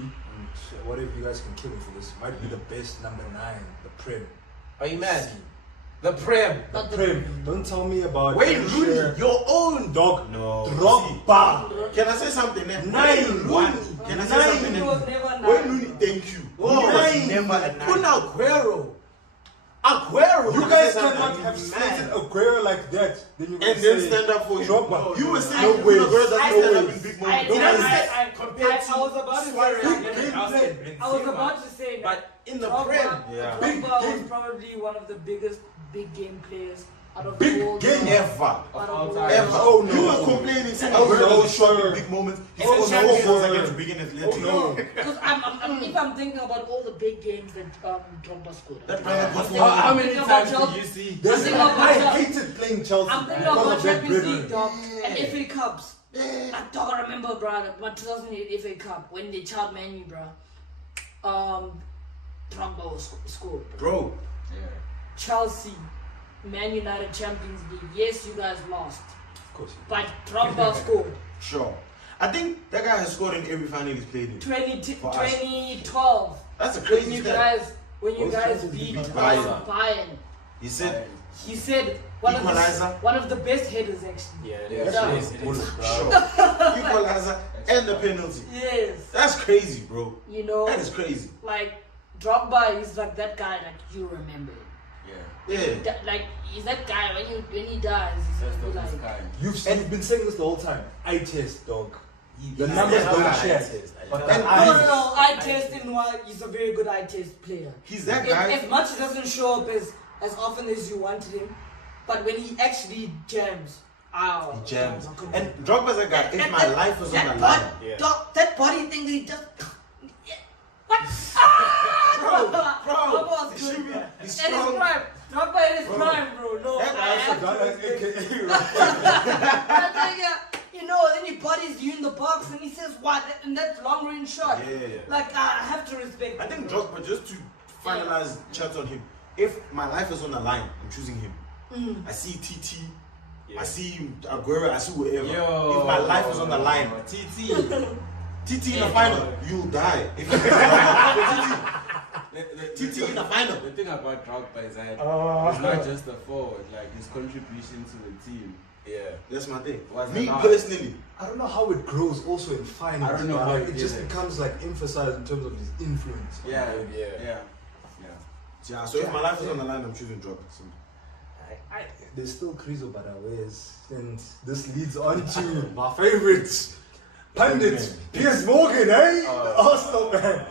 what if you guys can kill me for this? Might be the best number 9, the Prem. Are you mad? The Prem. The Prem. Don't tell me about Wayne that Rooney, shit. your own Dog. No. Drogba. Can I say something? Then? Nine Wayne Rooney. Rooney. Can I say Nine. something? He Then? was never nine. Wayne Rooney, thank you. Oh, He was nine. never a 9. Kun Aguero. You Can I guys say cannot something? have Man. stated Aguero like that. Then you And can then say stand up for him. Drogba. You were saying No Kun way. Aguero doesn't I- stand no up way. in big I, moments. Don't I, worry. I was about to Suarez say and that. Benzema. I was about to say that. But in the Drogba, Prem, Yeah. Big Drogba was game. probably one of the biggest big game players out of Big the whole game. Ever. Out of all the time. whole- Ever. Oh, no. You were complaining saying Oh, Aguero no, doesn't show up sir. in big moments. He Oh, scores no, 4 goals sir. against Wigan Athletic. no. Because if I'm thinking about all the big games that Drogba scored. That brother I'm got thinking four. how many about times Chelsea. did you see? This thinking about I Chelsea. hated playing Chelsea I'm thinking because about of that Champions brethren. League, dog, and FA Cups. I don't remember, bro, but 2008 FA Cup when they charged Man U, bro. Drogba was scored, bro. Bro, Chelsea, Man United Champions League. Yes, you guys lost, Of course. but Drogba scored. sure. I think that guy has scored in every final he's played in. 2012. That's a When crazy you stat. guys, Both Champions beat League Bayern. Bayern. He said, He said one of Equalizer. the best headers actually. Yeah, it Yeah, is. Yeah. It is. It is. sure. Equalizer. and the penalty. Yes. That's crazy, bro. You know, That is crazy. like Drogba is like that guy like you remember. Yeah. Like he's that guy when he dies, he's That's gonna be the like. kind. You've been saying this the whole time. Eye test, dog. The He's numbers never don't eye check. test. But And the No, eyes. eye test in what he's a very good eye test player. He's that guy. As much as doesn't show up as often as you wanted him, but when he actually jams, He jams. And Drogba's that guy. If my life was on the line. that body thing that he does. What? Bro, Drogba he was should good. be- At he's his strong. prime. Drogba at his prime, bro. No, That I guy's have Done to as respect AKA. that nigga, you know, then he bodies you in the box and he says what? And that long range shot. Yeah. Like, I have to respect I him, think bro. Drogba, just to finalize chats on him, if my life is on the line, I'm choosing him. I see TT, I see Aguero, I see whoever. If my life is on the line, TT in the final, you'll die. If TT in the final. The thing about Drogba is that he's not just a forward, like his contribution to the team. Yeah. That's my thing. Was Me enough. personally, I don't know how it grows also in finals. I don't know but, how like, it it just did it. becomes like emphasized in terms of his influence. Yeah, Yeah. yeah. yeah. So if my life is on the line, I'm choosing Drogba. So, There's still Criso Badaways, and this leads on to my favorite pundit, Piers Morgan, eh? Arsenal man.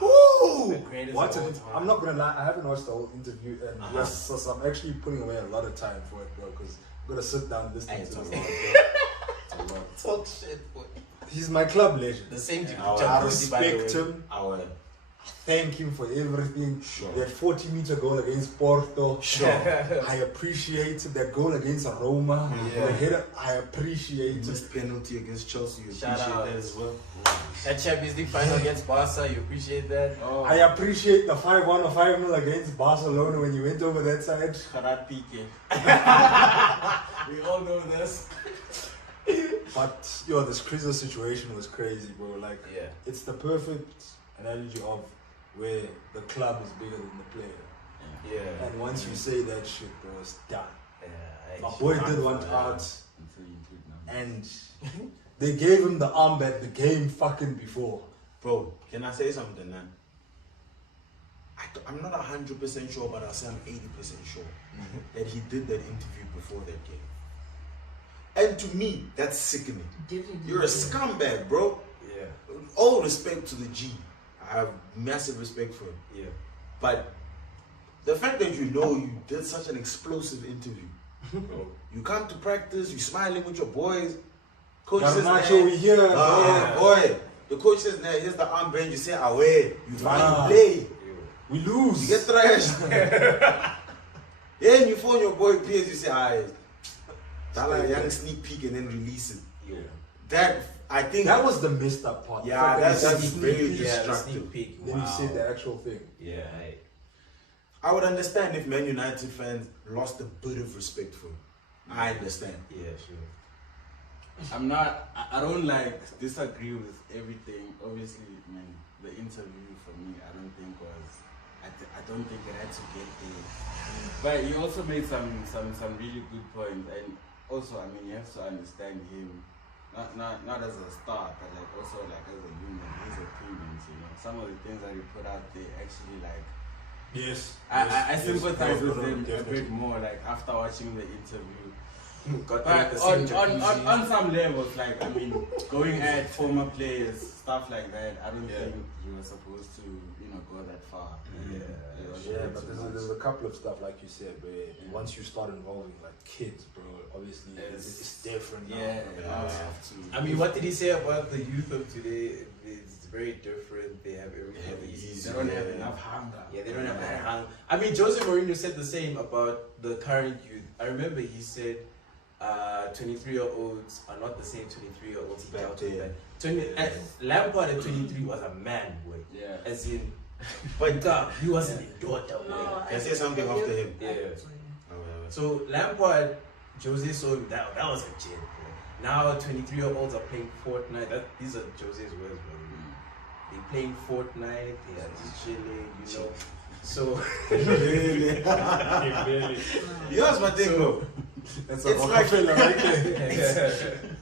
Woo! The greatest What of all an, time. I'm not gonna lie, I haven't watched the whole interview, and yes, so I'm actually putting away a lot of time for it, bro, because I'm gonna sit down and listen Hey, to it's this. Talk shit, boy. He's my club legend. The same to I Jacuzzi, by the way. respect him. our Thank him for everything. Sure. He had 40-meter goal against Porto. Sure. I appreciated that goal against Roma. Yeah. The header, I appreciated. missed penalty against Chelsea. You Shout appreciate out. that as well. That Champions League final against Barca, you appreciate that? Oh, I appreciate the 5-1 or 5-0 against Barcelona when you went over that side. Karat Pique. We all know this. But yo, this Criso situation was crazy, bro. Like, Yeah. it's the perfect analogy of where the club is bigger than the player. Yeah. And once you say that shit, bro, it's done. Yeah. My boy did want out, until you put numbers. and they gave him the armband the game fucking before. Bro, can I say something, man? I'm not 100% sure, but I'll say I'm 80% sure that he did that interview before that game. And to me, that's sickening. Definitely. You're a scumbag, bro. Yeah. All respect to the G. I have massive respect for him. Yeah. But the fact that you know you did such an explosive interview, bro, you come to practice, you smiling with your boys, coach says, Garnacho, we here. "Ah, boy, the coach says, nah, here's the armband, you say, away, you Ah. finally play, We lose. you get thrashed. Then you phone your boy Piers, you say, that like young sneak peek and then release it. Yeah. That, I think, That was the messed up part. yeah, The fact that that's he said very sneak peek, Yeah, the destructive. sneak peek. Then he said the actual thing. Yeah. I would understand if Man United fans lost a bit of respect for him. I understand. Yeah, sure. I'm not. I don't like disagree with everything. Obviously, I mean, the interview for me, I don't think was. I don't think it had to get there. But he also made some really good points, and also, I mean, you have to understand him, not as a star, but like also like as a human. His opinions, you know, some of the things that he put out there actually like. Yes. I sympathize with him a definitely. bit more, like after watching the interview. Got But the on, same on, jacuzzi. on some levels, like I mean, going at former players, stuff like that, I don't think you were supposed to, go that far. Yeah, but there's a couple of stuff like you said, where once you start involving like kids, bro, obviously it's different now. Yeah, bro. you have to. I mean, what did he say about the youth of today? It's very different. They have everything easy. They don't have enough hunger. Yeah, they don't have that hunger. I mean, Jose Mourinho said the same about the current youth. I remember he said 23-year-olds are not the same 23-year-olds he dealt with. That. Lampard at 23 was a man, boy. Yeah. As in, but he wasn't a daughter, boy. No, Can I say something after him? Yeah. Sorry. So Lampard, Jose saw him, that was a jet, bro. Now 23-year-olds are playing Fortnite. These are Jose's words, bro. They playing Fortnite, they are just chilling, So Really? Here's my thing, bro. It's It's like like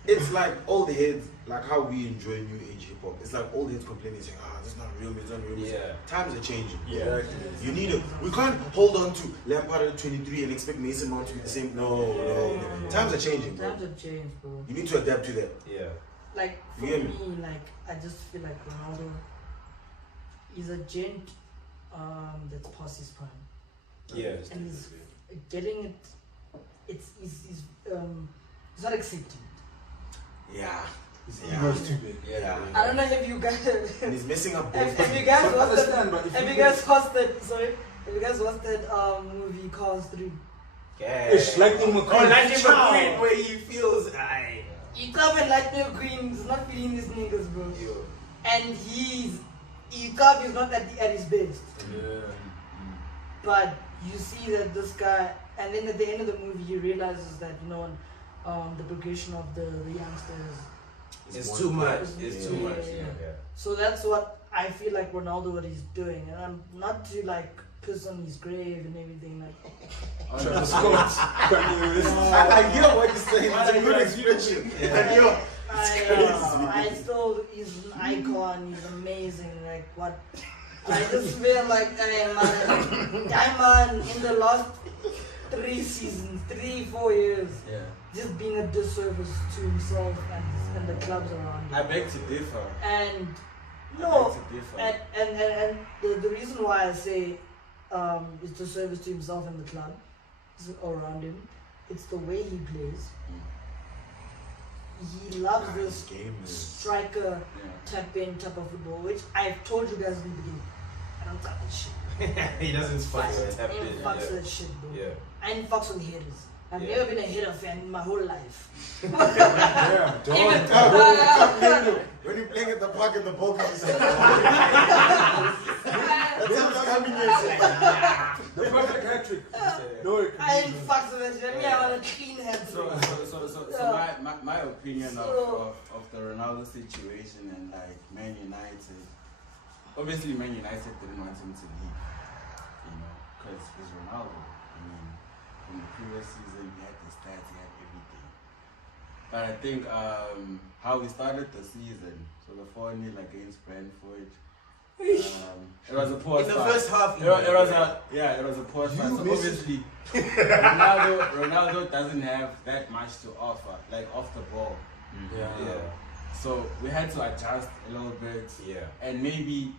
it's like all the heads, like how we enjoy new age hip hop. It's like all the heads complaining, saying, "Ah, this is not real, it's not real." Yeah. Times are changing. Yeah. You need it. We can't hold on to Lampard at 23 and expect Mason Mount to be the same. No. Times are changing, bro. Times have changed, bro. You need to adapt to that. Yeah. Like for You hear me, me? like I just feel like Ronaldo is a gent that's past his prime, Yeah. and he's getting it. He's not accepting. Yeah. His ego's too big. Yeah. I don't know if you guys And he's messing up both. have you guys But watched understand, but if have you you guys watched that? Sorry, have you guys watched that movie Cars 3? It's Lightning McQueen. Oh, Lightning McQueen, where he feels, aye. You come and Lightning McQueen is not feeling these niggas, bro. Yo. And he's not at his best. Yeah. But you see that this guy, and then at the end of the movie, he realizes that the progression of the youngsters. It's too much. It's too Yeah, much. yeah, Yeah. yeah. So that's what I feel like Ronaldo what he's doing, and I'm not to like piss on his grave and everything like. Travis Scott. I hear what you're saying. It's a good expression. Yeah. And I still he's an icon. He's amazing. Like what. I just feel like I'm in the last 3 seasons, 3-4 years, Yeah. just being a disservice to himself and the clubs around him. I beg to differ. And I no, beg to differ. and the reason why I say it's disservice to himself and the club around him, it's the way he plays. He loves this game is striker tap in type of football, which I've told you guys in the beginning. I don't tap that shit. He doesn't fuck with I that ain't bit. fucks with that shit, bro. Yeah. I ain't fucks with headers. I've Yeah. never been a header fan in my whole life. Yeah, dog. when you're playing at the park and the ball comes in. The perfect hat trick. No, I ain't fucks with that shit. Me, I want a clean head. So my opinion of the Ronaldo situation and like Man United, obviously Man United didn't want him to leave, because he's Ronaldo. I mean, from the previous season he had the stats, he had everything. But I think how we started the season, so the 4-0 against Brentford. It was a poor In the start. first half, It was a poor start. So obviously, Ronaldo doesn't have that much to offer, like off the ball. Yeah. So we had to adjust a little bit. Yeah. And maybe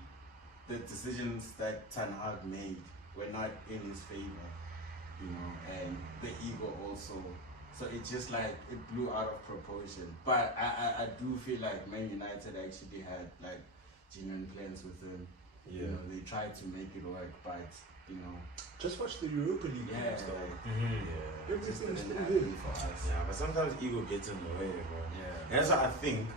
the decisions that Ten Hag made were not in his favor, and the ego also. So it just like it blew out of proportion. But I do feel like Man United actually had like genuine plans with him. Yeah. They tried to make it work, but just watch the Europa League. yeah, stuff. it just Everything's didn't still happen good. for us. Yeah, but sometimes ego gets in the way, bro. Yeah. And that's why I think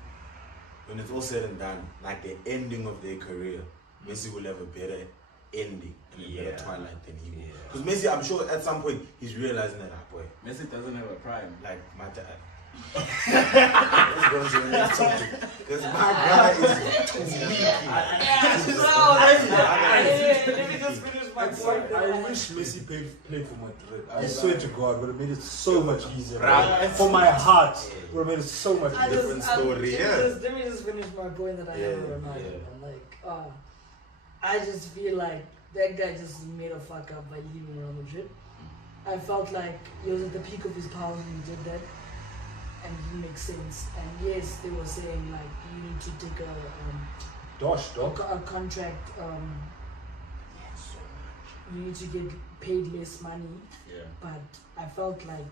when it's all said and done, like the ending of their career, Messi will have a better ending and a better twilight than he will. Because Messi, I'm sure at some point he's realizing that, boy, Messi doesn't have a prime. like my dad. Let's go on to the next topic. Because my guy is leaking. Let me just finish my point. I wish Messi played for Madrid. I swear to God, would have made it so much easier. Right. For my heart, would have made it so much easier. Different story, Let me just finish my point that I have on Ronaldo. And like, I just feel like that guy just made a fuck up by leaving Real Madrid. I felt like he was at the peak of his powers when he did that, and it didn't make sense. And yes, they were saying like you need to take a contract. You need to get paid less money. Yeah. But I felt like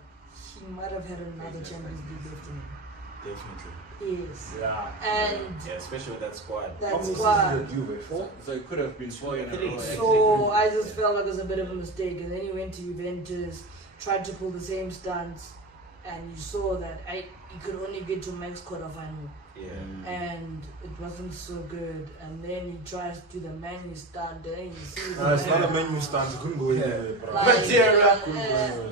he might have had another Champions League left in him. Definitely. Yes. Yeah. And Yeah, especially with that squad. that squad. So it could have been 4 in a row. So I just felt like it was a bit of a mistake, and then he went to Juventus, tried to pull the same stunts, and you saw that he could only get to max quarterfinal, Yeah. and it wasn't so good. And then he tries to do the menu stunt, and you see It's not a menu stand. You couldn't go anywhere, bro. Like, Madeira,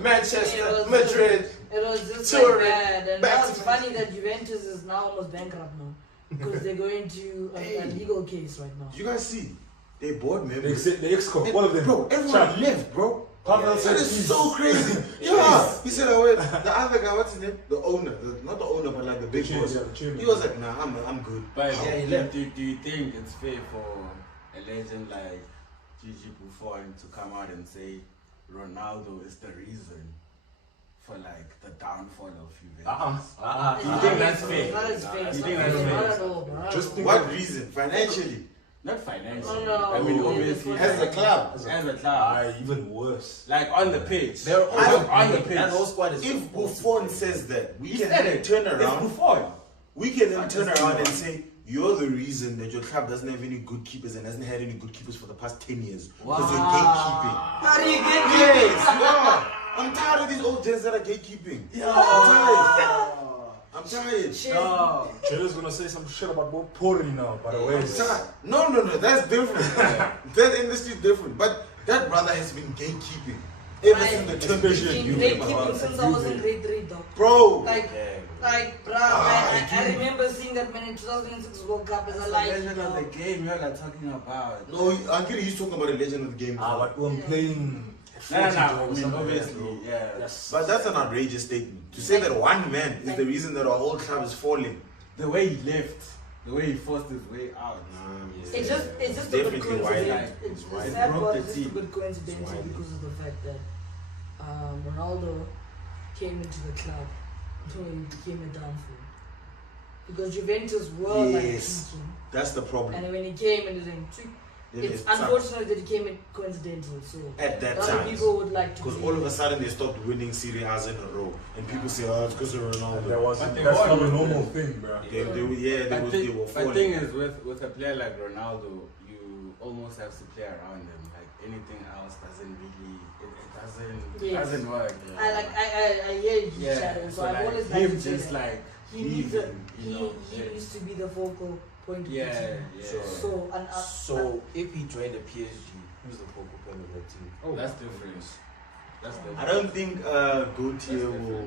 Manchester, Madrid. It was just Touring, like that, and back now to it's funny that Juventus is now almost bankrupt now because they're going to a legal case right now. Did you guys see? They board members. The ex-co, one of them. Bro, everyone left, bro. Pavel That said is he's- so crazy. Yeah, he said, "Oh wait." The other guy, what's his name? The owner, not the owner, but like the big boss. Yeah, the chairman. He was like, "Nah, I'm good." But Yeah, he left. do you think it's fair for a legend like Gigi Buffon to come out and say Ronaldo is the reason for like the downfall of Juventus? It's You not- think that's fair? It's not as fair. You It's think not that's fair. fair? Not at all, bro. Not at Just all. think- What reason? Financially, Not financially. No, no. I mean, obviously, as a club. as a club, Even worse. like on the pitch. They're all on the pitch. that whole squad is. If Buffon says that, we He can said then it. turn It's around. Buffon. We can then turn around and say, "You're the reason that your club doesn't have any good keepers and hasn't had any good keepers for the past 10 years because you're gatekeeping." How do you get Yes, yeah. I'm tired of these old gents that are gatekeeping. I'm tired. No. Jele's gonna say some shit about more Pori now, by the way. I'm tired. No, that's different. That industry is different. But that brother has been gatekeeping ever since the championship. Especially Been you gatekeeping came about since that. I was in grade 3, dog. Bro, Like, bruh, I remember seeing that man in 2006 World Cup as a That's light. the legend of the game you're like talking about. no, Uncle, he's talking about a legend of the game. But when playing. No, I 40 or mean, something like obviously, that, yeah. Yes. But that's an outrageous statement. To say that one man is the reason that our whole club is falling. The way he left, the way he forced his way out. It's just a good Definitely why, coincidence. like, It's why the it sad broke part the is just a team. good coincidence because of the fact that Ronaldo came into the club until he became a downfall. Because Juventus were like Yes. peaking, That's the problem. and when he came and then Then it's it sucked unfortunate that he came in coincidental. So at that a lot of time. people would like to. Because be- all of a sudden they stopped winning Serie A's in a row. And people say, "Oh, it's because of That Ronaldo." was, But they that's won, not a man. normal thing, bro. They were But falling. thing is, with a player like Ronaldo, you almost have to play around him. Like anything else doesn't really, it Yes. doesn't work. I hear you, Yeah, Shadow, so so I've like always him liked to say just that. like He needs a, leaving, you know. he needs to be the focal point of the Yeah, team. yeah. So and So if he joined the PSG, who's the focal point of the team? Oh, that's different. That's different. I don't think Gautier will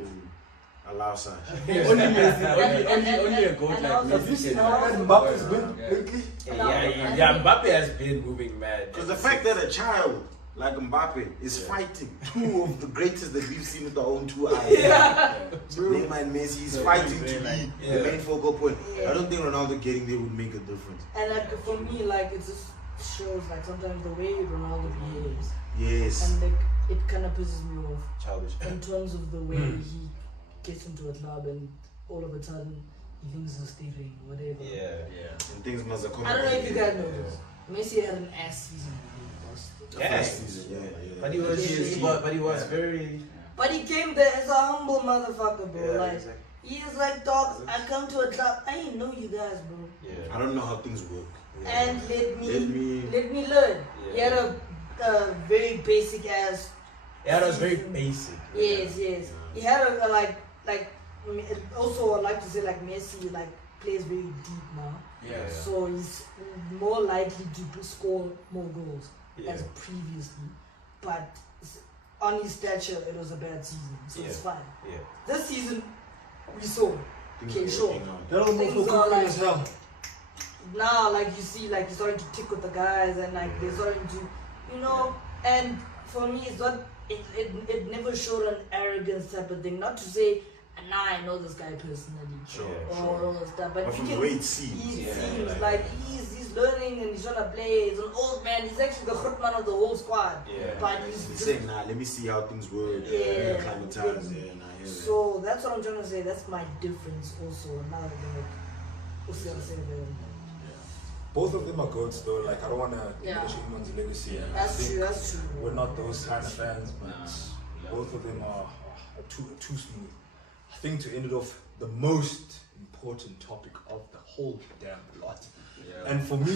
allow such. Only Messi, only a goat and like also- Have you Messi seen can how do it. Mbappe's been Yeah. lately? Yeah, Mbappe has been moving mad. Because the fact that a child like Mbappe is fighting two of the greatest that we've seen with our own two eyes. Neymar and Messi, he's So fighting he's to very, be the main focal point. Yeah. I don't think Ronaldo getting there would make a difference. And like for me, like it just shows like sometimes the way Ronaldo behaves, Yes. and like it kind of pisses me off Childish. in terms of the way he gets into a club and all of a sudden he thinks he's stealing whatever. Yeah. And things must have come. I don't know if you guys know this. Messi had an ass season. The Yeah. first season, yeah. But he was, but he was very. But he came there as a humble motherfucker, bro. Yeah, like exactly. he is like, dog, I come to a club, I didn't know you guys, bro. Yeah. I don't know how things work. And let Let me learn. Yeah. He had a very basic ass. Yeah, that was very basic. Yes. He had a like also I like to say like Messi like plays very deep now. Yeah. So he's more likely to score more goals Yeah. as previously. But on his stature, it was a bad season, so it's Yeah. fine. Yeah. This season, we saw. Things Okay, are sure. working out. That almost Things look are cool like- as hell. Now, like you see, like he's starting to tick with the guys, and like they're starting to, you know. And for me, it's not. It never showed an arrogance type of thing. Not to say, now I know this guy personally, Sure, or all that stuff. But, But you from can the way it seems, He yeah, seems like- like he's learning and he's trying to play. He's an old man. He's actually the hot man of the whole squad. Yeah. But He's he's saying, nah, let me see how things work. Yeah. Acclimatize. Yeah, nah, yeah. so that's what I'm trying to say. That's my difference also. Now that like, what's the other thing about him? Both of them are goats though. Like I don't want to Yeah. diminish anyone's legacy. I That's think true. That's true. We're not those kind of fans, but both of them are too smooth. I think to end it off, the most important topic of the whole damn lot. Yeah. And for me,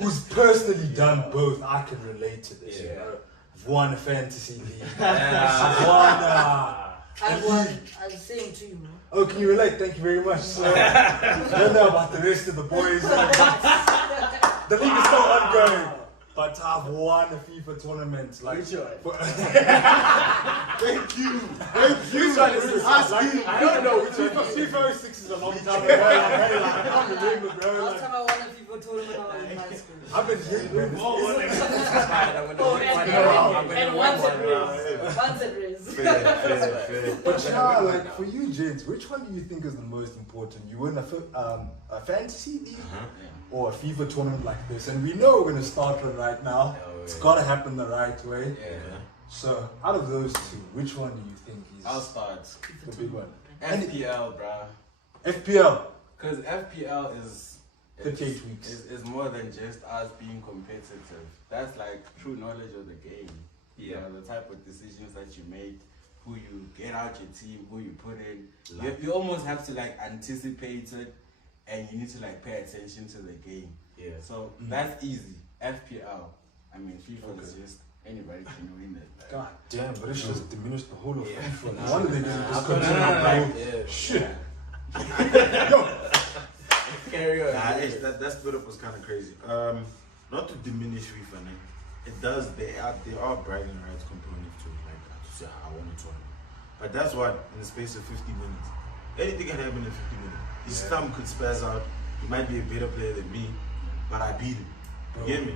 who's personally done both, I can relate to this. You Yeah. know, I've won a fantasy league. Yeah. I've won. I won. I'm the same to you, man. Oh, can you relate? Thank you very much. So, I don't know about the rest of the boys. The league is still ongoing, but I've won a FIFA tournament. Like, Which one? Thank you. Thank you. Which one is this? Ask Like, him. I don't know. FIFA 06 is a long time ago. Like, I can't remember, bro. Last Like, time I won a FIFA FIFA tournament I was in high school. I've been here, man. And once it raised. Once it raised. Fair. But yeah, like for you, James, which one do you think is the most important? You win a fantasy league or a FIFA tournament like this? And we know we're gonna start it right now. It's gotta happen the right way. So out of those two, which one do you think is I'll start. the big one? FPL, bruh. FPL. Because FPL is 38 weeks. Is more than just us being competitive. That's like true knowledge of the game. You know, the type of decisions that you make, who you get out your team, who you put in. You almost have to like anticipate it, and you need to like pay attention to the game. Yeah. So that's easy. FPL. I mean, FIFA is just anybody can win it. Like. God damn, but it's just diminished the whole of FIFA. Nah. One of the games shit. Yo. Carry on. That split up was kind of crazy. Not to diminish FIFA, man. It does. There are bragging rights components to it, like to say I won a tournament. But that's what in the space of 50 minutes, anything can happen in 50 minutes. His thumb could spaz out. He might be a better player than me, but I beat him. You get me?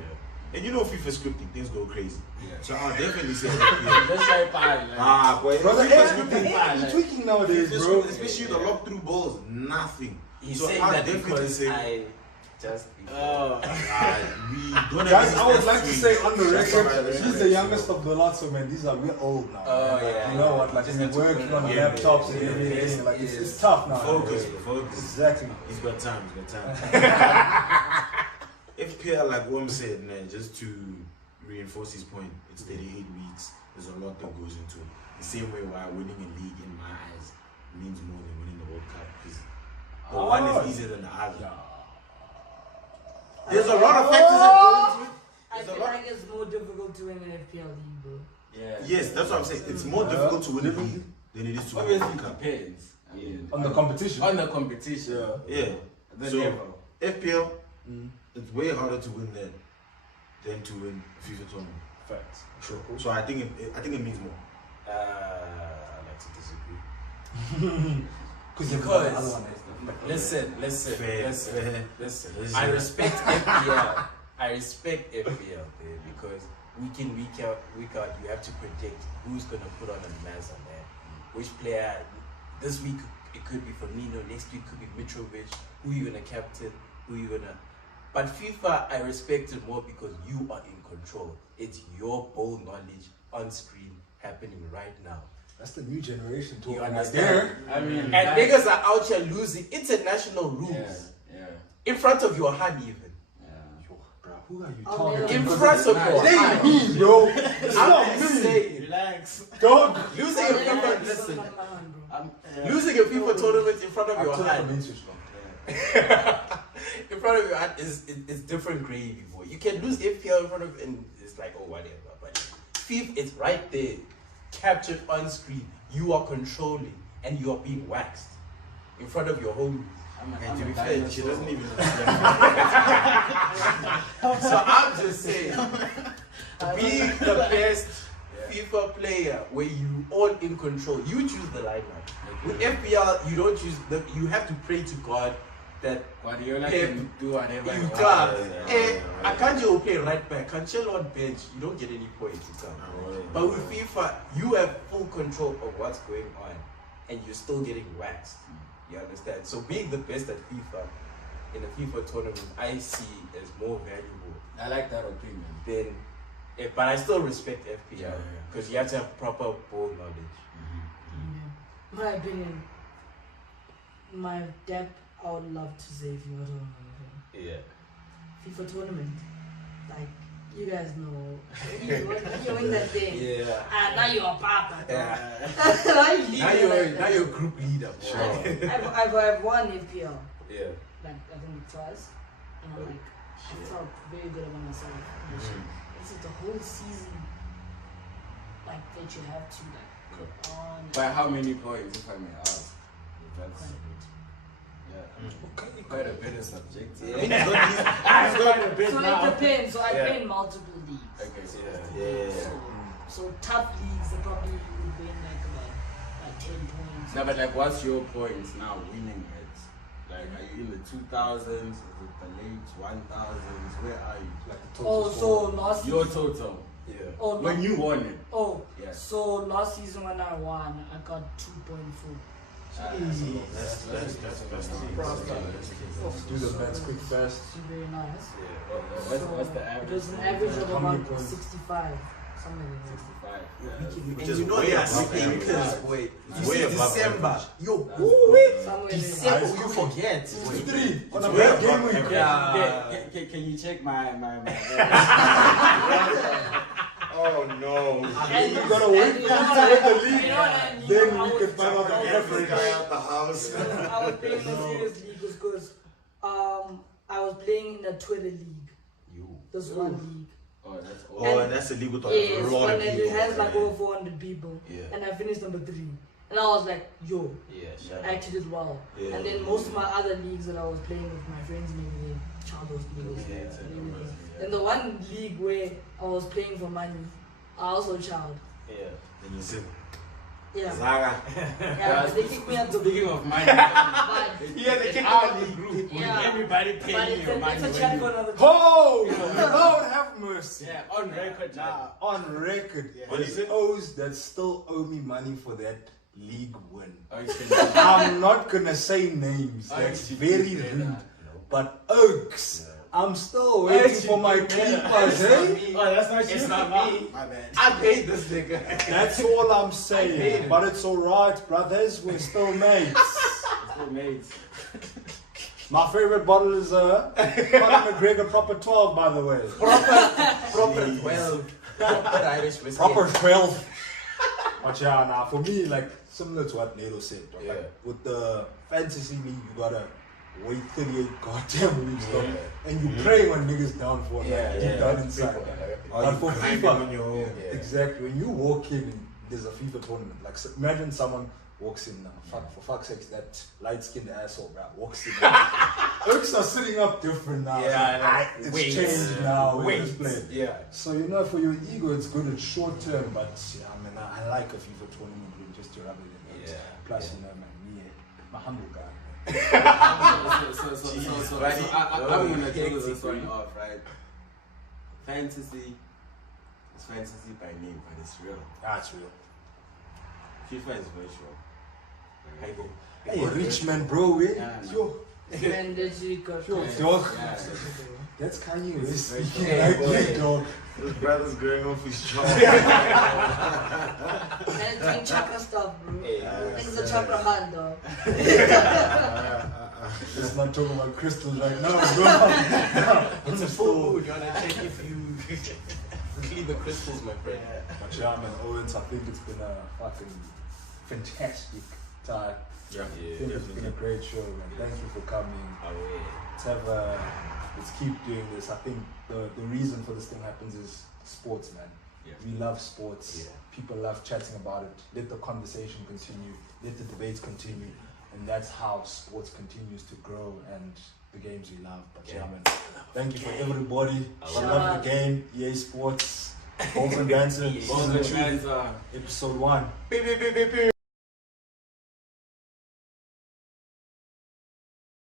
And you know FIFA scripting, things go crazy. So I'll definitely say that. Boy, brother, FIFA scripting, you're tweaking nowadays, bro. Especially the lock through balls, nothing. He's so saying I'll that definitely because say, I just... we don't Guys, have I would like to say on the That's all right, record, he's the youngest of the lot, so man, we're old now. You know what, like we're working on laptops and everything, like it's tough now. Focus. Exactly. He's got time. FPL, like Wom said, man, just to reinforce his point, it's 38 weeks. There's a lot that goes into it. The same way why winning a league in my eyes means more than winning the World Cup, because the one is easier than the other. There's a lot of factors that go into it. I feel like it's more difficult to win an FPL league, bro. Yes, that's what I'm saying. It's more difficult to win a league than it is to win a Obviously, World it Cup. depends. I mean, On the competition. On the competition. Yeah. The So level. FPL, it's way harder to win that than to win a FIFA tournament. Facts. Sure. So I think it means more. I like to disagree. Because Listen. Fair. I respect FPL. I respect FPL because week in, week out, you have to predict who's gonna put on a mass on that. Which player this week it could be Firmino, next week could be Mitrovic. Who you gonna captain? Who you gonna? But FIFA, I respect it more because you are in control. It's your ball knowledge on screen happening right now. that's the new generation talking. You understand? I mean, And niggas are out here losing international rules in front of your hand even. Bro, who are you Oh, talking yeah. In to? front of your hand. Me, bro. I'm just saying. Relax. Dog. Losing a FIFA, listen. Losing a FIFA tournament in front of your hand. In front of your hand is different gravy, boy. You can lose FPL in front of and it's like, oh, whatever. But FIFA is right there, captured on screen. You are controlling and you are being waxed in front of your homies. And to be fair, she doesn't even So I'm just saying, be the best FIFA player where you all in control. You choose the lineup. With FPL, you don't choose the. You have to pray to God that Guardiola can do whatever you can't. I can't just play right back. Cancelo on bench. You don't get any points. You can't. But with FIFA, you have full control of what's going on, and you're still getting waxed. You understand? So being the best at FIFA in a FIFA tournament, I see as more valuable. I like that opinion. Than, but I still respect FPL because you have to have proper ball knowledge. My opinion, my depth, I would love to say FIFA tournament. FIFA tournament, like you guys know, you win that thing. Now you're a papa. Now you're group leader. Sure. I've won FPL. Like I think twice, and I'm like, I felt very good about myself. This is the whole season, like that you have to like put on. By how many points, if I may ask? That's quite a bit of subjective. So it depends. So I play in multiple leagues. Okay, So tough leagues, I probably would win like about 10 points. No, but like, what's your points now winning it? Like, are you in the 2000s? Is it the late 1000s? Where are you? Like the Oh, total so score. last Your season. total. Yeah. Oh, When no. you won it. Oh, Yeah. so last season when I won, I got 2.4. That's Do the bets quick fast. Very nice. What's the It average? was an average of How many about points? 65. Something like that. 65. Which And is you know way they are above sleeping average. because wait, you Way see above December. average. Yo, Somewhere there. December, you forget. Three on a Way bad above game week. average. Can you check my Oh no. And You gotta wait and for you him know to what win the I- league. you know what I mean? Then I we was- can find out the I was average. playing- Guy out the house. I was playing in a serious league because I was playing in a Twitter league. This one league. Oh, that's all. Oh, and that's a league with a Yes, lot one of and people. it has like Yeah. over 400 people. Yeah. And I finished number 3. And I was like, yo, Yeah, I actually did well. Yeah. And then most of my other leagues that I was playing with my friends, maybe childhood leagues. Yeah. And the one league where I was playing for money, I also child. Yeah. Then you said, Yeah. Zaga. Yeah, they kicked me out the Speaking of money, But, yeah, they kicked out the group with Yeah. everybody but paying it's your a money. chat when for you- another Oh, Lord have mercy. Yeah, on record now. On record, Yeah. there's O's that still owe me money for that league win. Oh, you can- I'm not gonna say names. Oh, That's you very did rude. that. But Oaks, I'm still waiting for my keepers, eh? Oh, that's not you. It's not me. My bad. I paid this nigga. That's all I'm paid saying. it. But it's alright, brothers. We're still mates. Still mates. My favorite bottle is Conor McGregor Proper 12, by the way. Proper 12. Proper Irish whiskey. Proper 12. But yeah, now for me, like similar to what Nado said, dog, Yeah. like with the fantasy league, you gotta wait 38 goddamn weeks, dog, and you pray when niggas down for Yeah, deep yeah. down inside. But for Grinding FIFA, on your own. Yeah. exactly, when you walk in and there's a FIFA tournament, like imagine someone walks in, for fuck's sake, that light-skinned asshole, bro, walks in. Oaks are sitting up different now. Yeah, it's wait. changed now. Wait. It's played. Yeah. So you know, for your ego, it's good. It's short term, but yeah, I mean, I like a FIFA tournament win just to rub it in. Yeah. Plus, Yeah. you know, man, me, my humble guy. So I'm gonna close this one off, right? Fantasy is fantasy by name, but it's real. That's real. FIFA is virtual. Hey, rich man, bro, eh? Yeah, man. Yo, And then you got yo, Yeah. dog. Yeah. That's Kanye West Very speaking true. like Hey, that, boy. dog. His brother's going off his job. And doing chakra stuff, bro. This is a chakra hand, dog. Let's not talk about crystals right now, bro. It's a full moon. You wanna check if you clean the crystals, my friend. But yeah, man, Owens, I think it's been a fucking fantastic time. Yeah. I think it's been a great show, man. Thank you for coming. Let's keep doing this. I think the reason for this thing happens is sports, man. Yeah. We love sports. Yeah. People love chatting about it. Let the conversation continue. Let the debates continue. And that's how sports continues to grow and the games we love. But yeah, man, thank you for everybody. I love the game. EA Sports. Balls and Banter. Balls and Banter. Episode 1.